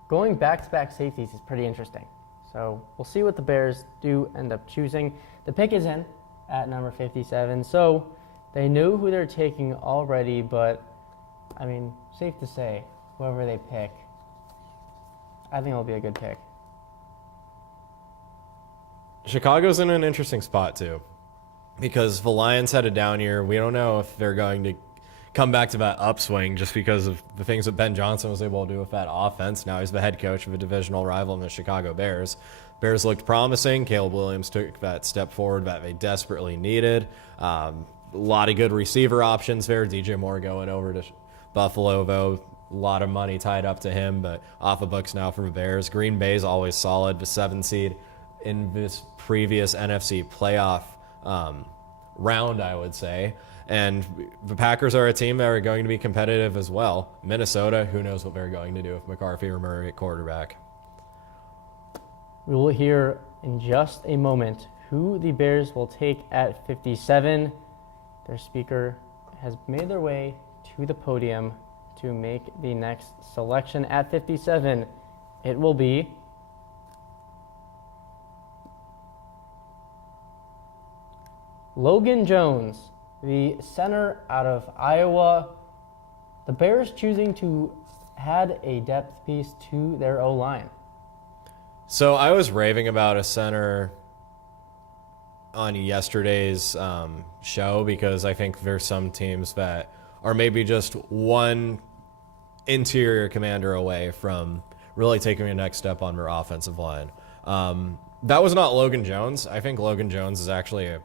going back-to-back safeties is pretty interesting. So we'll see what the Bears do end up choosing. The pick is in at number 57. So they know who they're taking already, but, I mean, safe to say, whoever they pick, I think it'll be a good pick. Chicago's in an interesting spot, too. because the Lions had a down year. We don't know if they're going to come back to that upswing just because of the things that Ben Johnson was able to do with that offense. Now he's the head coach of a divisional rival in the Chicago Bears. Bears looked promising. Caleb Williams took that step forward that they desperately needed. A lot of good receiver options there. DJ Moore going over to Buffalo, though. A lot of money tied up to him, but off the books now for the Bears. Green Bay's always solid, the 7 seed in this previous NFC playoff round, I would say. And the Packers are a team that are going to be competitive as well. Minnesota, who knows what they're going to do with McCarthy or Murray at quarterback. We will hear in just a moment who the Bears will take at 57. Their speaker has made their way to the podium to make the next selection at 57. It will be Logan Jones, the center out of Iowa. The Bears choosing to add a depth piece to their O-line. So I was raving about a center on yesterday's show because I think there's some teams that are maybe just one interior commander away from really taking the next step on their offensive line. That was not Logan Jones. I think Logan Jones is actually a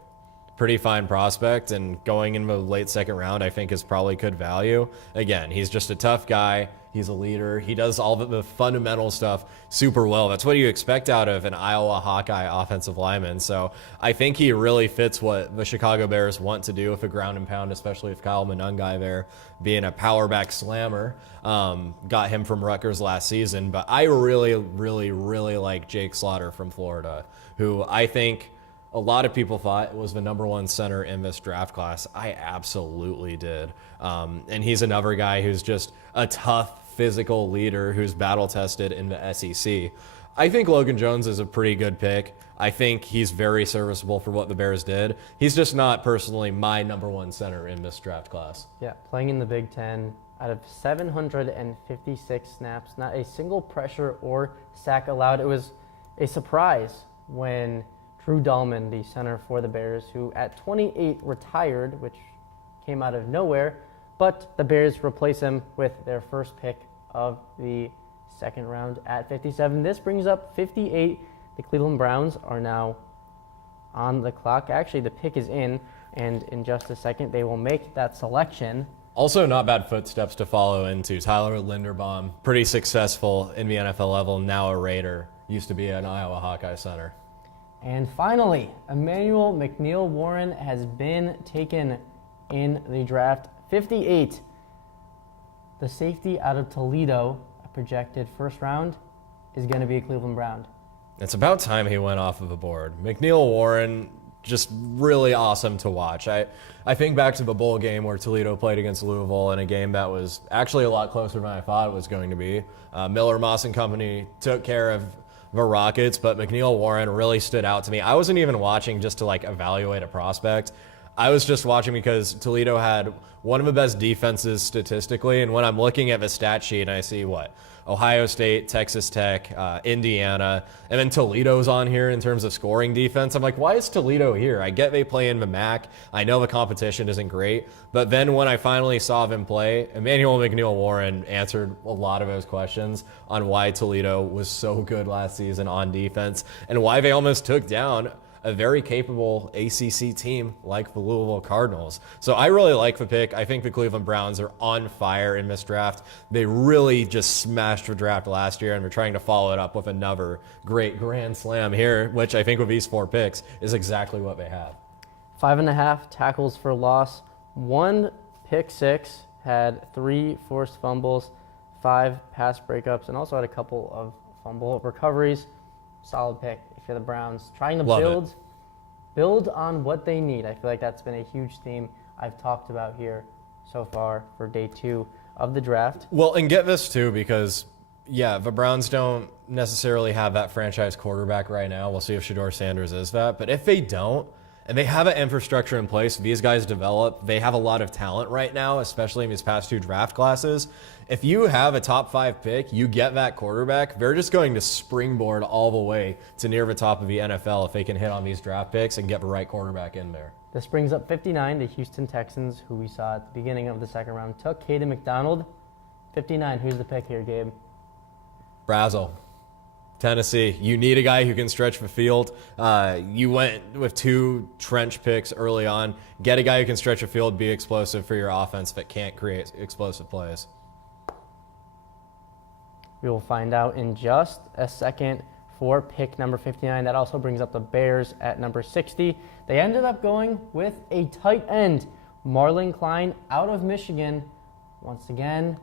pretty fine prospect, and going in the late second round, I think is probably good value. Again, he's just a tough guy. He's a leader. He does all the fundamental stuff super well. That's what you expect out of an Iowa Hawkeye offensive lineman. So I think he really fits what the Chicago Bears want to do with a ground and pound, especially with Kyle Monangai there being a power back slammer. Got him from Rutgers last season. But I really, really, really like Jake Slaughter from Florida, who I think a lot of people thought was the number 1 center in this draft class. I absolutely did. And he's another guy who's just a tough, physical leader who's battle-tested in the SEC. I think Logan Jones is a pretty good pick. I think he's very serviceable for what the Bears did. He's just not personally my number 1 center in this draft class. Yeah, playing in the Big Ten, out of 756 snaps, not a single pressure or sack allowed. It was a surprise when Drew Dahlman, the center for the Bears, who at 28 retired, which came out of nowhere, but the Bears replace him with their first pick of the second round at 57. This brings up 58. The Cleveland Browns are now on the clock. Actually, the pick is in, and in just a second, they will make that selection. Also, not bad footsteps to follow into. Tyler Linderbaum, pretty successful in the NFL level, now a Raider, used to be an Iowa Hawkeye center. And finally, Emmanuel McNeil Warren has been taken in the draft. 58. The safety out of Toledo, a projected first round, is going to be a Cleveland Brown. It's about time he went off of the board. McNeil Warren, just really awesome to watch. I think back to the bowl game where Toledo played against Louisville in a game that was actually a lot closer than I thought it was going to be. Miller, Moss, and company took care of the Rockets, but McNeil Warren really stood out to me. I wasn't even watching just to evaluate a prospect. I was just watching because Toledo had one of the best defenses statistically, and when I'm looking at the stat sheet and I see Ohio State, Texas Tech, Indiana, and then Toledo's on here in terms of scoring defense. I'm like, why is Toledo here? I get they play in the MAC. I know the competition isn't great. But then when I finally saw them play, Emmanuel McNeil Warren answered a lot of those questions on why Toledo was so good last season on defense and why they almost took down a very capable ACC team like the Louisville Cardinals. So I really like the pick. I think the Cleveland Browns are on fire in this draft. They really just smashed the draft last year, and they're trying to follow it up with another great grand slam here, which I think with these 4 picks is exactly what they have. 5.5 tackles for loss, 1 pick six, had 3 forced fumbles, 5 pass breakups, and also had a couple of fumble recoveries. Solid pick for the Browns, trying to build on what they need. I feel like that's been a huge theme I've talked about here so far for day 2 of the draft. Well, and get this too, because the Browns don't necessarily have that franchise quarterback right now. We'll see if Shedeur Sanders is that. But if they don't, and they have an infrastructure in place, these guys develop, they have a lot of talent right now, especially in these past 2 draft classes. If you have a top 5 pick, you get that quarterback, they're just going to springboard all the way to near the top of the NFL if they can hit on these draft picks and get the right quarterback in there. This brings up 59. The Houston Texans, who we saw at the beginning of the second round, took Caden McDonald. 59. Who's the pick here, Gabe? Brazel. Tennessee, you need a guy who can stretch the field. You went with 2 trench picks early on. Get a guy who can stretch the field, be explosive for your offense that can't create explosive plays. We will find out in just a second for pick number 59. That also brings up the Bears at number 60. They ended up going with a tight end, Marlon Klein, out of Michigan. Once again,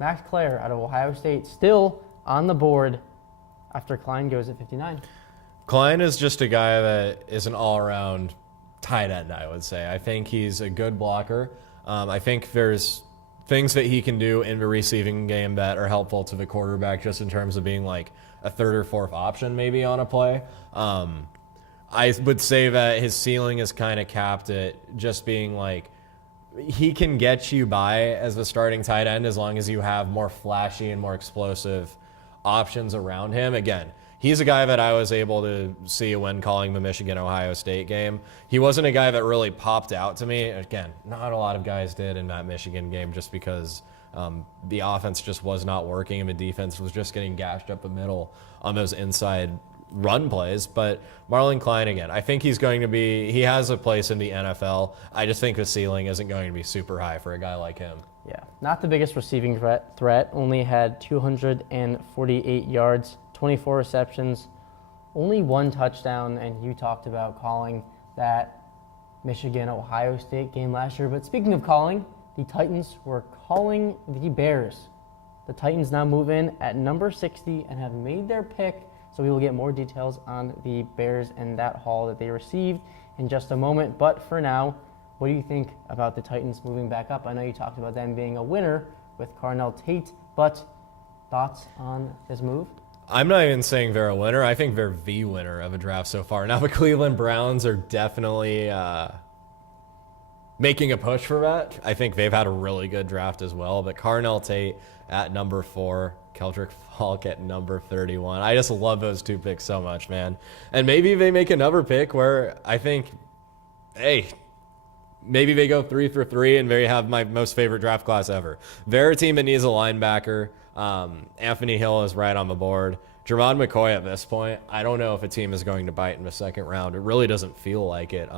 Max Clare out of Ohio State still on the board after Klein goes at 59. Klein is just a guy that is an all-around tight end, I would say. I think he's a good blocker. I think there's things that he can do in the receiving game that are helpful to the quarterback just in terms of being like a third or fourth option maybe on a play. I would say that his ceiling is kind of capped at just being like, he can get you by as the starting tight end as long as you have more flashy and more explosive options around him. Again, he's a guy that I was able to see when calling the Michigan-Ohio State game. He wasn't a guy that really popped out to me. Again, not a lot of guys did in that Michigan game just because the offense just was not working and the defense was just getting gashed up the middle on those inside run plays. But Marlon Klein, again, I think he has a place in the NFL. I just think the ceiling isn't going to be super high for a guy like him. Yeah, not the biggest receiving threat. Only had 248 yards, 24 receptions, only 1 touchdown. And you talked about calling that Michigan-Ohio State game last year. But speaking of calling, the Titans were calling the Bears. The Titans now move in at number 60 and have made their pick. So we will get more details on the Bears and that haul that they received in just a moment. But for now, what do you think about the Titans moving back up? I know you talked about them being a winner with Carnell Tate, but thoughts on this move? I'm not even saying they're a winner. I think they're the winner of a draft so far. Now the Cleveland Browns are definitely making a push for that. I think they've had a really good draft as well. But Carnell Tate at number 4, Keldrick Falk at number 31. I just love those 2 picks so much, man. And maybe they make another pick where I think, hey, maybe they go 3 for 3 and they have my most favorite draft class ever. They're a team that needs a linebacker. Anthony Hill is right on the board. Jermon McCoy at this point, I don't know if a team is going to bite in the second round. It really doesn't feel like it.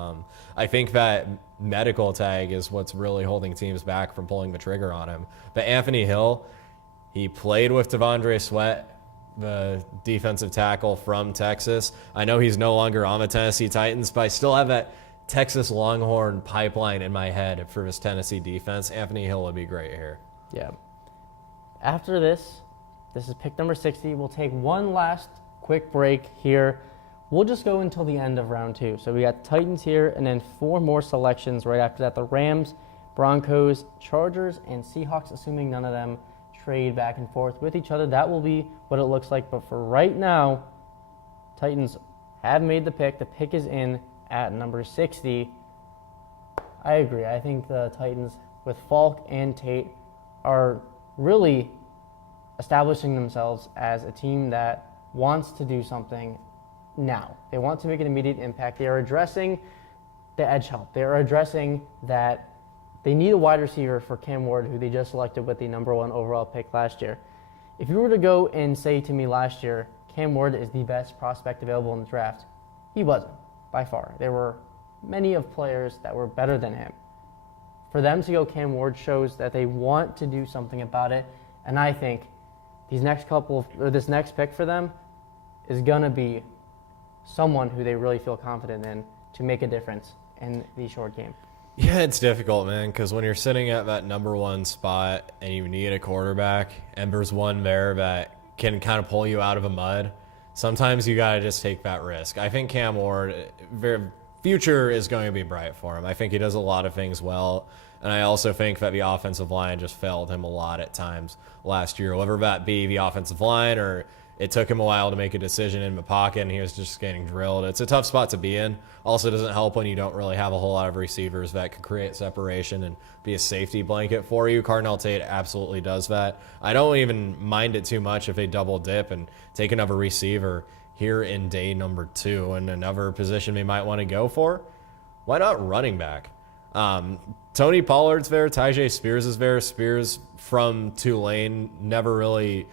I think that medical tag is what's really holding teams back from pulling the trigger on him. But Anthony Hill, he played with Devondre Sweat, the defensive tackle from Texas. I know he's no longer on the Tennessee Titans, but I still have that Texas Longhorn pipeline in my head for this Tennessee defense. Anthony Hill would be great here. Yeah. After this is pick number 60. We'll take one last quick break here. We'll just go until the end of round 2. So we got Titans here and then 4 more selections right after that. The Rams, Broncos, Chargers, and Seahawks, assuming none of them trade back and forth with each other. That will be what it looks like. But for right now, Titans have made the pick. The pick is in at number 60. I agree. I think the Titans with Falk and Tate are really establishing themselves as a team that wants to do something now. They want to make an immediate impact. They are addressing the edge help. They are addressing that they need a wide receiver for Cam Ward, who they just selected with the number 1 overall pick last year. If you were to go and say to me last year, Cam Ward is the best prospect available in the draft, he wasn't, by far. There were many of players that were better than him. For them to go Cam Ward shows that they want to do something about it, and I think this next pick for them is going to be someone who they really feel confident in to make a difference in the short game. Yeah, it's difficult, man, because when you're sitting at that number 1 spot and you need a quarterback, and there's one there that can kind of pull you out of the mud, sometimes you got to just take that risk. I think Cam Ward, their future is going to be bright for him. I think he does a lot of things well, and I also think that the offensive line just failed him a lot at times last year, whether that be the offensive line or it took him a while to make a decision in the pocket and he was just getting drilled. It's a tough spot to be in. Also doesn't help when you don't really have a whole lot of receivers that could create separation and be a safety blanket for you. Carnell Tate absolutely does that. I don't even mind it too much if they double dip and take another receiver, here in day number 2. And another position we might want to go for, why not running back? Tony Pollard's there. Tyjae Spears is there. Spears from Tulane never really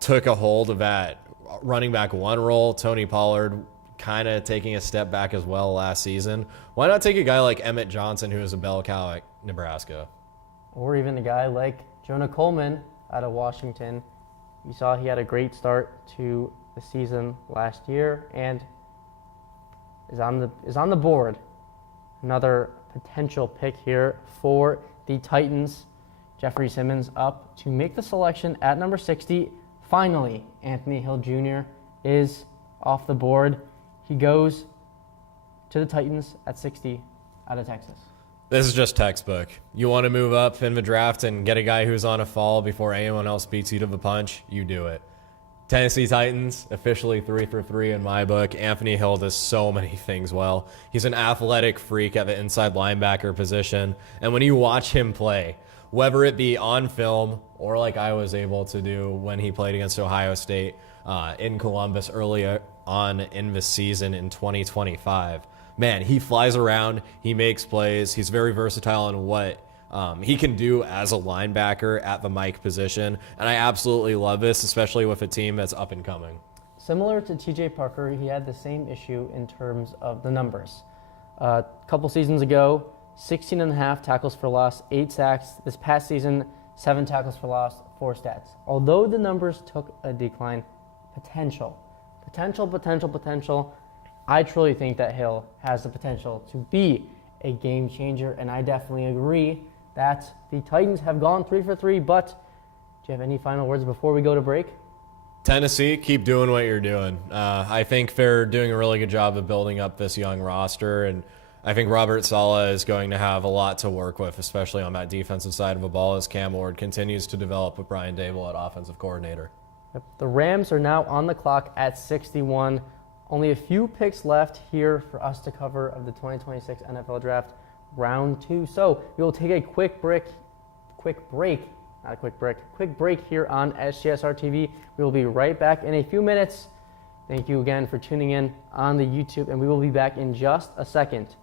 took a hold of that running back 1 role. Tony Pollard kind of taking a step back as well last season. Why not take a guy like Emmett Johnson, who is a bell cow at Nebraska? Or even a guy like Jonah Coleman out of Washington. You saw he had a great start to the season last year and is on the board. Another potential pick here for the Titans. Jeffrey Simmons up to make the selection at number 60. Finally, Anthony Hill Jr. is off the board. He goes to the Titans at 60 out of Texas. This is just textbook. You want to move up in the draft and get a guy who's on a fall before anyone else beats you to the punch, you do it. Tennessee Titans, officially 3 for 3 in my book. Anthony Hill does so many things well. He's an athletic freak at the inside linebacker position. And when you watch him play, whether it be on film or like I was able to do when he played against Ohio State in Columbus early on in the season in 2025, man, he flies around, he makes plays, he's very versatile in what he can do as a linebacker at the Mike position, and I absolutely love this, especially with a team that's up and coming. Similar to TJ Parker, he had the same issue in terms of the numbers. A couple seasons ago, 16 and a half tackles for loss, 8 sacks. This past season, 7 tackles for loss, 4 stats. Although the numbers took a decline, potential. I truly think that Hill has the potential to be a game changer, and I definitely agree that the Titans have gone 3 for 3, but do you have any final words before we go to break? Tennessee, keep doing what you're doing. I think they're doing a really good job of building up this young roster, and I think Robert Saleh is going to have a lot to work with, especially on that defensive side of the ball as Cam Ward continues to develop with Brian Dable at offensive coordinator. Yep. The Rams are now on the clock at 61. Only a few picks left here for us to cover of the 2026 NFL Draft Round 2. So we will take a quick break here on SGSR TV. We will be right back in a few minutes. Thank you again for tuning in on the YouTube, and we will be back in just a second.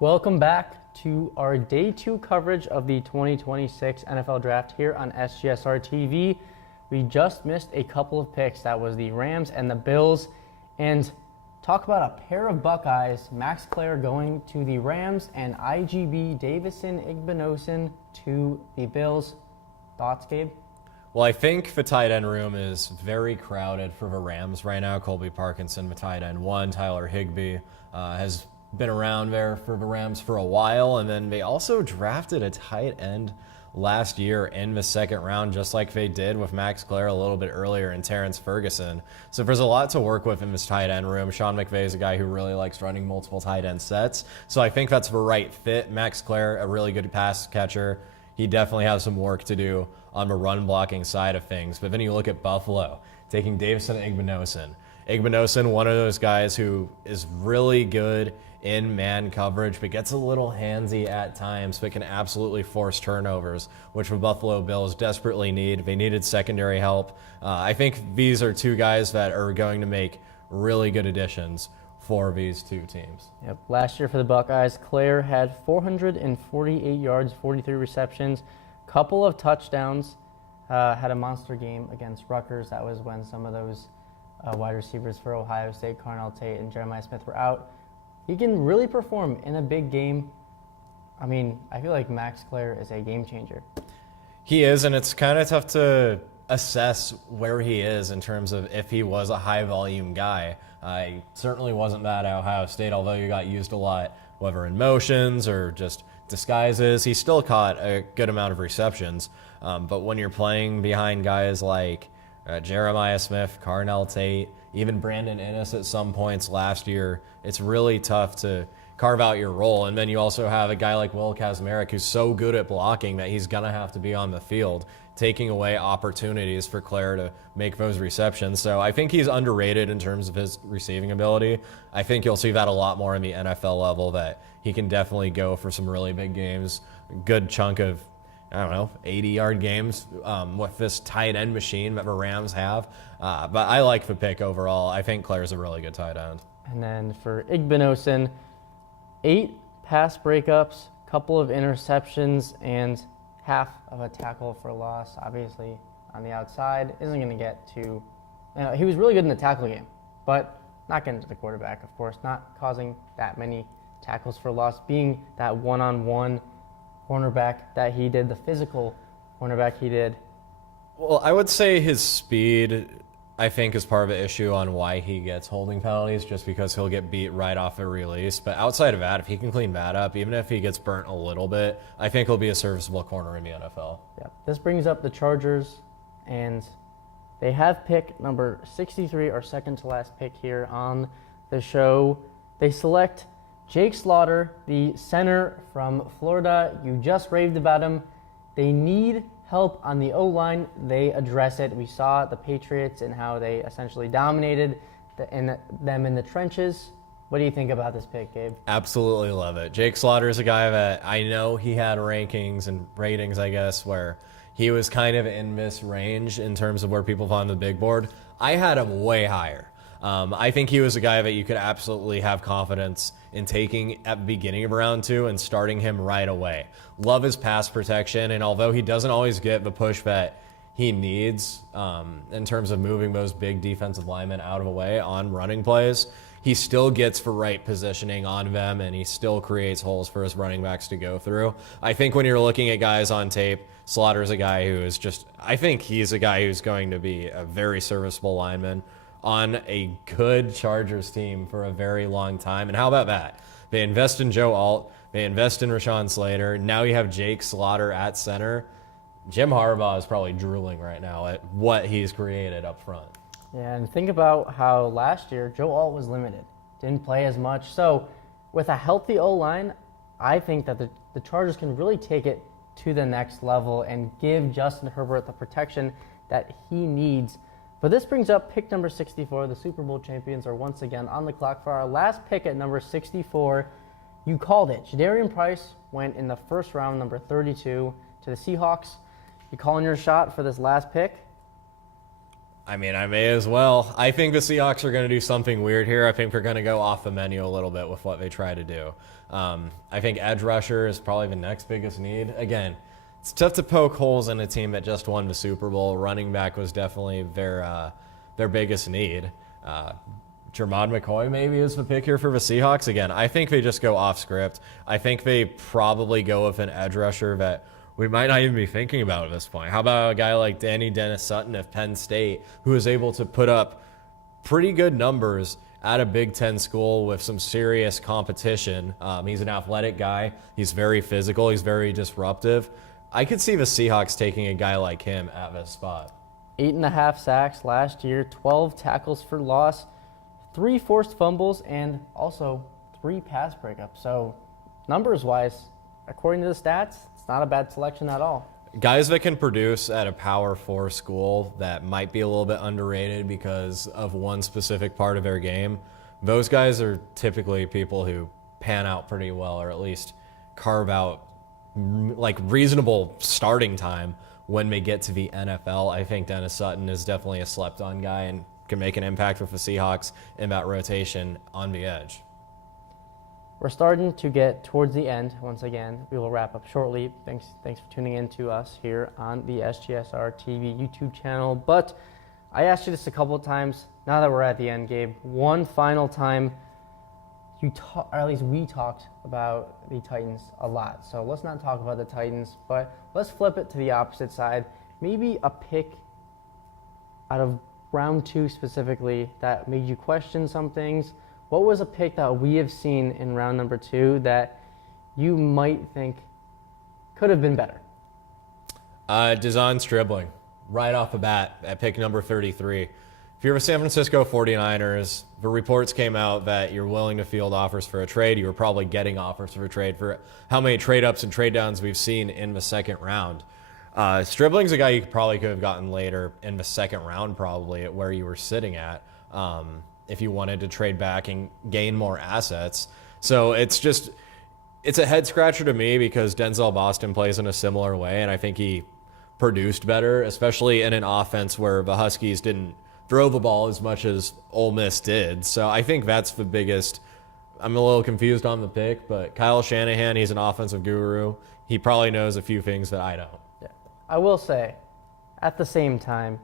Welcome back to our Day 2 coverage of the 2026 NFL Draft here on SGSR TV. We just missed a couple of picks. That was the Rams and the Bills. And talk about a pair of Buckeyes, Max Clare going to the Rams and IGB Davison Igbinosun to the Bills. Thoughts, Gabe? Well, I think the tight end room is very crowded for the Rams right now. Colby Parkinson, the tight end 1. Tyler Higbee has been around there for the Rams for a while. And then they also drafted a tight end last year in the second round, just like they did with Max Clare a little bit earlier and Terrence Ferguson. So there's a lot to work with in this tight end room. Sean McVay is a guy who really likes running multiple tight end sets. So I think that's the right fit. Max Clare, a really good pass catcher. He definitely has some work to do on the run blocking side of things. But then you look at Buffalo, taking Davison Igbinosun. Igbinosun, one of those guys who is really good in man coverage, but gets a little handsy at times, but can absolutely force turnovers, which the Buffalo Bills desperately need. They needed secondary help. I think these are two guys that are going to make really good additions for these two teams. Yep. Last year for the Buckeyes, Clare had 448 yards, 43 receptions, couple of touchdowns, had a monster game against Rutgers. That was when some of those wide receivers for Ohio State, Carnell Tate and Jeremiah Smith, were out. He can really perform in a big game. I mean, I feel like Max Clare is a game changer. He is, and it's kind of tough to assess where he is in terms of if he was a high-volume guy. He certainly wasn't that at Ohio State, although he got used a lot, whether in motions or just disguises. He still caught a good amount of receptions. But when you're playing behind guys like Jeremiah Smith, Carnell Tate, even Brandon Innes at some points last year, it's really tough to carve out your role. And then you also have a guy like Will Kazmarek who's so good at blocking that he's going to have to be on the field, taking away opportunities for Clare to make those receptions. So I think he's underrated in terms of his receiving ability. I think you'll see that a lot more in the NFL level, that he can definitely go for some really big games, a good chunk of 80-yard games with this tight end machine that the Rams have. But I like the pick overall. I think Clare's a really good tight end. And then for Igbinosun, 8 pass breakups, couple of interceptions, and half of a tackle for loss. Obviously, on the outside, isn't going to get to... he was really good in the tackle game, but not getting to the quarterback, of course, not causing that many tackles for loss, being that one-on-one cornerback that he did, the physical cornerback he did. Well, I would say his speed, I think, is part of the issue on why he gets holding penalties, just because he'll get beat right off a release. But outside of that, if he can clean that up, even if he gets burnt a little bit, I think he'll be a serviceable corner in the NFL. Yeah. This brings up the Chargers, and they have pick number 63, our second to last pick here on the show. They select Jake Slaughter, the center from Florida. You just raved about him. They need help on the O-line. They address it. We saw the Patriots and how they essentially dominated them in the trenches. What do you think about this pick, Gabe? Absolutely love it. Jake Slaughter is a guy that I know he had rankings and ratings, I guess, where he was kind of in this range in terms of where people found the big board. I had him way higher. I think he was a guy that you could absolutely have confidence in taking at the beginning of round 2 and starting him right away. Love his pass protection, and although he doesn't always get the push that he needs in terms of moving those big defensive linemen out of the way on running plays, he still gets the right positioning on them, and he still creates holes for his running backs to go through. I think when you're looking at guys on tape, Slaughter's a guy who is just, I think he's a guy who's going to be a very serviceable lineman on a good Chargers team for a very long time. And how about that? They invest in Joe Alt. They invest in Rashawn Slater. Now you have Jake Slaughter at center. Jim Harbaugh is probably drooling right now at what he's created up front. Yeah, and think about how last year Joe Alt was limited. Didn't play as much. So with a healthy O-line, I think that the Chargers can really take it to the next level and give Justin Herbert the protection that he needs. But this brings up pick number 64. The Super Bowl champions are once again on the clock for our last pick at number 64. You called it. Jadarian Price went in the first round, number 32, to the Seahawks. You calling your shot for this last pick? I mean, I may as well. I think the Seahawks are going to do something weird here. I think they're going to go off the menu a little bit with what they try to do. I think edge rusher is probably the next biggest need. Again, it's tough to poke holes in a team that just won the Super Bowl. Running back was definitely their biggest need. Jermod McCoy maybe is the pick here for the Seahawks. Again, I think they just go off script. I think they probably go with an edge rusher that we might not even be thinking about at this point. How about a guy like Danny Dennis-Sutton of Penn State, who is able to put up pretty good numbers at a Big Ten school with some serious competition. He's an athletic guy. He's very physical. He's very disruptive. I could see the Seahawks taking a guy like him at this spot. 8.5 sacks last year, 12 tackles for loss, 3 forced fumbles, and also 3 pass breakups. So numbers-wise, according to the stats, it's not a bad selection at all. Guys that can produce at a Power 4 school that might be a little bit underrated because of one specific part of their game, those guys are typically people who pan out pretty well, or at least carve out like reasonable starting time when they get to the NFL. I think Dennis Sutton is definitely a slept-on guy and can make an impact with the Seahawks in that rotation on the edge. We're starting to get towards the end. Once again, we will wrap up shortly. Thanks for tuning in to us here on the SGSR TV YouTube channel. But I asked you this a couple of times. Now that we're at the end, Gabe, one final time, or at least we talked about the Titans a lot. So let's not talk about the Titans, but let's flip it to the opposite side. Maybe a pick out of round 2 specifically that made you question some things. What was a pick that we have seen in round number 2 that you might think could have been better? Dezon Stribling, right off the bat at pick number 33. If you're the San Francisco 49ers, the reports came out that you're willing to field offers for a trade. You were probably getting offers for a trade for how many trade-ups and trade-downs we've seen in the second round. Stribling's a guy you probably could have gotten later in the second round, probably, at where you were sitting at. If you wanted to trade back and gain more assets. So it's a head scratcher to me because Denzel Boston plays in a similar way, and I think he produced better, especially in an offense where the Huskies didn't throw the ball as much as Ole Miss did. So I think that's the biggest. I'm a little confused on the pick, but Kyle Shanahan, he's an offensive guru. He probably knows a few things that I don't. Yeah. I will say, at the same time,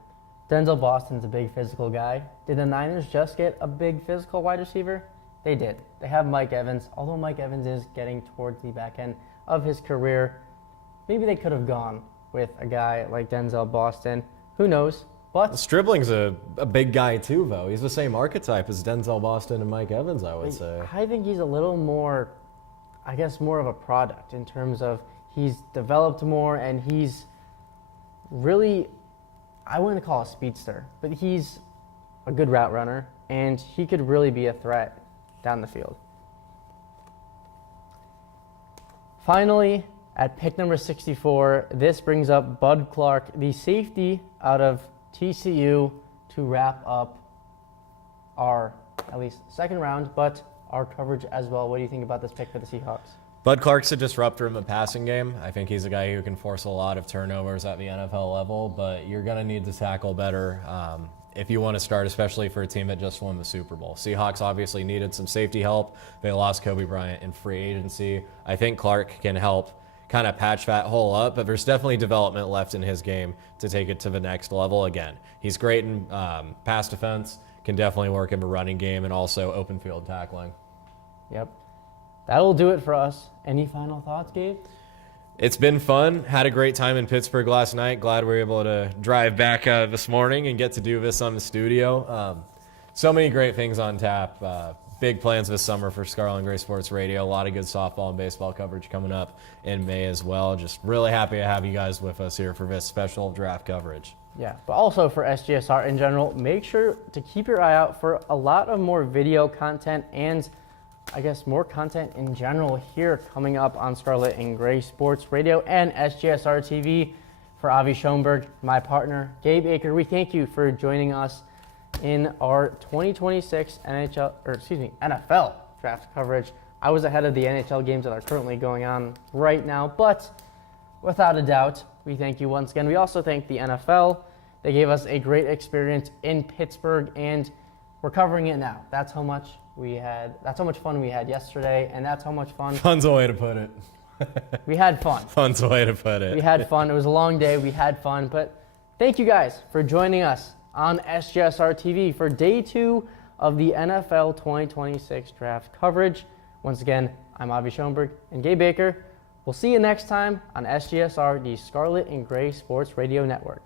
Denzel Boston's a big physical guy. Did the Niners just get a big physical wide receiver? They did. They have Mike Evans. Although Mike Evans is getting towards the back end of his career, maybe they could have gone with a guy like Denzel Boston. Who knows? But Stribling's a big guy too, though. He's the same archetype as Denzel Boston and Mike Evans, I would say. I think he's a little more, I guess, more of a product in terms of he's developed more and he's really, I wouldn't call a speedster, but he's a good route runner and he could really be a threat down the field. Finally, at pick number 64, this brings up Bud Clark, the safety out of TCU, to wrap up our, at least second round, but our coverage as well. What do you think about this pick for the Seahawks? Bud Clark's a disruptor in the passing game. I think he's a guy who can force a lot of turnovers at the NFL level, but you're going to need to tackle better if you want to start, especially for a team that just won the Super Bowl. Seahawks obviously needed some safety help. They lost Kobe Bryant in free agency. I think Clark can help kind of patch that hole up, but there's definitely development left in his game to take it to the next level. Again, he's great in pass defense, can definitely work in the running game, and also open field tackling. Yep. That'll do it for us. Any final thoughts, Gabe? It's been fun. Had a great time in Pittsburgh last night. Glad we were able to drive back this morning and get to do this on the studio. So many great things on tap. Big plans this summer for Scarlet and Gray Sports Radio. A lot of good softball and baseball coverage coming up in May as well. Just really happy to have you guys with us here for this special draft coverage. Yeah, but also for SGSR in general, make sure to keep your eye out for a lot of more video content and I guess more content in general here coming up on Scarlet and Gray Sports Radio and SGSR TV. For Avi Schoenberg, my partner, Gabe Eaker, we thank you for joining us in our 2026 NFL draft coverage. I was ahead of the NHL games that are currently going on right now, but without a doubt, we thank you once again. We also thank the NFL, They gave us a great experience in Pittsburgh, and we're covering it now. That's how much fun we had yesterday, and that's how much fun Fun's a way to put it. we had fun. Fun's a way to put it. We had fun. It was a long day. We had fun. But thank you guys for joining us on SGSR TV for day 2 of the NFL 2026 draft coverage. Once again, I'm Avi Schoenberg and Gabe Eaker. We'll see you next time on SGSR, the Scarlet and Gray Sports Radio Network.